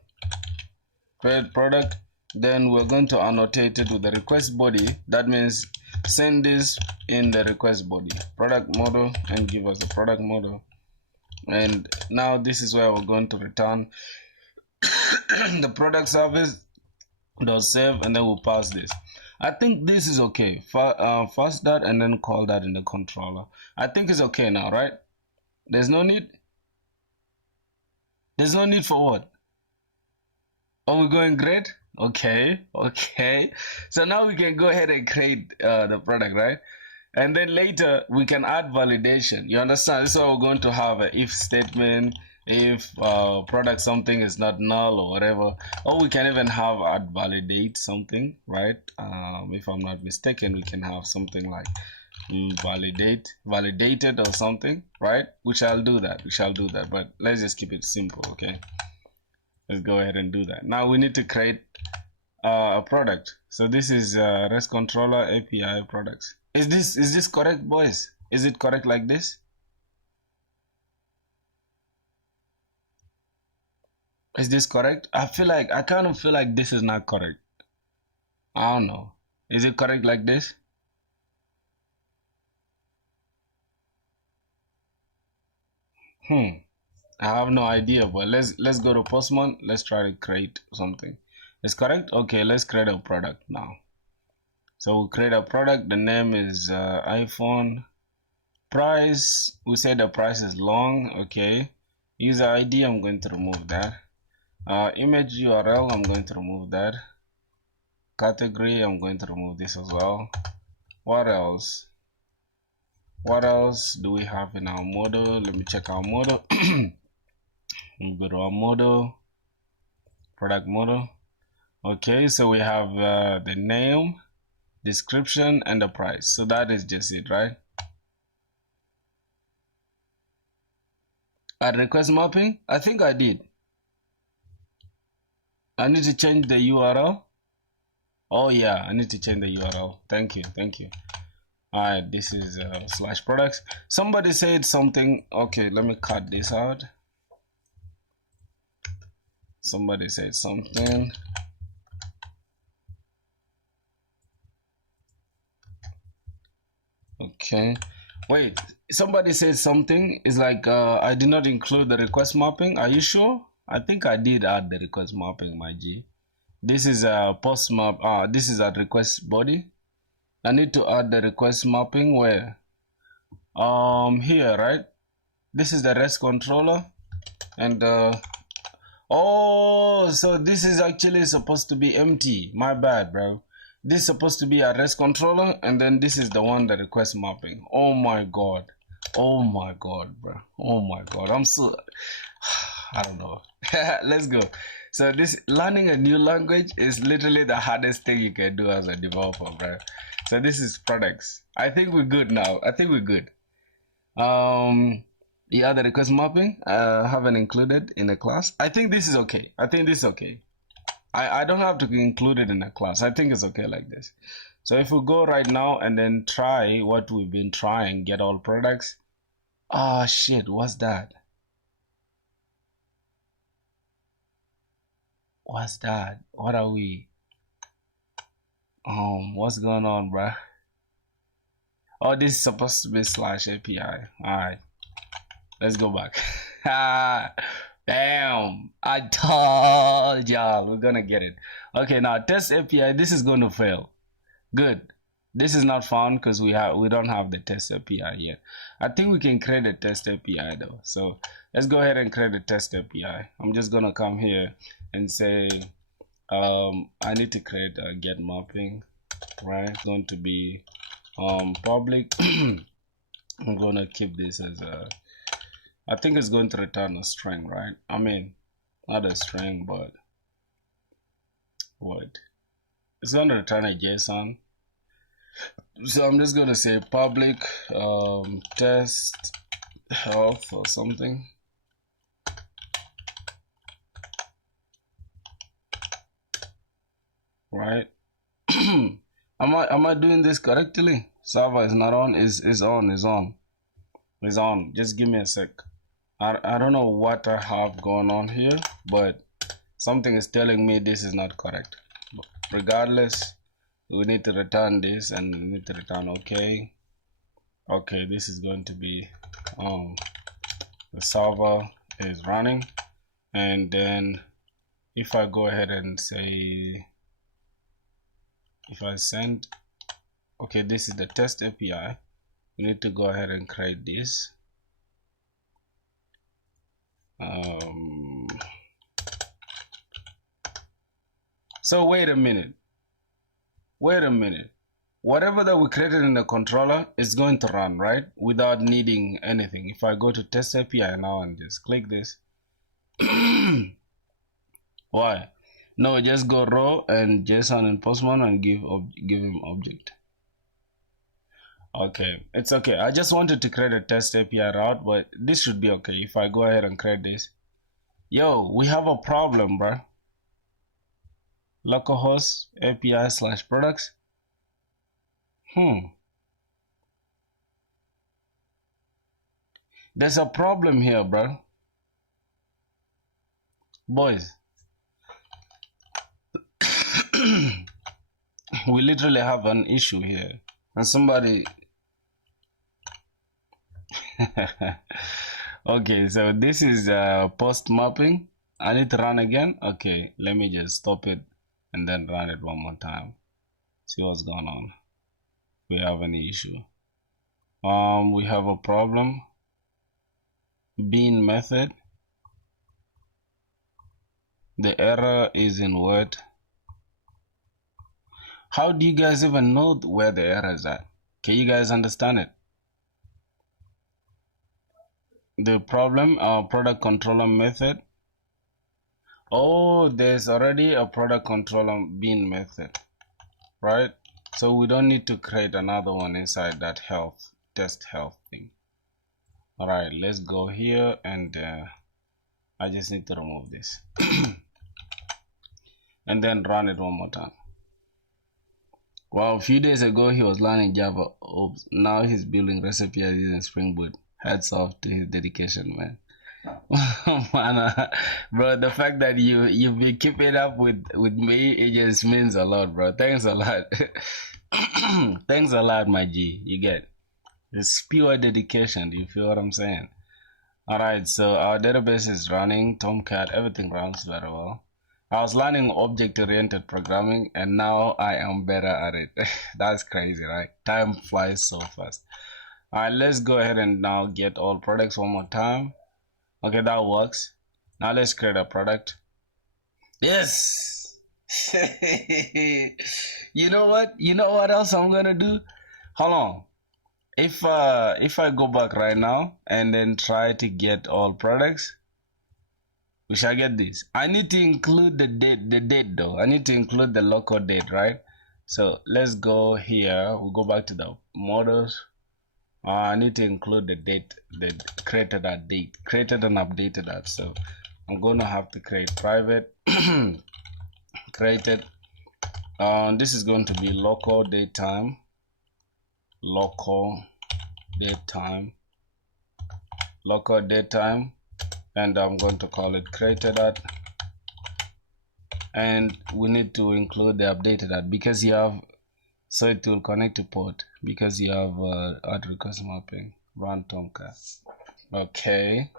Create product. Then we're going to annotate it with the request body. That means send this in the request body, product model, and give us the product model. And now this is where we're going to return the product service dot save, and then we'll pass this. I think this is okay. First that and then call that in the controller. I think it's okay now, right? There's no need for what? Are we going great? Okay. So now we can go ahead and create the product, right? And then later we can add validation. You understand? So we're going to have an if statement, if product something is not null or whatever. Or we can even have add validate something, right? If I'm not mistaken, we can have something like validated or something, right? We shall do that. But let's just keep it simple, okay? Let's go ahead and do that. Now we need to create a product. So this is REST controller API products. Is this correct, boys? Is it correct like this? Is this correct? I kind of feel like this is not correct. I don't know. Is it correct like this? I have no idea, but let's go to Postman. Let's try to create something. Is correct? Okay, let's create a product now. So we'll create a product. The name is iPhone. Price, we said the price is long. Okay. User ID, I'm going to remove that. Image URL, I'm going to remove that. Category, I'm going to remove this as well. What else? What else do we have in our model? Let me check our model. We go to our model, product model. Okay, so we have the name, description, and the price. So that is just it, right? Add request mapping? I think I did. I need to change the URL. Oh yeah, I need to change the URL. Thank you. Alright, this is slash products. Somebody said something. Okay, let me cut this out. Somebody said something. Okay, wait, somebody said something. It's like I did not include the request mapping. Are you sure? I think I did add the request mapping, my G. This is a post map. This is a request body. I need to add the request mapping where here, right? This is the REST controller, and oh, so this is actually supposed to be empty. My bad, bro. This is supposed to be a REST controller, and then this is the one, the request mapping. Oh my god. Oh my god, bro. Oh my god. I'm so I don't know. Let's go. So this learning a new language is literally the hardest thing you can do as a developer, bro. So this is products. I think we're good now. I think we're good. Yeah, the request mapping haven't included in the class. I think this is okay. I think this is okay. I don't have to include it in a class. I think it's okay like this. So if we go right now and then try what we've been trying, get all products. Ah, shit, what's that? What's that? What are we? What's going on, bruh? Oh, this is supposed to be slash API. Alright, let's go back. Damn, I told y'all we're gonna get it. Okay, now test API. This is gonna fail. Good. This is not found because we don't have the test API yet. I think we can create a test API though. So let's go ahead and create a test API. I'm just gonna come here and say I need to create a get mapping, right? It's going to be public. I'm gonna keep this as a, I think it's going to return a string, right? I mean, not a string, but what? It's going to return a JSON. So I'm just going to say public test health or something. Right? Am I doing this correctly? Server is not on. Is on. Just give me a sec. I don't know what I have going on here, but something is telling me this is not correct. But regardless, we need to return this, and we need to return okay. Okay, this is going to be the server is running, and then if I go ahead and say, if I send, okay, this is the test API. We need to go ahead and create this. So wait a minute. Whatever that we created in the controller is going to run, right? Without needing anything. If I go to test API now and just click this. Why? No, just go raw and JSON and Postman and give him object. Okay, it's okay. I just wanted to create a test API route, but this should be okay. If I go ahead and create this. Yo, we have a problem, bro. Localhost API / products. There's a problem here, bro. boys. We literally have an issue here, and somebody. Okay, so this is post mapping. I need to run again. Okay, let me just stop it and then run it one more time. See what's going on. We have any issue. We have a problem. Bean method. The error is in what? How do you guys even know where the error is at? Can you guys understand it? The problem, product controller method. Oh, there's already a product controller bean method, right? So we don't need to create another one inside that health test health thing. All right, let's go here, and I just need to remove this and then run it one more time. Well, a few days ago he was learning Java. Oops, now he's building recipes using SpringBoot. Hats off to his dedication, man. Man, bro, the fact that you be keeping up with me, it just means a lot, bro. Thanks a lot. Thanks a lot, my G. You get it's pure dedication. Do you feel what I'm saying? All right, so our database is running. Tomcat, everything runs very well. I was learning object-oriented programming, and now I am better at it. That's crazy, right? Time flies so fast. All right, let's go ahead and now get all products one more time. Okay, that works. Now let's create a product. Yes. You know what? You know what else I'm gonna do? Hold on. If I go back right now and then try to get all products, we shall get this. I need to include the date though. I need to include the local date, right? So let's go here. We'll go back to the models. I need to include the date that created that date, created and updated that. So I'm gonna have to create private created. This is going to be local date time, local date time, local date time, and I'm going to call it created at. And we need to include the updated at because you have. So it will connect to port because you have add request mapping. Run Tomcat. Okay,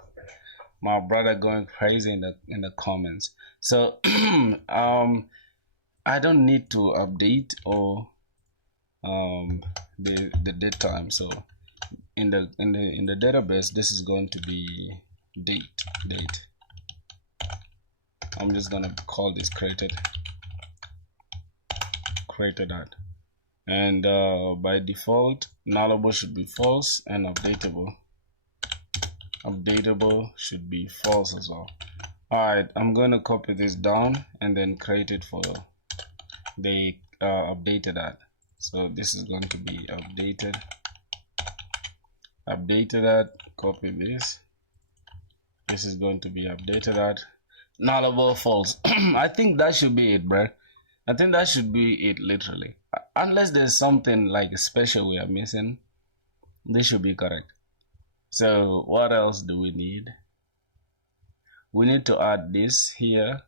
my brother going crazy in the comments. So I don't need to update or the date time. So in the database, this is going to be date. I'm just gonna call this created at. And by default, nullable should be false, and updatable should be false as well. Alright, I'm going to copy this down and then create it for the updated at. So this is going to be updated at, copy this. This is going to be updated at nullable false. I think that should be it, bro. I think that should be it, literally. Unless there's something like special we are missing, this should be correct. So what else do we need? We need to add this here,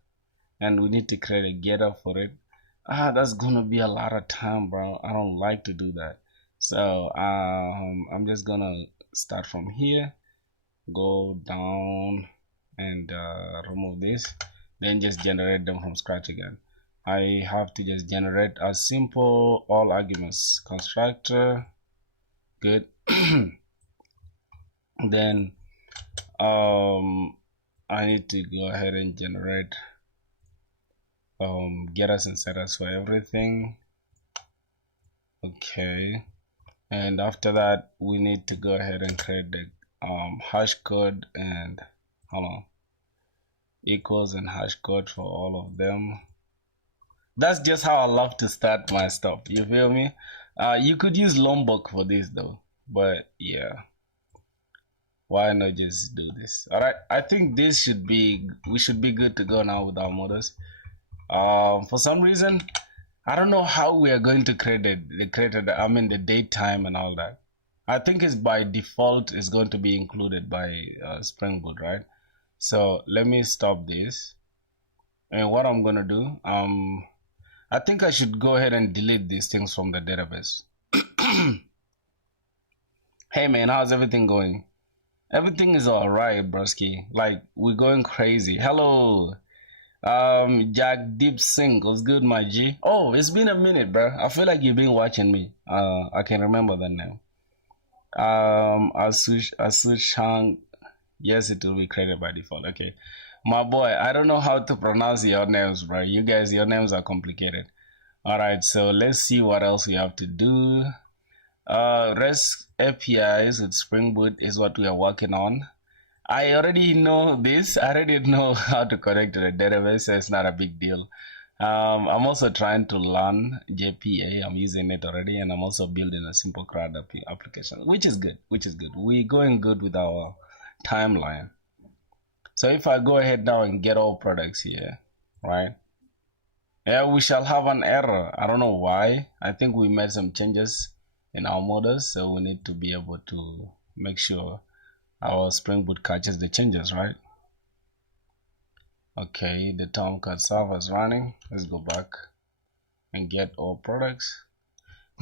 and we need to create a getter for it. That's gonna be a lot of time, bro. I don't like to do that. So I'm just gonna start from here, go down, and remove this, then just generate them from scratch again. I have to just generate a simple all arguments constructor. Good. Then I need to go ahead and generate getters and setters for everything. Okay, and after that we need to go ahead and create the hash code and hold on, equals and hash code for all of them. That's just how I love to start my stuff. You feel me? You could use Lombok for this though, but yeah, why not just do this? All right, I think we should be good to go now with our models. For some reason, I don't know how we are going to create the date time and all that. I think it's by default is going to be included by Spring Boot, right? So let me stop this And what I'm gonna do, I think I should go ahead and delete these things from the database. Hey man, how's everything going? Everything is alright, broski. Like we're going crazy. Hello, Jack Deep Singh. What's good, my G? Oh, it's been a minute, bro. I feel like you've been watching me. I can remember that now. Asush Chang. Yes, it will be created by default. Okay, my boy. I don't know how to pronounce your names, bro. You guys, your names are complicated. All right, so let's see what else we have to do. REST APIs with Spring Boot is what we are working on. I already know this. I already know how to connect to the database, so it's not a big deal. I'm also trying to learn JPA. I'm using it already, and I'm also building a simple CRUD application, which is good. We're going good with our timeline. So if I go ahead now and get all products here, right? Yeah, we shall have an error. I don't know why. I think we made some changes in our models, so we need to be able to make sure our Spring Boot catches the changes, right? Okay, the Tomcat server is running. Let's go back and get all products.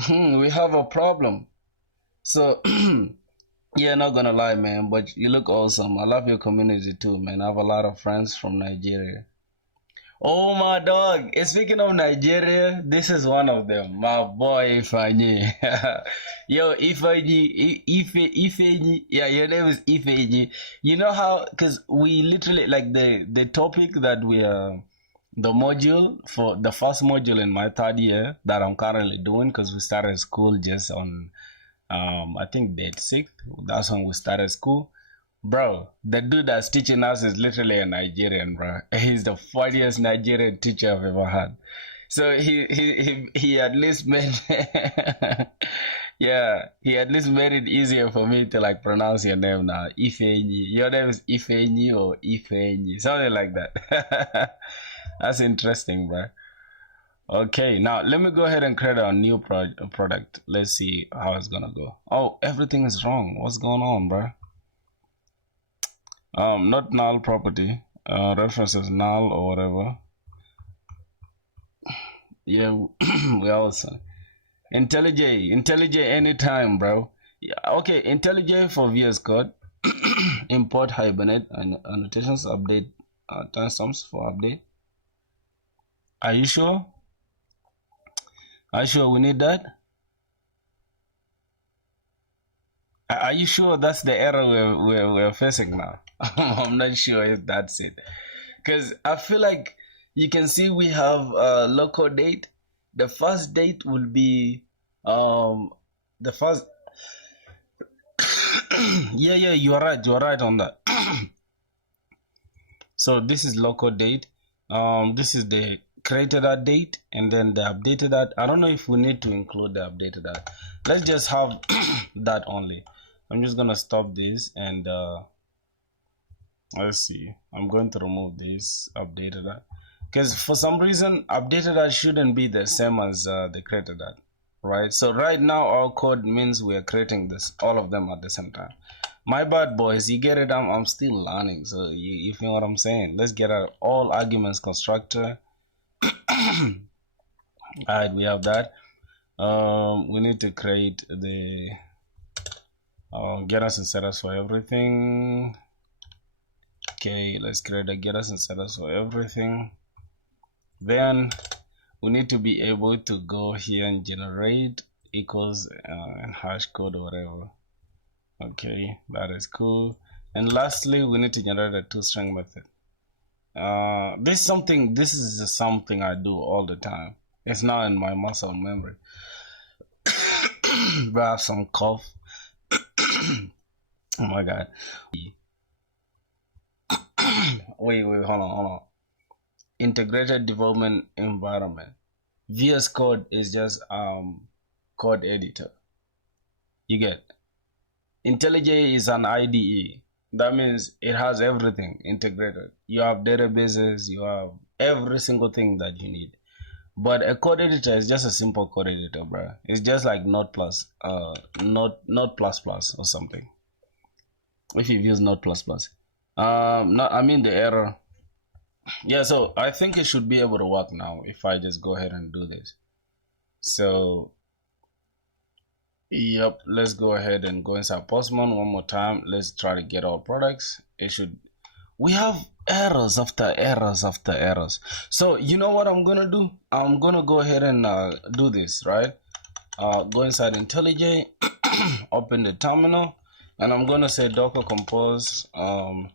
We have a problem. So yeah, not gonna lie, man, but you look awesome. I love your community too, man. I have a lot of friends from Nigeria. Oh my dog! Speaking of Nigeria, this is one of them. My boy Ifeanyi. Yo, Ifeanyi, Ifeanyi. Yeah, your name is Ifeanyi. You know how? Because we literally like the topic that we are the module for the first module in my third year that I'm currently doing because we started school just on I think date 6th. That's when we started school. Bro, the dude that's teaching us is literally a Nigerian, bro. He's the funniest Nigerian teacher I've ever had. So he at least made yeah, he at least made it easier for me to like pronounce your name now. Ifeanyi. Your name is Ifeanyi or Ifeanyi, something like that. That's interesting, bro. Okay, now let me go ahead and create a new product. Let's see how it's gonna go. Oh, everything is wrong. What's going on, bro? Not null property. References null or whatever. Yeah, we also IntelliJ anytime, bro. Yeah, okay, IntelliJ for VS Code. Import Hibernate and annotations update timestamps for update. Are you sure? Are you sure we need that? Are you sure that's the error we're facing now? I'm not sure if that's it. Because I feel like you can see we have a local date. The first date will be the first yeah, you are right on that. So this is local date. This is the created at date and then the updated at. I don't know if we need to include the updated at. Let's just have that only. I'm just gonna stop this and let's see. I'm going to remove this updated at because for some reason updated at shouldn't be the same as the created at, right? So right now our code means we are creating this all of them at the same time. My bad, boys. You get it? I'm still learning, so you feel what I'm saying. Let's get out all arguments constructor. Alright, we have that. We need to create the get us and set us for everything. Okay, let's create a get us and set us for everything. Then we need to be able to go here and generate equals and hash code or whatever. Okay, that is cool. And lastly, we need to generate a toString method. This is something I do all the time. It's now in my muscle memory. But I have some cough. Oh my god. Wait, hold on. Integrated development environment. VS Code is just code editor. You get. IntelliJ is an IDE. That means it has everything integrated. You have databases, you have every single thing that you need. But a code editor is just a simple code editor, bro. It's just like Node plus, Node plus plus or something. If you've used Node plus plus, I mean the error. Yeah, so I think it should be able to work now if I just go ahead and do this. So yep, let's go ahead and go inside Postman one more time. Let's try to get our products. It should, we have errors after errors after errors. So you know what I'm gonna do? I'm gonna go ahead and do this, right? Go inside IntelliJ, open the terminal, and I'm gonna say docker compose. I'm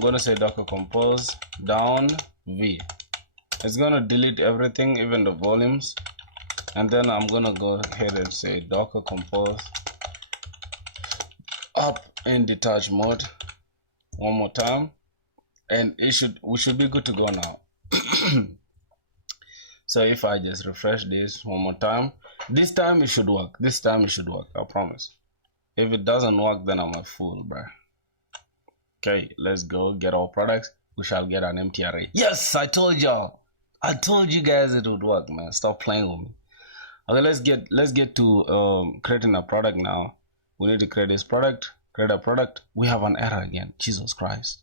gonna say docker compose down v. It's gonna delete everything, even the volumes, and then I'm gonna go ahead and say docker compose up in detach mode one more time, and we should be good to go now. So if I just refresh this one more time, this time it should work. This time it should work, I promise. If it doesn't work, then I'm a fool, bro. Okay, let's go get our products. We shall get an empty array. Yes, I told y'all. I told you guys it would work, man. Stop playing with me. Okay, let's get to creating a product now. We need to create this product. Create a product. We have an error again. Jesus Christ.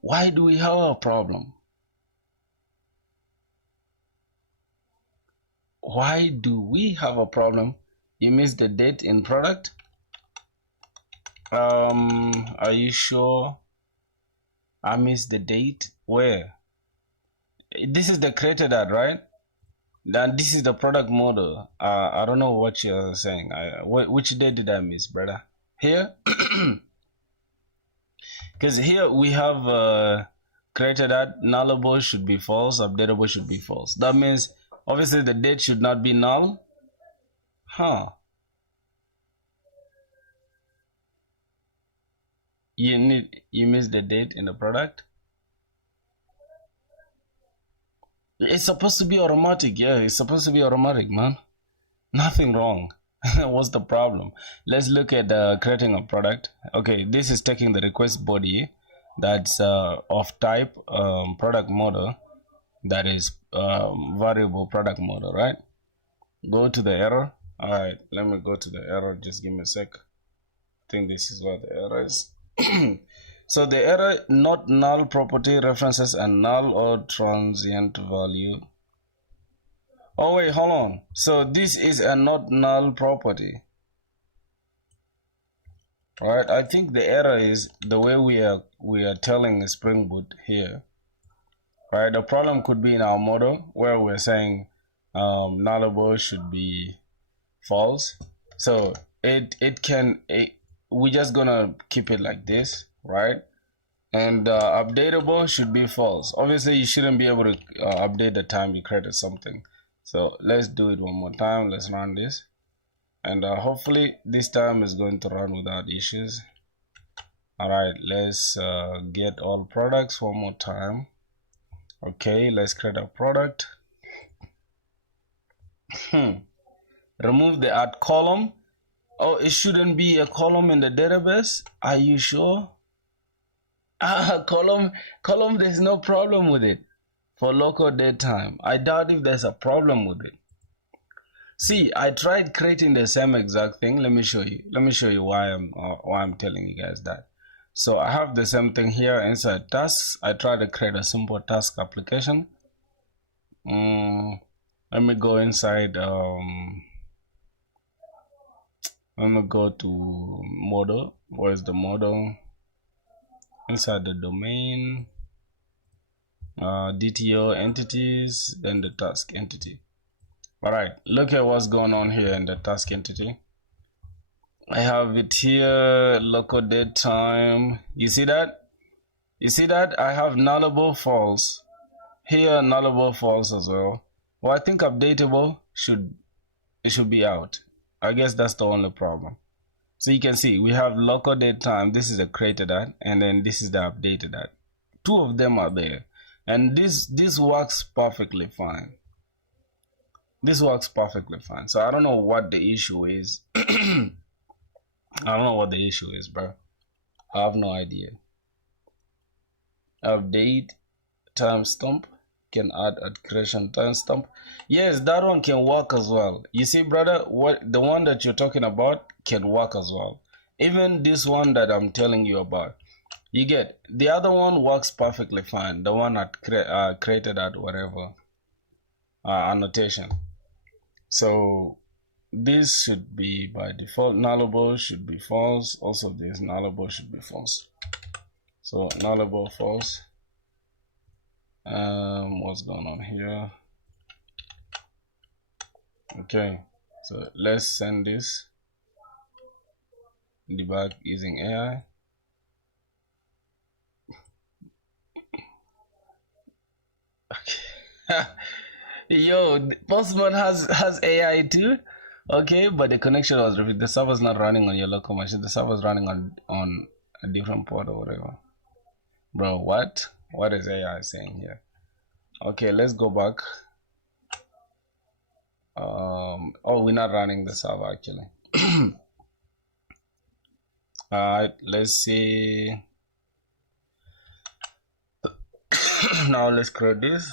Why do we have a problem? Why do we have a problem? You missed the date in product. Are you sure? I missed the date. Where? This is the created ad, right? Then this is the product model. I don't know what you're saying. Which date did I miss, brother? Here, because here we have created ad, nullable should be false, updatable should be false. That means obviously the date should not be null. Huh? You missed the date in the product. It's supposed to be automatic. Yeah, it's supposed to be automatic, man. Nothing wrong. What's the problem? Let's look at creating a product. Okay, this is taking the request body that's of type product model, that is variable product model, right? Go to the error. All right, let me go to the error. Just give me a sec. I think this is what the error is. So the error, not null property references and null or transient value. Oh wait, hold on. So this is a not null property. Alright, I think the error is the way we are telling Spring Boot here. Right, the problem could be in our model where we're saying nullable should be false. So we're just gonna keep it like this, right? And updatable should be false. Obviously, you shouldn't be able to update the time you created something. So let's do it one more time. Let's run this, and hopefully this time is going to run without issues. All right, let's get all products one more time. Okay, let's create a product. Remove the add column. Oh, it shouldn't be a column in the database. Are you sure? Column, there's no problem with it for local date time. I doubt if there's a problem with it. See, I tried creating the same exact thing. Let me show you why I'm telling you guys that. So I have the same thing here inside tasks. I try to create a simple task application. Let me go inside. I'm gonna go to model. Where's the model? Inside the domain, DTO entities, then the task entity. All right, look at what's going on here in the task entity. I have it here, local date time. You see that? You see that? I have nullable false. Here, nullable false as well. Well, I think updatable should be out. I guess that's the only problem. So you can see we have local date time. This is the created at, and then this is the updated at. Two of them are there, and this works perfectly fine. This works perfectly fine. So I don't know what the issue is. I don't know what the issue is, bro. I have no idea. Update timestamp. can add at creation timestamp. Yes, that one can work as well. You see, brother, what the one that you're talking about can work as well. Even this one that I'm telling you about, you get the other one works perfectly fine. The one at created at whatever annotation. So this should be by default nullable should be false. Also, this nullable should be false. So nullable false. What's going on here? Okay, so let's send this debug using AI. Okay. Yo, Postman has AI too. Okay, but the connection was repeated. The server's not running on your local machine. The server's running on a different port or whatever. Bro, what? What is AI saying here? Okay, let's go back. Oh, we're not running the server actually. Alright, let's see. Now let's create this.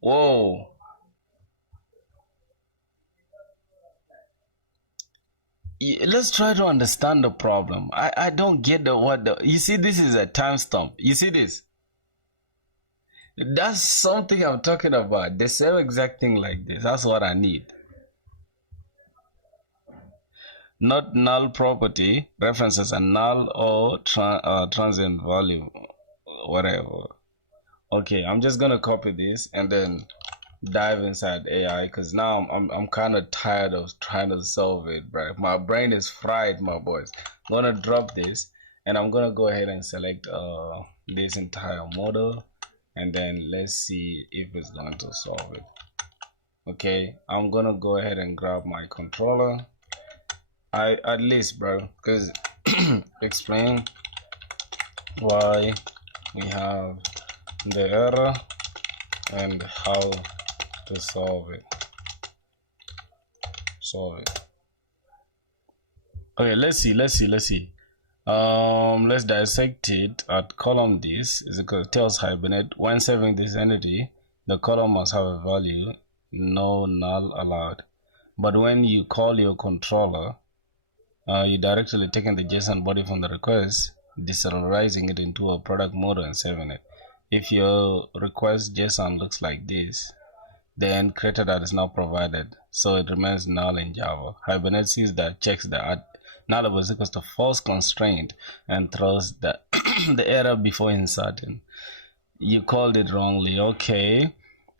Whoa. Let's try to understand the problem. I don't get you see, this is a timestamp. You see this? That's something I'm talking about. The same exact thing like this. That's what I need. Not null property references a null or transient value, whatever. Okay, I'm just gonna copy this and then dive inside AI because now I'm kind of tired of trying to solve it, bro. My brain is fried, my boys. I'm gonna drop this and I'm gonna go ahead and select this entire model, and then let's see if it's going to solve it. Okay, I'm gonna go ahead and grab my controller. At least, bro, because explain why we have the error and how to solve it. Okay, let's see. Let's dissect it at column. This is because it tells Hibernate when saving this entity, the column must have a value, no null allowed. But when you call your controller, you directly taking the JSON body from the request, deserializing it into a product model and saving it. If your request JSON looks like this, then created that is not provided, so it remains null in Java. Hibernate sees that, checks the null is equals to false constraint, and throws the the error before inserting. You called it wrongly. Okay.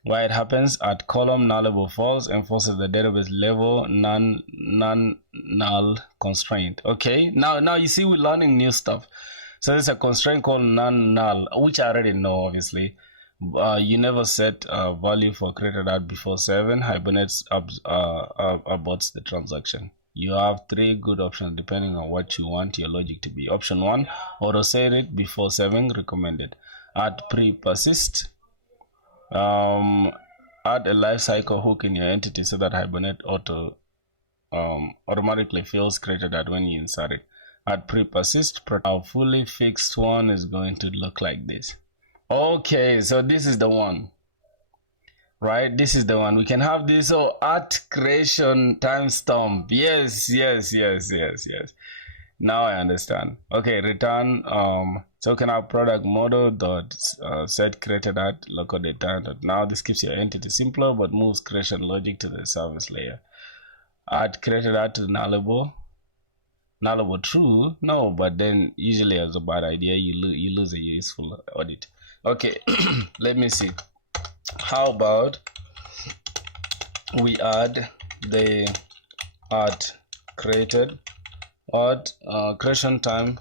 Why it happens at column nullable false enforces the database level non-null constraint. Okay, now you see we're learning new stuff. So there's a constraint called non-null, which I already know, obviously. You never set a value for created at before 7. Hibernate aborts the transaction. You have 3 good options depending on what you want your logic to be. Option 1, auto set it before 7, recommended. Add pre-persist. Add a lifecycle hook in your entity so that Hibernate automatically fills created at when you insert it. Add pre-persist. Our fully fixed one is going to look like this. Okay, so this is the one, right? This is the one. We can have this. So at creation timestamp. Yes. Now I understand. Okay, return so can have product model dot set created at local data. Now this keeps your entity simpler but moves creation logic to the service layer. Add created at to nullable true. No, but then usually as a bad idea you lose a useful audit. Okay, let me see. How about we add the at created at creation time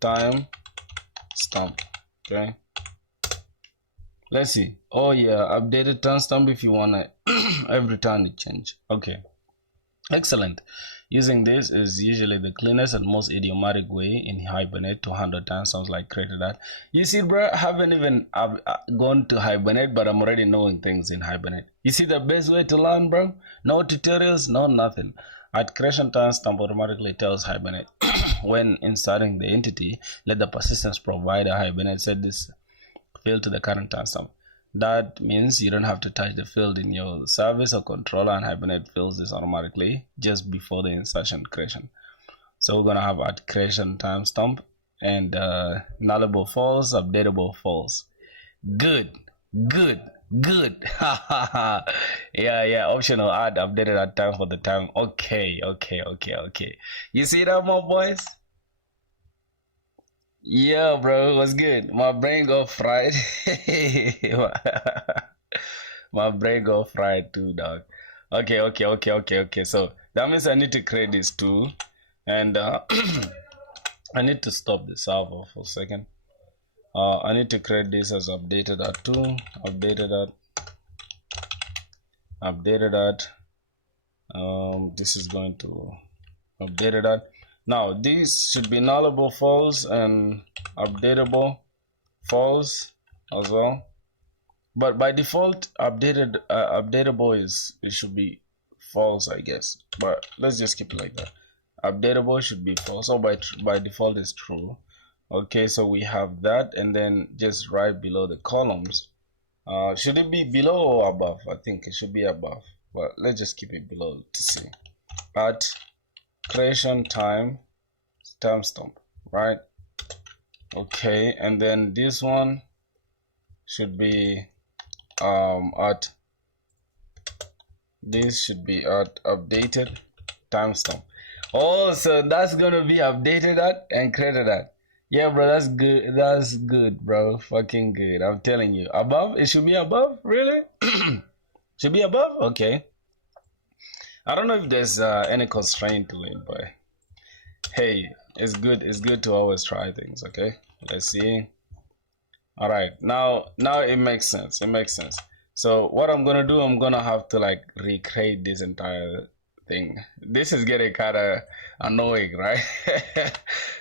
time stamp. Okay, let's see. Oh yeah, updated timestamp if you wanna every time it change. Okay, excellent. Using this is usually the cleanest and most idiomatic way in Hibernate to handle timestamps like created at. You see, bro, I haven't even gone to Hibernate, but I'm already knowing things in Hibernate. You see the best way to learn, bro? No tutorials, no nothing. At creation timestamp automatically tells Hibernate when inserting the entity, let the persistence provider hibernate set this field to the current timestamp. That means you don't have to touch the field in your service or controller, and hibernate fills this automatically just before the insertion creation. So we're gonna have at creation timestamp and nullable false, updatable false. Good. Yeah, optional add updated at time for the time. Okay. You see that, my boys? Yeah, bro, what's good? My brain got fried. My brain got fried too, dog. Okay. So that means I need to create this too, and I need to stop the server for a second. I need to create this as updated at 2, updated at this is going to updated at. Now these should be nullable false and updatable false as well, but by default updatable it should be false, I guess, but let's just keep it like that. Updatable should be false, or by default is true. Okay, so we have that, and then just right below the columns, should it be below or above? I think it should be above, but let's just keep it below to see. At creation timestamp, right? Okay, and then this one should be at updated timestamp. Oh, so that's gonna be updated at and created at. Yeah, bro, that's good, bro. Fucking good. I'm telling you. Above? It should be above? Really? Should be above? Okay. I don't know if there's any constraint to it, but hey, it's good to always try things, okay? Let's see. All right. Now it makes sense. So what I'm gonna do, I'm gonna have to like recreate this entire thing. This is getting kind of annoying, right?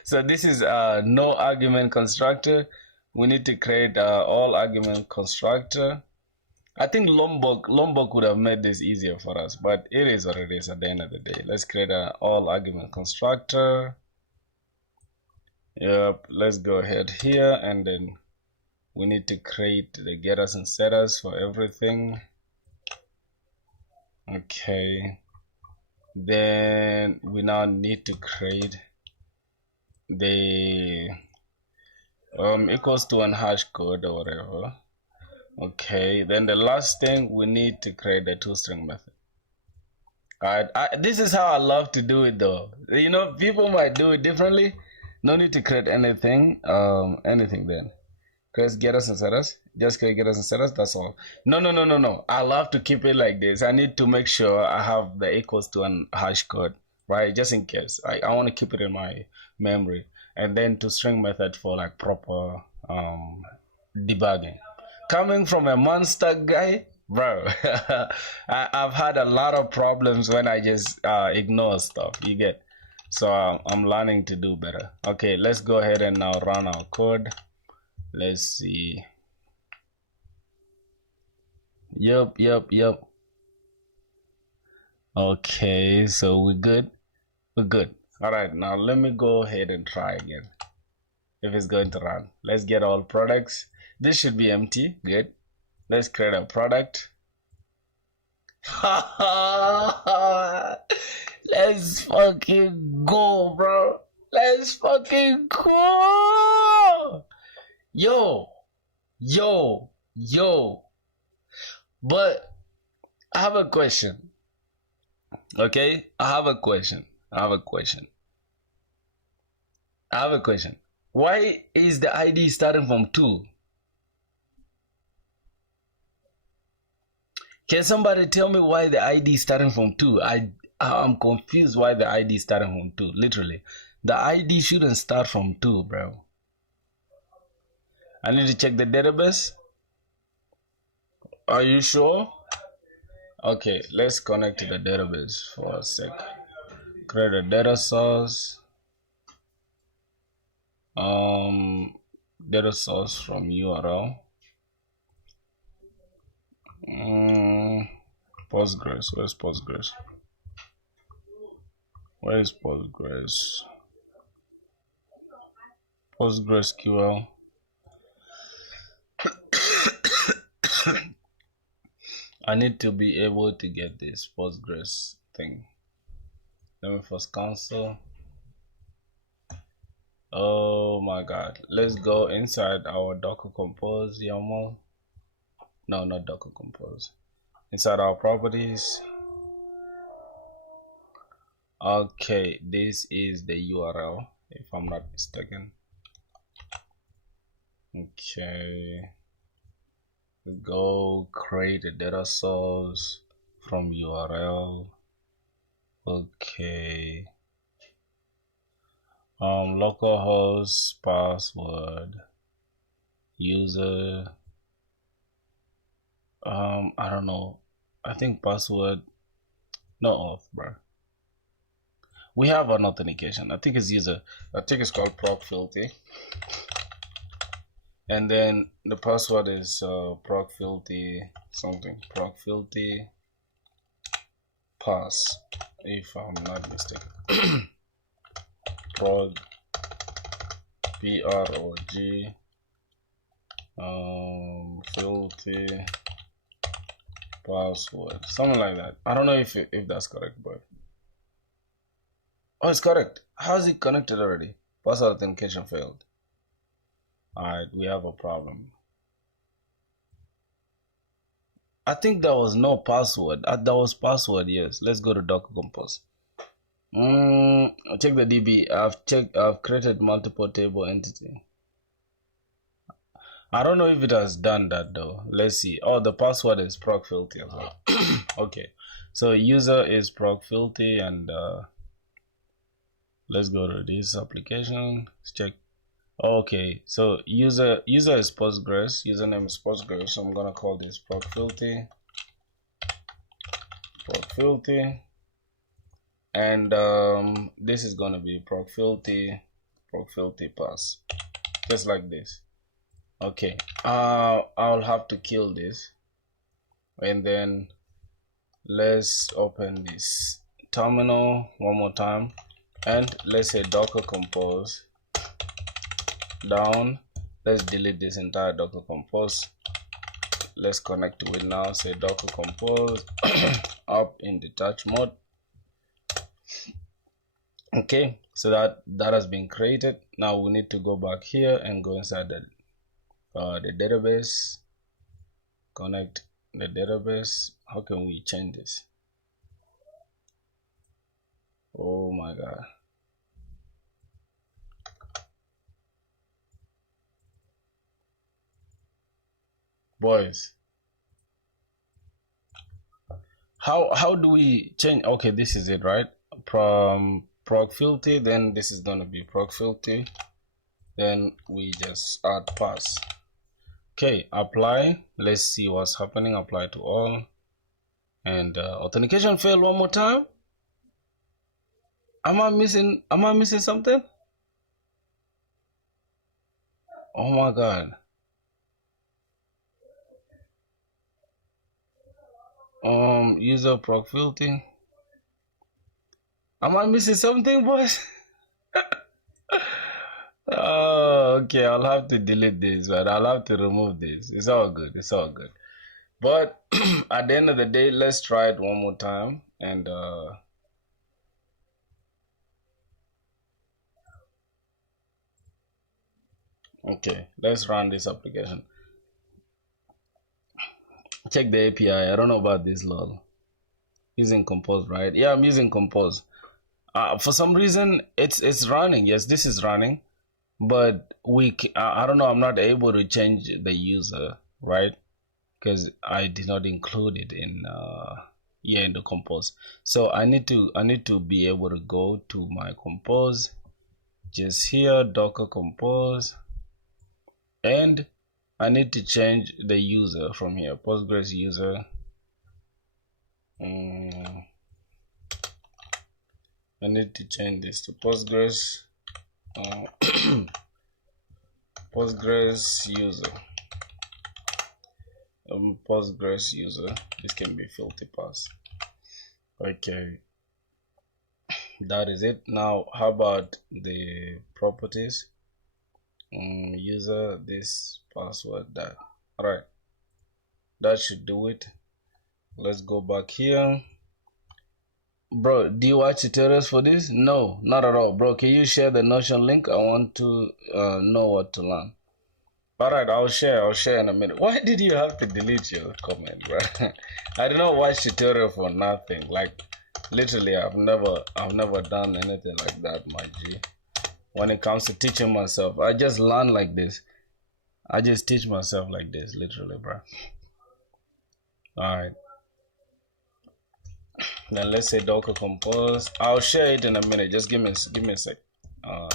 So this is no argument constructor. We need to create all argument constructor. I think Lombok would have made this easier for us, but it is what it is at the end of the day. Let's create an all argument constructor. Yep, let's go ahead here, and then we need to create the getters and setters for everything. Okay, then we now need to create the equals to an hash code or whatever. Okay, then the last thing, we need to create the toString method. Alright, this is how I love to do it though. You know, people might do it differently. No need to create anything then. Create getters and setters. Just create getters and setters, that's all. No. I love to keep it like this. I need to make sure I have the equals to an hash code, right? Just in case. I want to keep it in my memory. And then toString method for like proper debugging. Coming from a monster guy, bro, I've had a lot of problems when I just ignore stuff, you get. So I'm learning to do better. Okay, let's go ahead and now run our code. Let's see. Yep. Okay, so we're good. All right, now let me go ahead and try again if it's going to run. Let's get all products. This should be empty. Good. Let's create a product. Let's fucking go, bro. Let's fucking go. Yo. But I have a question. Okay? I have a question. Why is the ID starting from 2? Can somebody tell me why the ID is starting from 2? I'm confused why the ID is starting from 2. Literally, the ID shouldn't start from 2, bro. I need to check the database. Are you sure? Okay, let's connect to the database for a sec. Create a data source. Data source from URL. Postgres. Where's Postgres? PostgreSQL. I need to be able to get this Postgres thing. Let me first cancel. Oh my god. Let's go inside our Docker Compose YAML. No, not Docker Compose. Inside our properties. Okay, this is the URL, if I'm not mistaken. Okay. Go create a data source from URL. Okay. Localhost password user. I don't know. I think password. No auth, bro. We have an authentication. I think it's user. I think it's called procfilty. And then the password is procfilty something. Procfilty pass, if I'm not mistaken. Prog PROG filthy password, something like that. I don't know if that's correct, but oh, it's correct. How is it connected already? Password authentication failed. Alright, we have a problem. I think there was no password. That was password, yes. Let's go to Docker Compose. Check the DB. I've created multiple table entity. I don't know if it has done that though. Let's see. Oh, the password is procfilty as well. Okay, so user is procfilty, and let's go to this application. Let's check. Okay, so user is Postgres. Username is Postgres. So I'm gonna call this procfilty. And this is gonna be procfilty pass, just like this. Okay, I'll have to kill this, and then let's open this terminal one more time, and let's say Docker Compose down. Let's delete this entire Docker Compose. Let's connect to it now. Say Docker Compose up in detach mode. Okay, so that has been created. Now we need to go back here and go inside the database, connect the database. How can we change this? Oh my god. Boys, how do we change? Okay, this is it, right? From procfilty, then this is gonna be procfilty, then we just add pass. Okay, apply. Let's see what's happening. Apply to all, and authentication failed one more time. Am I missing something? Oh my god. User procfilty. Am I missing something, boys? Oh, okay, I'll have to delete this, but I'll have to remove this. It's all good. It's all good. But at the end of the day, let's try it one more time, and okay, let's run this application. Check the API. I don't know about this, lol. Using Compose, right? Yeah, I'm using Compose. For some reason, it's running. Yes, this is running, but I don't know. I'm not able to change the user, right? Because I did not include it in in the Compose. So I need to be able to go to my Compose, just here, Docker Compose, and I need to change the user from here, Postgres user. I need to change this to Postgres. Postgres user. Postgres user. This can be filthy pass. Okay, that is it. Now, how about the properties? User this password that. All right, that should do it. Let's go back here. Bro, do you watch tutorials for this? No, not at all. Bro, can you share the Notion link? I want to know what to learn. All right, I'll share in a minute. Why did you have to delete your comment, bro? I did not watch tutorial for nothing. Like, literally, I've never done anything like that, my G. When it comes to teaching myself, I just learn like this. I just teach myself like this, literally, bro. All right. Then let's say Docker compose. I'll share it in a minute. Just give me a sec. All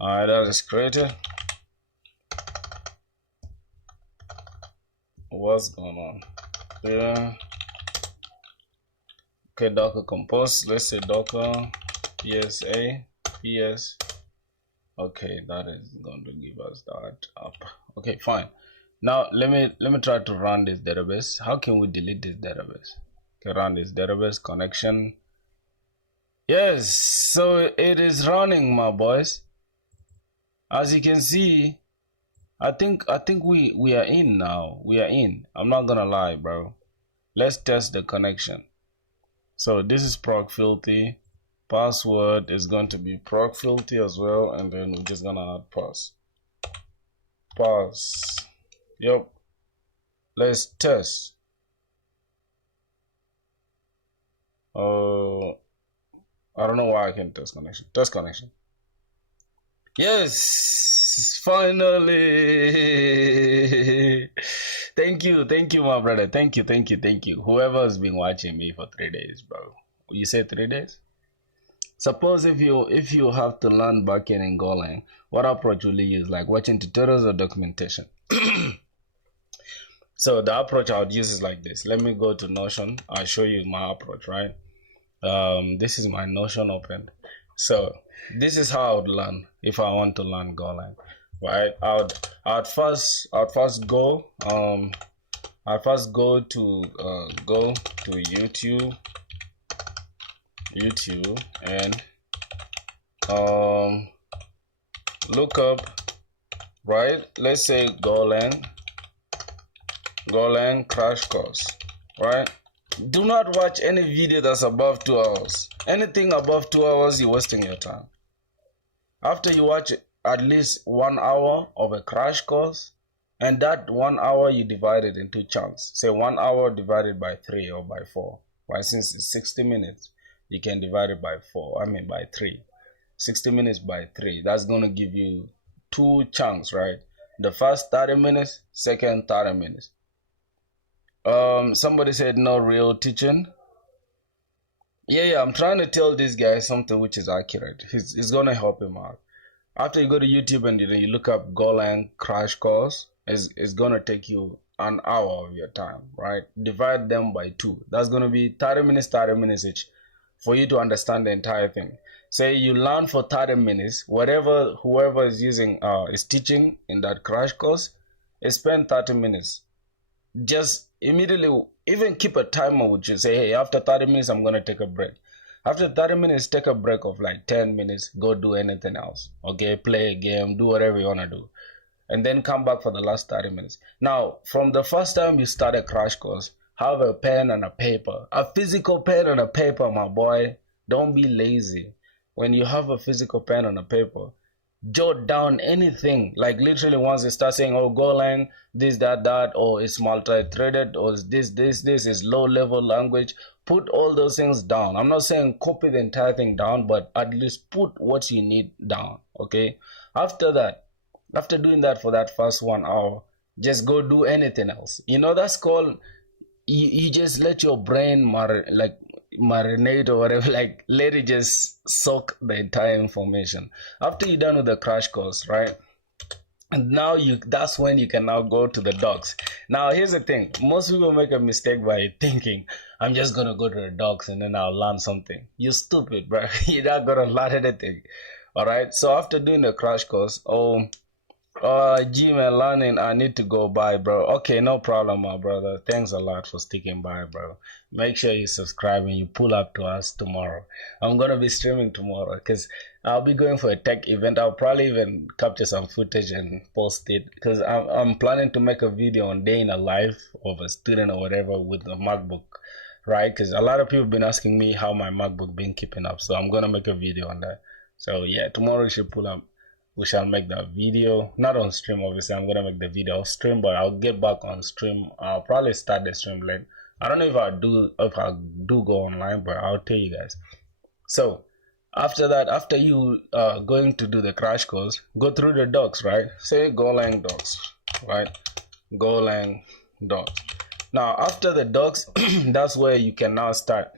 right, that is created. What's going on there? Okay, Docker compose. Let's say Docker PSA PS. Okay, that is going to give us that up. Okay, fine. Now let me try to run this database. How can we delete this database? Okay, run this database connection. Yes, so it is running, my boys. As you can see, I think we are in now. We are in. I'm not gonna lie, bro. Let's test the connection. So this is proc filthy. Password is going to be proc filthy as well, and then we're just gonna add pass. Yep. Let's test. I don't know why I can test connection. Test connection. Yes, finally. Thank you, my brother. Thank you. Whoever has been watching me for 3 days, bro. You said 3 days? Suppose if you have to learn backend in Golang, what approach will you use? Like watching tutorials or documentation? So the approach I would use is like this. Let me go to Notion. I'll show you my approach, right? This is my Notion open. So this is how I would learn if I want to learn Golang, right? I'd first go to YouTube and look up, right? Let's say Golang crash course, right? Do not watch any video that's above 2 hours. Anything above 2 hours, you're wasting your time. After you watch at least 1 hour of a crash course, and that 1 hour you divide it into chunks. Say 1 hour divided by 3 or by 4. Right? Since it's 60 minutes, you can divide it by 3. 60 minutes by 3. That's going to give you 2 chunks, right? The first 30 minutes, second 30 minutes. Somebody said no real teaching. Yeah, I'm trying to tell this guy something which is accurate. It's gonna help him out. After you go to YouTube and you look up Golang crash course, it's gonna take you an hour of your time, right? Divide them by 2. That's gonna be 30 minutes each for you to understand the entire thing. Say you learn for 30 minutes, whoever is using is teaching in that crash course, spend 30 minutes. Just immediately, even keep a timer with you. Say, hey, after 30 minutes, I'm going to take a break. After 30 minutes, take a break of like 10 minutes. Go do anything else. Okay, play a game, do whatever you want to do. And then come back for the last 30 minutes. Now, from the first time you start a crash course, have a pen and a paper. A physical pen and a paper, my boy. Don't be lazy. When you have a physical pen and a paper, jot down anything. Like literally once they start saying, oh, Golang, this, that, or it's multi-threaded, or this is low-level language, put all those things down. I'm not saying copy the entire thing down, but at least put what you need down, okay? After that, after doing that for that first 1 hour, just go do anything else. You know, that's called, you just let your brain marinate or whatever, like let it just soak the entire information. After you're done with the crash course, right? And now that's when you can now go to the docs. Now here's the thing, most people make a mistake by thinking I'm just gonna go to the docs and then I'll learn something. You're stupid, bro. You're not gonna learn anything. All right, so after doing the crash course, Gmail learning, I need to go by, bro. Okay, no problem, my brother. Thanks a lot for sticking by, bro. Make sure you subscribe and you pull up to us tomorrow. I'm gonna be streaming tomorrow because I'll be going for a tech event. I'll probably even capture some footage and post it because I'm planning to make a video on day in a life of a student or whatever with a MacBook, right? Because a lot of people have been asking me how my MacBook been keeping up, so I'm gonna make a video on that. So yeah, tomorrow you should pull up. We shall make that video, not on stream. Obviously I'm gonna make the video off stream, but I'll get back on stream. I'll probably start the stream late. I don't know if I do go online, but I'll tell you guys. So after that, after you going to do the crash course, go through the docs, right? Say Golang docs, right? Golang docs. Now after the docs, that's where you can now start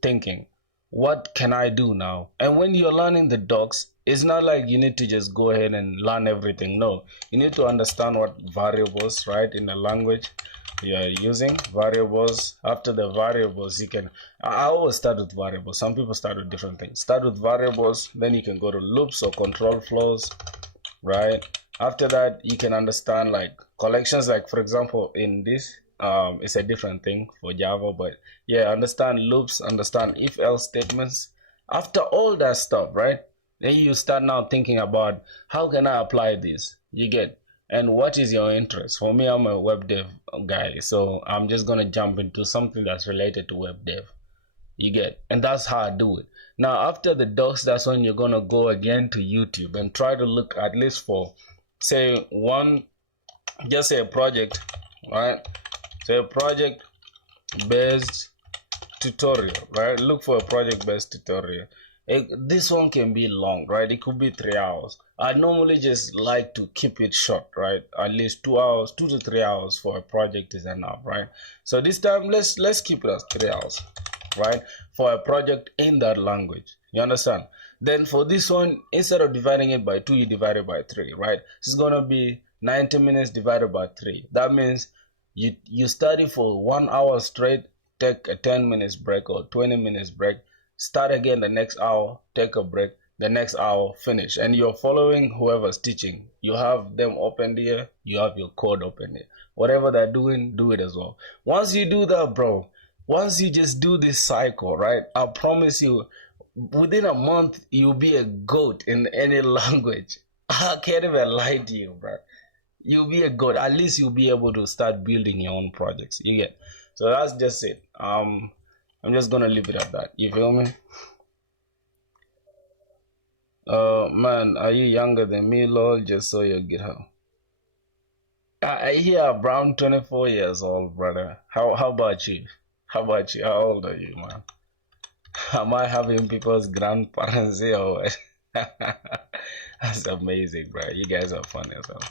thinking, what can I do now? And when you're learning the docs, it's not like you need to just go ahead and learn everything. No, you need to understand what variables, right, in the language you are using. Variables. After the variables, you can, I always start with variables. Some people start with different things. Start with variables, then you can go to loops or control flows, right? After that, you can understand like collections. Like for example, in this it's a different thing for Java, but yeah, understand loops, understand if else statements. After all that stuff, right, then you start now thinking about how can I apply this, you get, and what is your interest. For me, I'm a web dev guy, so I'm just gonna jump into something that's related to web dev, you get, and that's how I do it. Now after the docs, that's when you're gonna go again to YouTube and try to look at least for, say, one, just say a project, right? Say a project based tutorial, right? Look for a project based tutorial. This one can be long, right? It could be 3 hours. I normally just like to keep it short, right? At least 2 hours, 2 to 3 hours for a project is enough, right? So this time let's keep it as 3 hours, right? For a project in that language. You understand? Then for this one, instead of dividing it by 2, you divide it by 3, right? It's gonna be 90 minutes divided by 3. That means you study for 1 hour straight, take a 10 minutes break or 20 minutes break, start again the next hour, take a break, the next hour, finish, and you're following whoever's teaching. You have them open here, you have your code open here. Whatever they're doing, do it as well. Once you do that, bro, once you just do this cycle, right, I promise you, within a month you'll be a goat in any language. I can't even lie to you, bro. You'll be a god. At least you'll be able to start building your own projects, you get. So that's just it. I'm just gonna leave it at that, you feel me? Man, are you younger than me? Lol, just saw your GitHub. I hear Brown, 24 years old, brother. How about you? How about you? How old are you, man? Am I having people's grandparents here or what? That's amazing, bro. You guys are funny as well.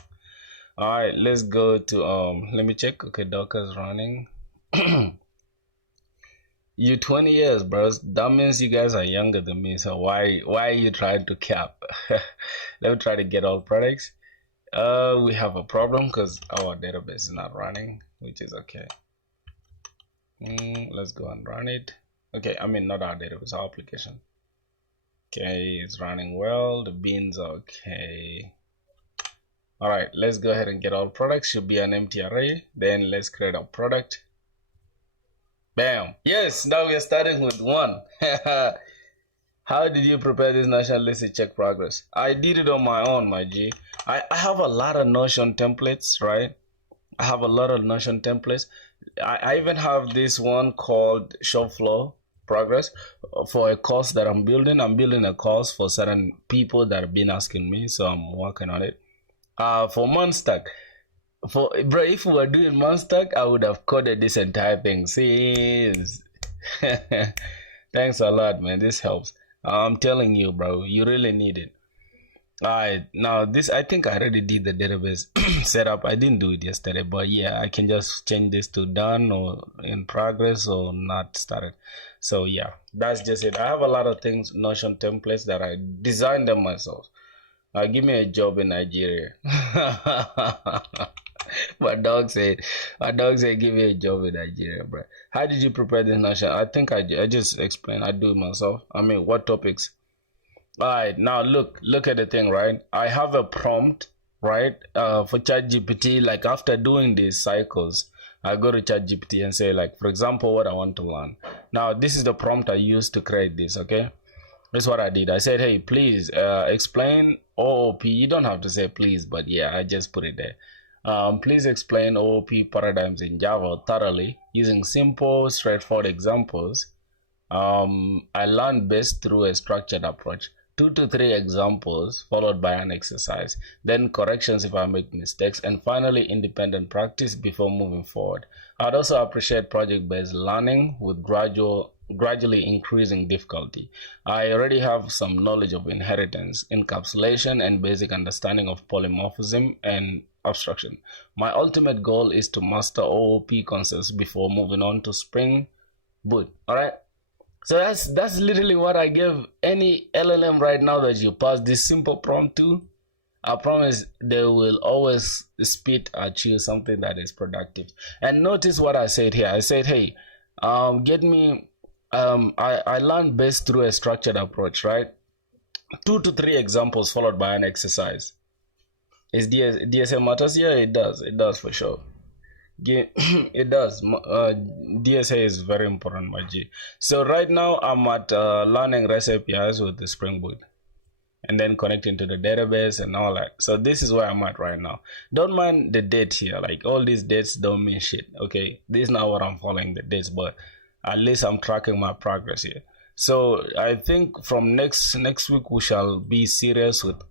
All right, let's go to let me check. Okay, Docker's running. You 20 years, bros. That means you guys are younger than me. So why are you trying to cap? Let me try to get all products. We have a problem because our database is not running, which is okay. Let's go and run it. Okay, I mean not our database, our application. Okay, it's running well. The beans are okay. All right, let's go ahead and get all products. Should be an empty array. Then let's create a product. Bam. Yes, now we are starting with 1. How did you prepare this Notion list to check progress? I did it on my own, my G. I have a lot of Notion templates, right? I have a lot of Notion templates. I even have this one called Show Flow Progress for a course that I'm building. I'm building a course for certain people that have been asking me, so I'm working on it. For Monstack, bro, if we were doing Monstack, I would have coded this entire thing. Since thanks a lot, man. This helps. I'm telling you, bro, you really need it. Alright, now this, I think I already did the database setup. I didn't do it yesterday, but yeah, I can just change this to done or in progress or not started. So yeah, that's just it. I have a lot of things, Notion templates that I designed them myself. Give me a job in Nigeria. my dog said, give me a job in Nigeria, bro. How did you prepare this Notion? I think I just explained. I do it myself. I mean, what topics? All right, now look at the thing, right? I have a prompt, right? For ChatGPT, like after doing these cycles, I go to ChatGPT and say, like, for example, what I want to learn. Now, this is the prompt I used to create this, okay? That's what I did. I said, hey, please explain OOP. You don't have to say please, but yeah, I just put it there. Please explain OOP paradigms in Java thoroughly using simple, straightforward examples. I learned best through a structured approach. 2 to 3 examples followed by an exercise, then corrections if I make mistakes, and finally independent practice before moving forward. I'd also appreciate project-based learning with gradually increasing difficulty. I already have some knowledge of inheritance, encapsulation, and basic understanding of polymorphism and abstraction. My ultimate goal is to master OOP concepts before moving on to Spring Boot. All right. So that's literally what I give any LLM right now that you pass this simple prompt to. I promise they will always spit at you something that is productive. And notice what I said here. I said, hey, get me. I learned best through a structured approach, right? 2 to 3 examples followed by an exercise. Is DSM matters? Yeah, it does. It does for sure. It does. DSA is very important, my G. So right now I'm at learning REST APIs with the Spring Boot, and then connecting to the database and all that. So this is where I'm at right now. Don't mind the date here. Like all these dates don't mean shit. Okay, this is not what I'm following the dates, but at least I'm tracking my progress here. So I think from next week we shall be serious with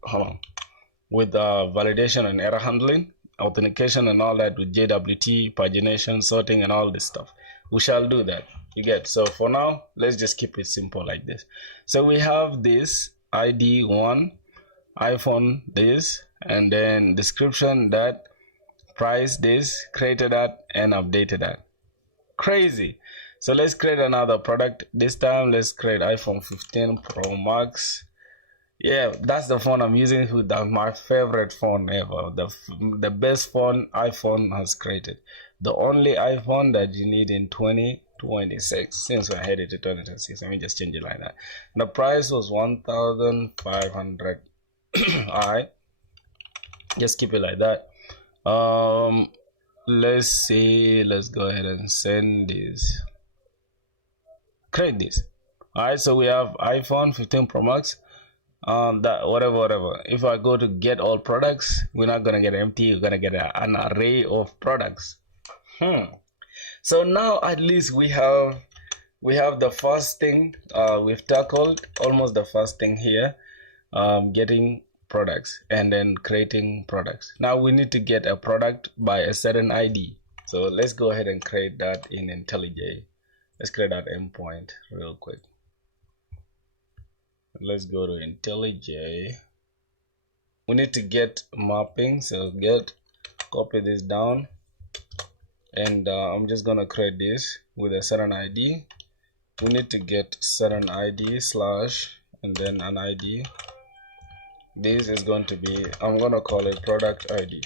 validation and error handling, authentication and all that with JWT, pagination, sorting, and all this stuff. We shall do that. You get. So for now, let's just keep it simple like this. So we have this ID 1, iPhone this, and then description that, price this, created that, and updated that. Crazy. So let's create another product. This time let's create iPhone 15 Pro Max. Yeah, that's the phone I'm using. That's my favorite phone ever. The best phone iPhone has created. The only iPhone that you need in 2026. Since we're headed to 2026, let me just change it like that. The price was 1,500. Alright, just keep it like that. Let's see. Let's go ahead and send this. Create this. Alright, so we have iPhone 15 Pro Max. That whatever. If I go to get all products, we're not gonna get empty. We're gonna get an array of products. So now at least we have the first thing. We've tackled almost the first thing here. Getting products and then creating products. Now we need to get a product by a certain ID. So let's go ahead and create that in IntelliJ. Let's create that endpoint real quick. Let's go to IntelliJ. We need to get mapping. So copy this down, and I'm just gonna create this with a certain ID. We need to get certain ID slash and then an ID. This is going to be, I'm gonna call it product ID.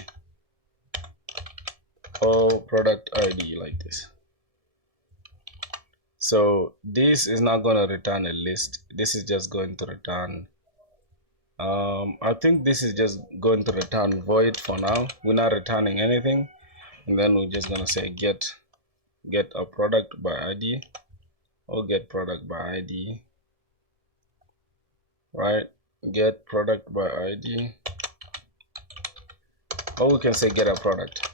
Product ID like this. So this is not going to return a list. This is just going to return, I think this is just going to return void for now. We're not returning anything. And then we're just going to say get a product by ID, or get product by ID, right? Get product by ID, or we can say get a product.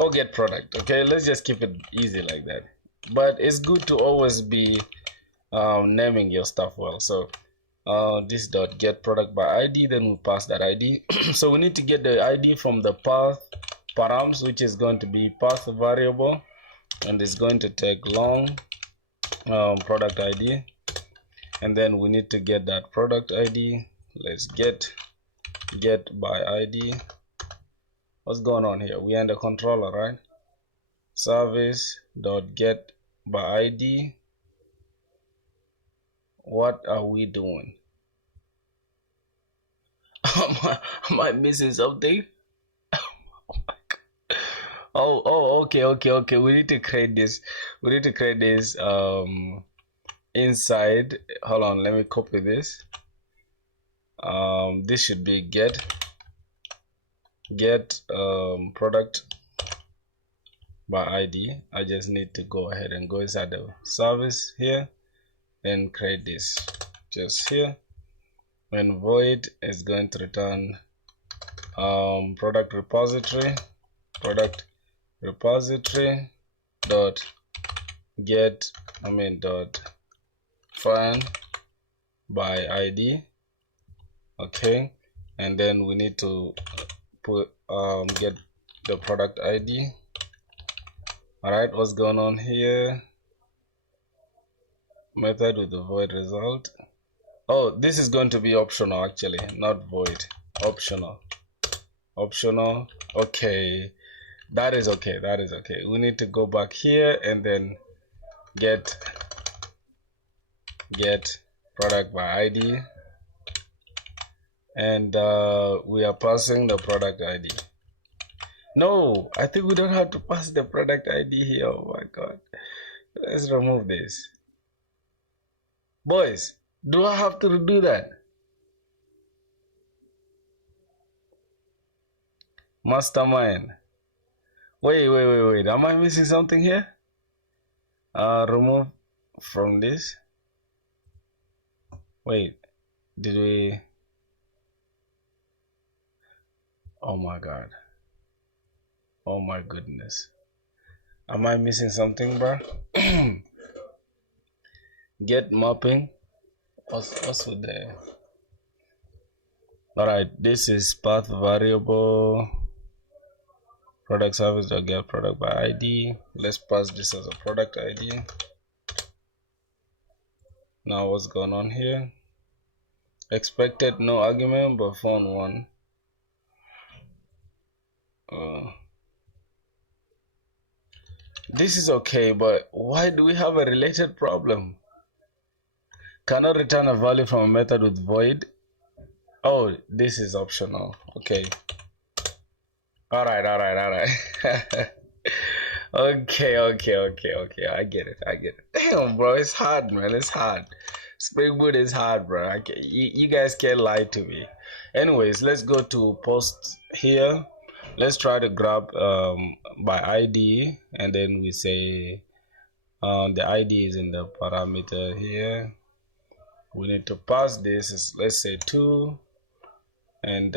Or get product. Okay, let's just keep it easy like that. But it's good to always be naming your stuff well. So this dot get product by ID, then we pass that ID. So we need to get the ID from the path params, which is going to be path variable, and it's going to take long product ID, and then we need to get that product ID. Let's get by ID. What's going on here? We are in the controller, right? Service dot get by ID. What are we doing? Am I missing something? Okay. We need to create this. Inside. Hold on, let me copy this. this should be get product by ID. I just need to go ahead and go inside the service here and create this just here, and void is going to return product repository dot get dot find by ID. Okay, and then we need to put get the product ID. All right, what's going on here? Method with the void result. Oh, this is going to be optional actually, not void. Optional. Okay, that is okay. We need to go back here and then get product by ID, and we are passing the product ID. No, I think we don't have to pass the product ID here. Oh my god, let's remove this. Boys, do I have to redo that? Mastermind. Wait, am I missing something here? Remove from this. Wait, did we? Oh my god. Oh my goodness. Am I missing something, bro? Get mapping. What's with the? Alright, this is path variable product service dot get product by ID. Let's pass this as a product ID. Now what's going on here? Expected no argument but found one. This is okay, but why do we have a related problem? Cannot return a value from a method with void. Oh, this is optional. Okay. All right. Okay. I get it. Damn, bro, it's hard, man. It's hard. SpringBoot is hard, bro. You guys can't lie to me. Anyways, let's go to post here. Let's try to grab by ID, and then we say the ID is in the parameter here. We need to pass this, let's say 2, and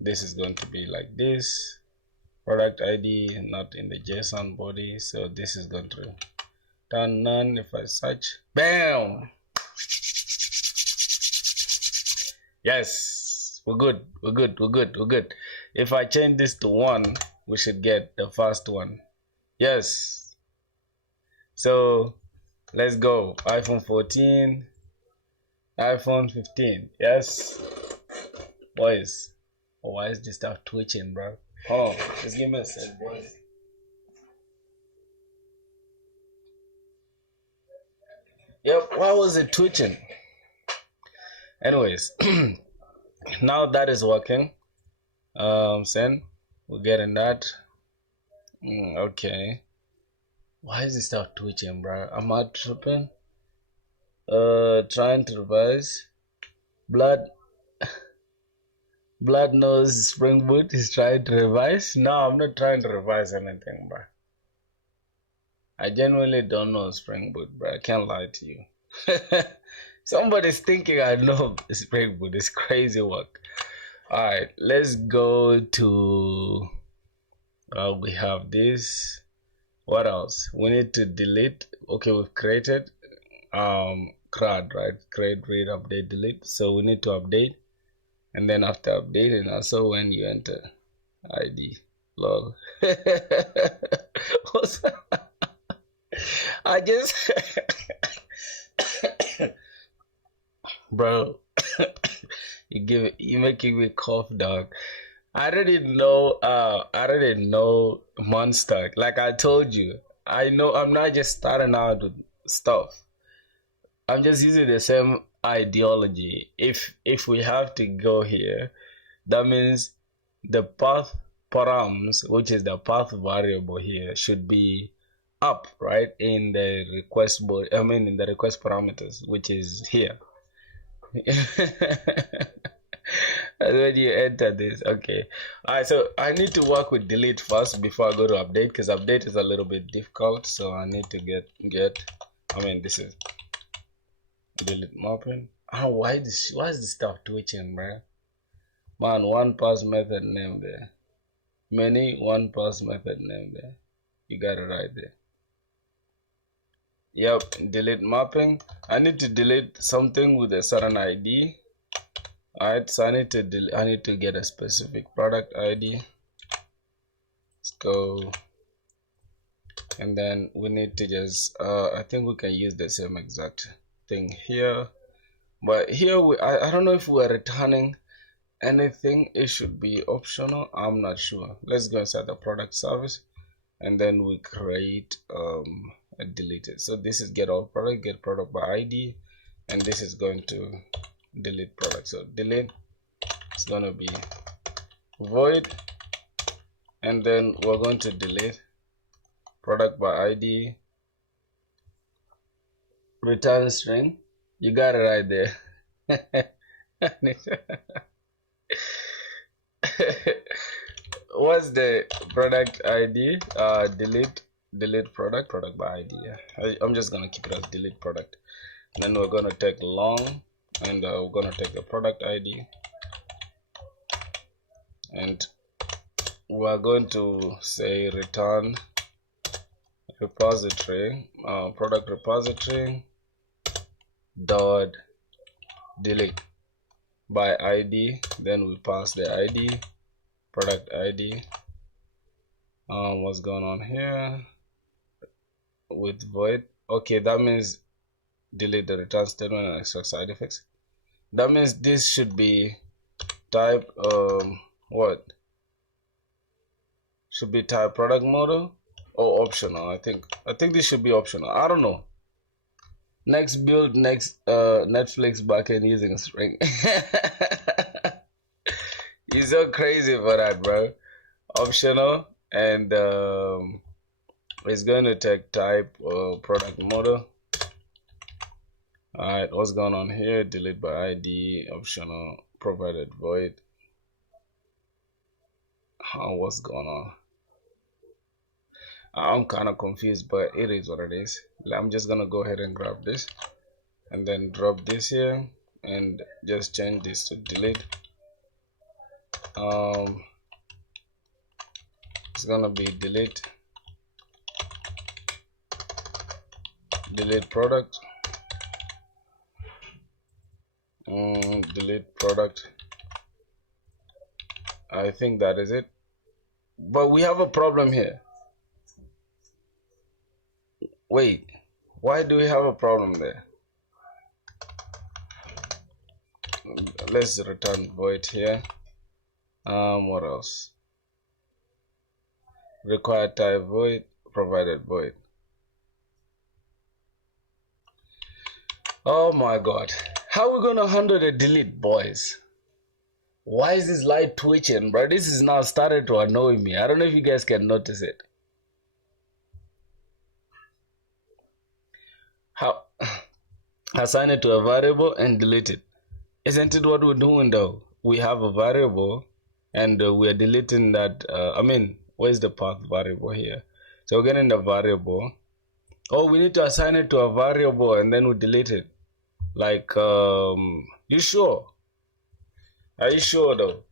this is going to be like this. Product ID not in the JSON body, so this is going to turn none. If I search, bam, yes, we're good. If I change this to 1, we should get the first one. Yes, so let's go. iPhone 14, iPhone 15. Yes, boys. Oh, why is this stuff twitching, bro? Hold on, just give me a sec, boys. Yep, why was it twitching? Anyways, now that is working. Send, we're getting that. Okay. Why is this stuff twitching, bro? Am I tripping? Trying to revise. Blood knows SpringBoot is trying to revise. No, I'm not trying to revise anything, bro. I genuinely don't know SpringBoot, bro. I can't lie to you. Somebody's thinking I know SpringBoot. It's crazy work. Alright, let's go to we have this. What else? We need to delete. Okay, we've created CRUD, right? Create, read, update, delete. So we need to update, and then after updating, also when you enter ID, lol. I just bro, you making me cough, dog. I already know monster. Like I told you, I know I'm not just starting out with stuff. I'm just using the same ideology. If we have to go here, that means the path params, which is the path variable here, should be up, right, in the request body. I mean in the request parameters, which is here. And when you enter this, okay. Alright, so I need to work with delete first before I go to update, because update is a little bit difficult. So I need to this is delete mapping. Oh, why is this stuff twitching, man? Man, one pass method name there. Many one pass method name there. You got it right there. Yep, delete mapping. I need to delete something with a certain ID. Alright, so I need to get a specific product ID. Let's go, and then we need to just I think we can use the same exact thing here, but here I don't know if we're returning anything. It should be optional, I'm not sure. Let's go inside the product service, and then we create a deleted. So this is get all product, get product by ID, and this is going to delete product. So delete is going to be void, and then we're going to delete product by ID, return string. You got it right there. What's the product ID? Delete product by ID. Yeah. I'm just gonna keep it as delete product. And then we're gonna take long, and we're gonna take the product ID, and we're going to say return repository, product repository dot delete by ID. Then we pass the ID, product ID. What's going on here with void? Okay, that means delete the return statement and extract side effects. That means this should be type what should be type product model or optional. I think this should be optional. I don't know. Next build, next Netflix backend using Spring. You're so crazy for that, bro. Optional, and it's going to take type product model. Alright, what's going on here? Delete by ID, optional, provided void. What's going on? I'm kind of confused, but it is what it is. I'm just gonna go ahead and grab this and then drop this here and just change this to delete. It's gonna be delete product, delete product. I think that is it, but we have a problem here. Wait, why do we have a problem there? Let's return void here. What else? Required type void, provided void. Oh my god, how are we gonna handle the delete, boys? Why is this light twitching, bro? This is now started to annoy me. I don't know if you guys can notice it. How assign it to a variable and delete it. Isn't it what we're doing though? We have a variable and we are deleting that. Where's the path variable here? So we're getting the variable. Oh, we need to assign it to a variable and then we delete it. Like, you sure? Are you sure though?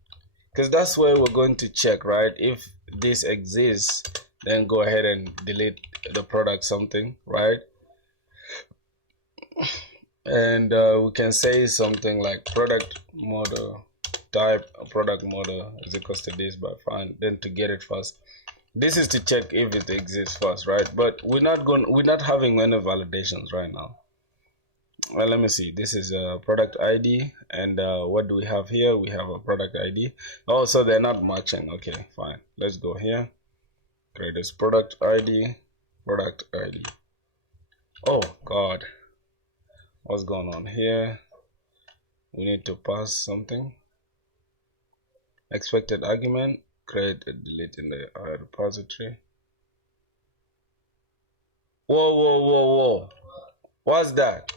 Because that's where we're going to check, right? If this exists, then go ahead and delete the product something, right? And we can say something like product model type product model is equals to this, but fine. Then to get it first, this is to check if it exists first, right? But we're not having any validations right now. Well, let me see. This is a product ID, and what do we have here? We have a product ID. Oh, so they're not matching. Okay, fine. Let's go here. Create this product ID. Oh God, what's going on here? We need to pass something. Expected argument. Create a delete in the repository. Whoa. What's that?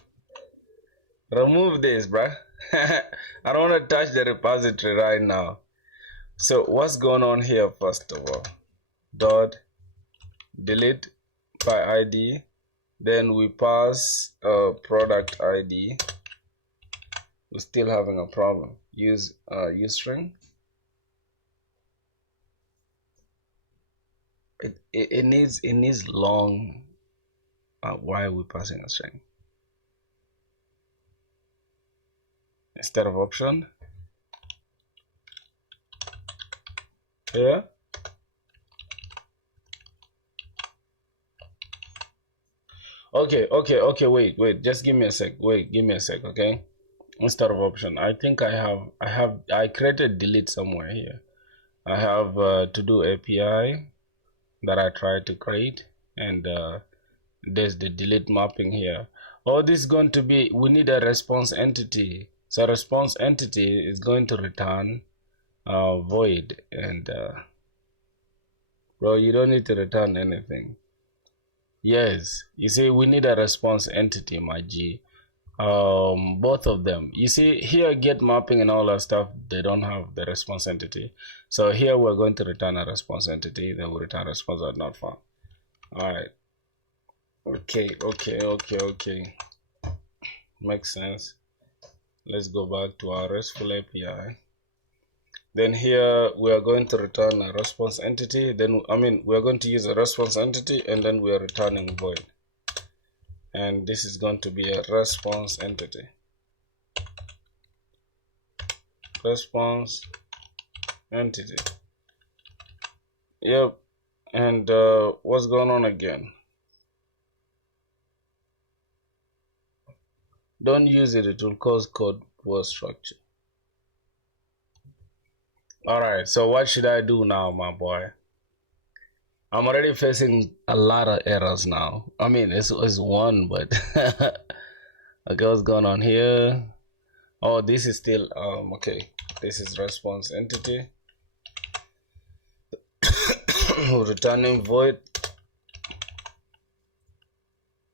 Remove this, bruh. I don't want to touch the repository right now. So what's going on here? First of all, dot delete by ID, then we pass product ID. We're still having a problem. Use string. It needs long. Why are we passing a string instead of option? Here. Okay, wait, just give me a sec. Wait, give me a sec, okay? Instead of option, I think I created delete somewhere here. I have to do API that I tried to create, and there's the delete mapping here. Oh, this is going to be, we need a response entity. So response entity is going to return void, and bro, you don't need to return anything. Yes, you see, we need a response entity, my G. Both of them. You see, here get mapping and all that stuff, they don't have the response entity. So here we're going to return a response entity, then we return response are not found. Alright. Okay. Makes sense. Let's go back to our RESTful API. Then here we are going to return a response entity. Then we're going to use a response entity, and then we are returning void. And this is going to be a response entity. Response entity. Yep. And what's going on again? Don't use it, it will cause code poor structure. Alright, so what should I do now, my boy? I'm already facing a lot of errors now. I mean, it's one, but okay, what's going on here? Oh, this is still okay. This is response entity. Returning void.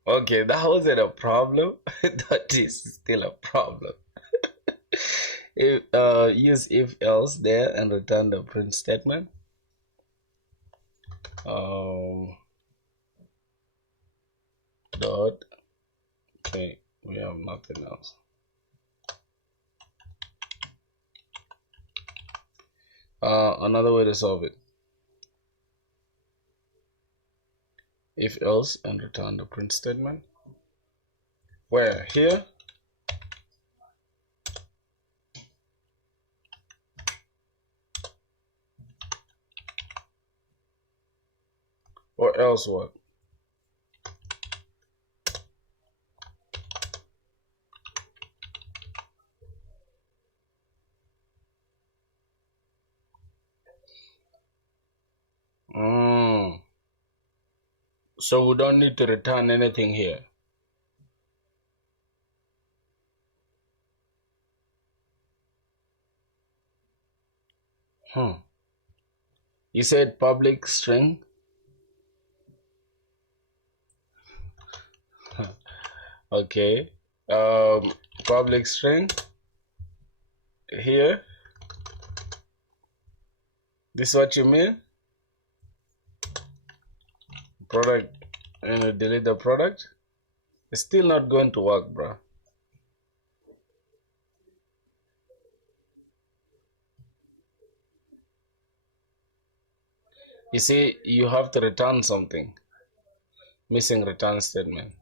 Okay, that wasn't a problem. That is still a problem. If use if else there and return the print statement. Dot. Okay, we have nothing else. Another way to solve it. If else and return the print statement. Where? Here? Or else what? So we don't need to return anything here. You said public string? Okay. Public string here. This is what you mean? Product, and delete the product. It's still not going to work, bro. You see, you have to return something. Missing return statement.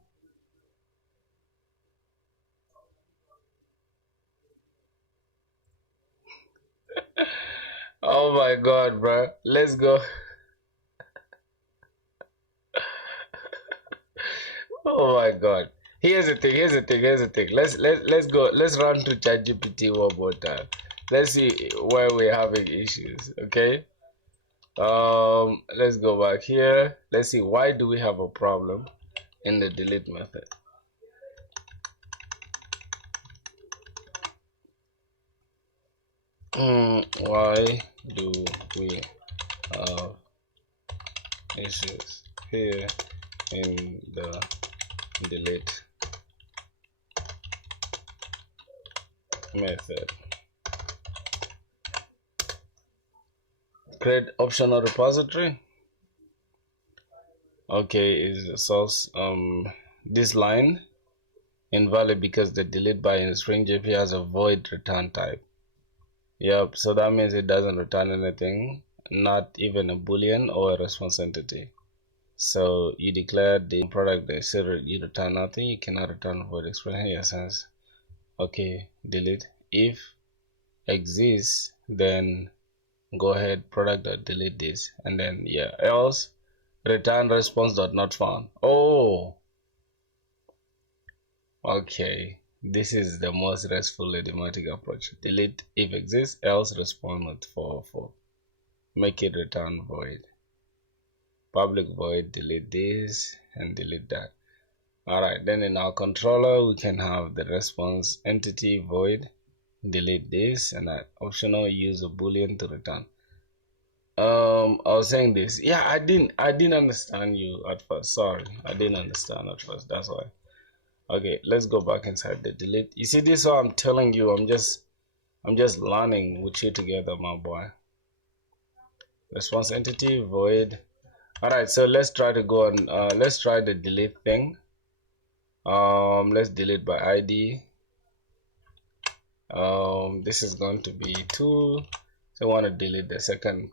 Oh my god, bro. Let's go. Oh my god. Here's the thing. Let's go. Let's run to ChatGPT one more time. Let's see where we're having issues. Okay. Let's go back here. Let's see, why do we have a problem in the delete method? Why do we have issues here in the delete method. Create optional repository. Okay, is the source this line invalid because the delete by in SpringJP has a void return type. Yep, so that means it doesn't return anything, not even a boolean or a response entity. So you declare the product, they say you return nothing, you cannot return void expression in essence. Okay, delete. If exists, then go ahead product.delete this, and then yeah, else return response dot not found. Oh, okay, this is the most restful idiomatic approach. Delete if exists, else respond not for make it return void, public void, delete this and delete that. Alright, then in our controller we can have the response entity void, delete this, and that optional use a boolean to return. I was saying this. Yeah, I didn't understand you at first. Sorry, I didn't understand at first. That's why. Okay, let's go back inside the delete. You see, this is what I'm telling you. I'm just learning with you together, my boy. Response entity void. All right, so let's try to go on. Let's try the delete thing. Let's delete by ID. This is going to be 2. So I want to delete the second.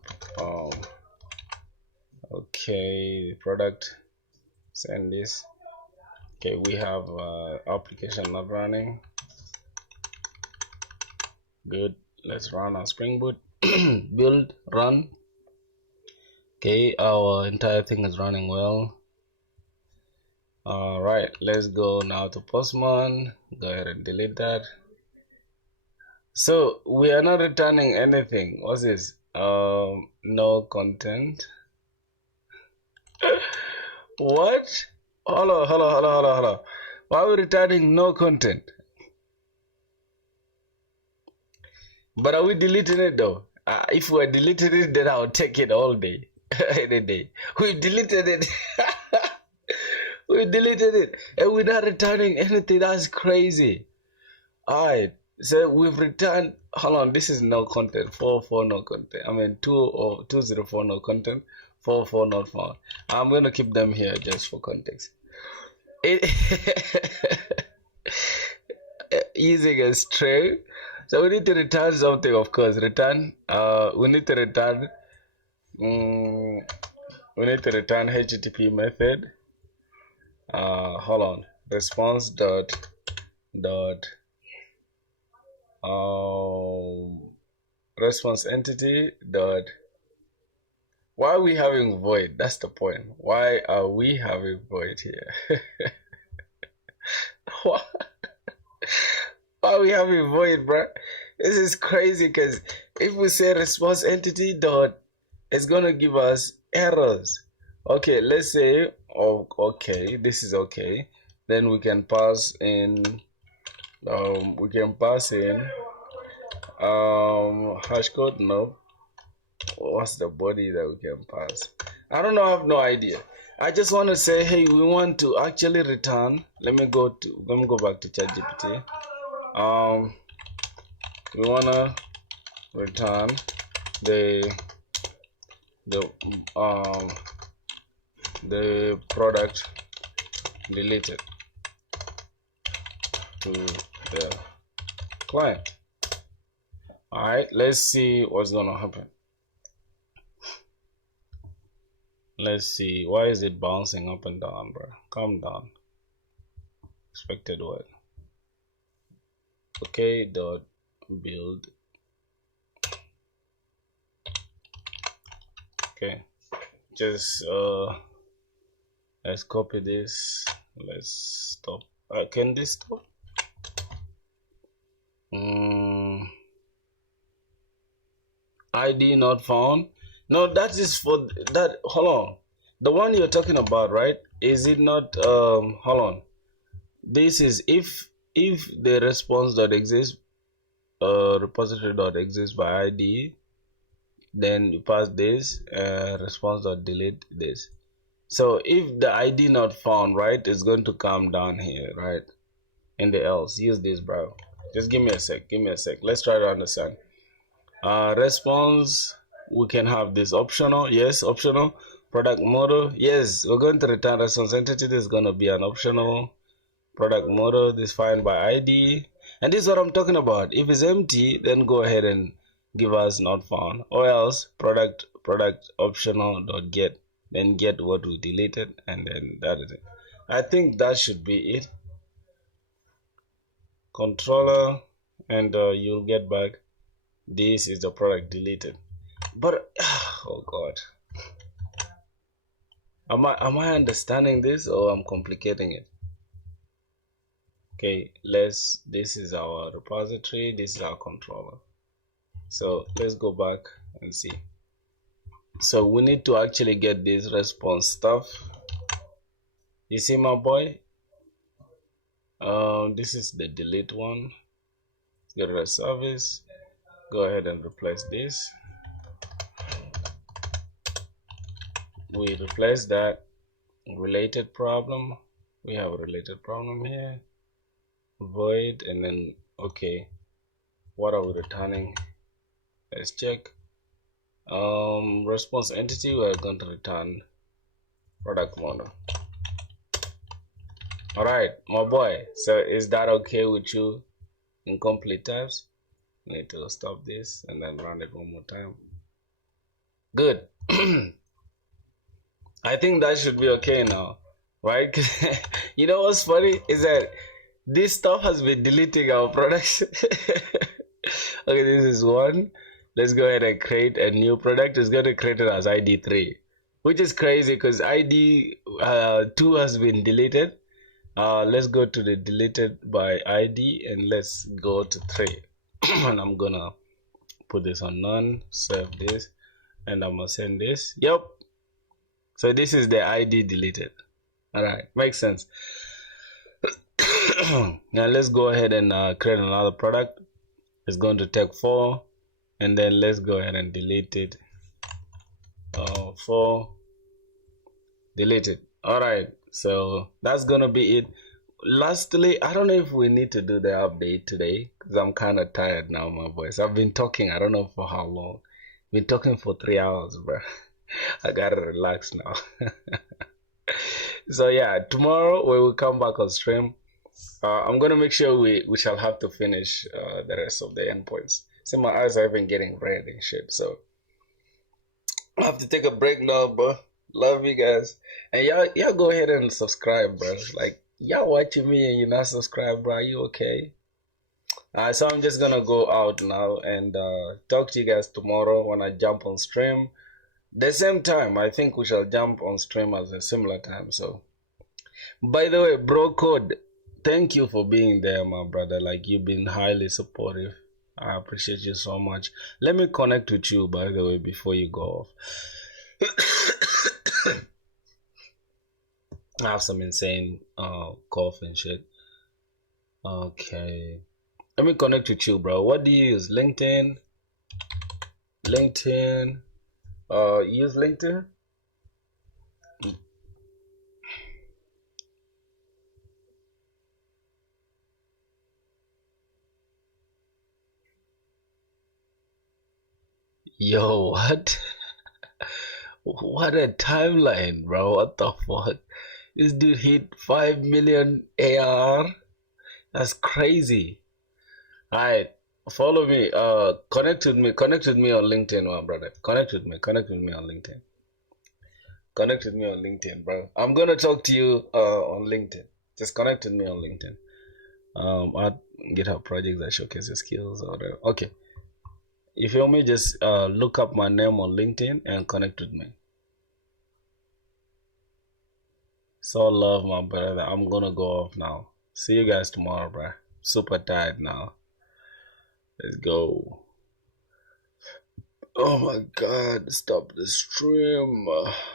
Okay, product. Send this. Okay, we have application not running. Good. Let's run our SpringBoot. Build, run. Okay, our entire thing is running well. All right, let's go now to Postman. Go ahead and delete that. So we are not returning anything. What's this? No content. What? Hello. Why are we returning no content? But are we deleting it though? If we're deleting it, then I'll take it all day, any day. We've deleted it. We deleted it, and we're not returning anything. That's crazy. All right. So we've returned. Hold on. This is no content. 44 no content. I mean 204 no content. 44 not found. I'm gonna keep them here just for context. Using a string. So we need to return something, of course. Return. We need to return. We need to return HTTP method. Hold on. Response dot response entity dot. Why are we having void? That's the point. Why are we having void here? Why are we having void, bro? This is crazy because if we say response entity dot, it's gonna give us errors. Okay, let's say okay, this is okay. Then we can pass in hash code. No, what's the body that we can pass? I don't know. I have no idea. I just want to say, hey, we want to actually return. Let me go back to ChatGPT. We wanna return the product deleted to the client. All right, let's see what's gonna happen. Let's see, why is it bouncing up and down, bro? Calm down. Expected what? Okay, dot build. Okay, just let's copy this. Let's stop. Can this stop? ID not found. No, that is for that. Hold on, the one you're talking about, right? Is it not? Hold on. This is if the response dot exists, repository dot exists by ID, then you pass this response dot delete this. So if the ID not found, right, it's going to come down here, right? In the else, use this, bro. Just give me a sec. Give me a sec. Let's try to understand. Response. We can have this optional. Yes, optional. Product model. Yes, we're going to return response entity. This is going to be an optional product model defined by ID. And this is what I'm talking about. If it's empty, then go ahead and give us not found, or else product optional dot get, then get what we deleted, and then that is it. I think that should be it. Controller, and you'll get back this is the product deleted. But oh god, am I understanding this, or I'm complicating it? Okay, this is our repository, this is our controller. So let's go back and see. So we need to actually get this response stuff. You see, my boy, this is the delete one. Get rid of service. Go ahead and replace this. We replace that. Related problem. We have a related problem here. Void, and then okay, what are we returning? Let's check. Response entity, we're going to return product model. All right, my boy, so is that okay with you? Incomplete tabs. Need to stop this and then run it one more time. Good. I think that should be okay now, right? You know what's funny is that this stuff has been deleting our products. Okay, this is one. Let's go ahead and create a new product. It's going to create it as ID3, which is crazy because ID2 has been deleted. Let's go to the deleted by ID and let's go to 3. And I'm gonna put this on none, save this, and I'm gonna send this. Yep. So this is the ID deleted. All right, makes sense. Now let's go ahead and create another product. It's going to take 4, and then let's go ahead and delete it. 4, delete it. All right, so that's gonna be it. Lastly, I don't know if we need to do the update today because I'm kind of tired now, my boys. I've been talking, I don't know for how long. Been talking for 3 hours, bro. I gotta relax now. So yeah, tomorrow we will come back on stream. I'm gonna make sure we shall have to finish the rest of the endpoints. See, my eyes are even getting red and shit, so I have to take a break now, bro. Love you guys, and y'all go ahead and subscribe, bro. Like y'all watching me and you're not subscribed, bro. Are you okay? So I'm just gonna go out now and talk to you guys tomorrow when I jump on stream. The same time, I think we shall jump on stream at a similar time. So, by the way, bro code, thank you for being there, my brother. Like you've been highly supportive. I appreciate you so much. Let me connect with you, by the way, before you go off. I have some insane cough and shit. Okay. Let me connect with you, bro. What do you use? LinkedIn? LinkedIn. Use LinkedIn? Yo, what? What a timeline, bro. What the fuck? This dude hit 5 million AR. That's crazy. Alright, follow me. Connect with me. Connect with me on LinkedIn, my brother. Connect with me. Connect with me on LinkedIn. Connect with me on LinkedIn, bro. I'm gonna talk to you on LinkedIn. Just connect with me on LinkedIn. At GitHub projects that showcase your skills or whatever. Okay. You feel me? Just look up my name on LinkedIn and connect with me. So love, my brother. I'm gonna go off now. See you guys tomorrow, bro. Super tired now. Let's go. Oh my god, stop the stream.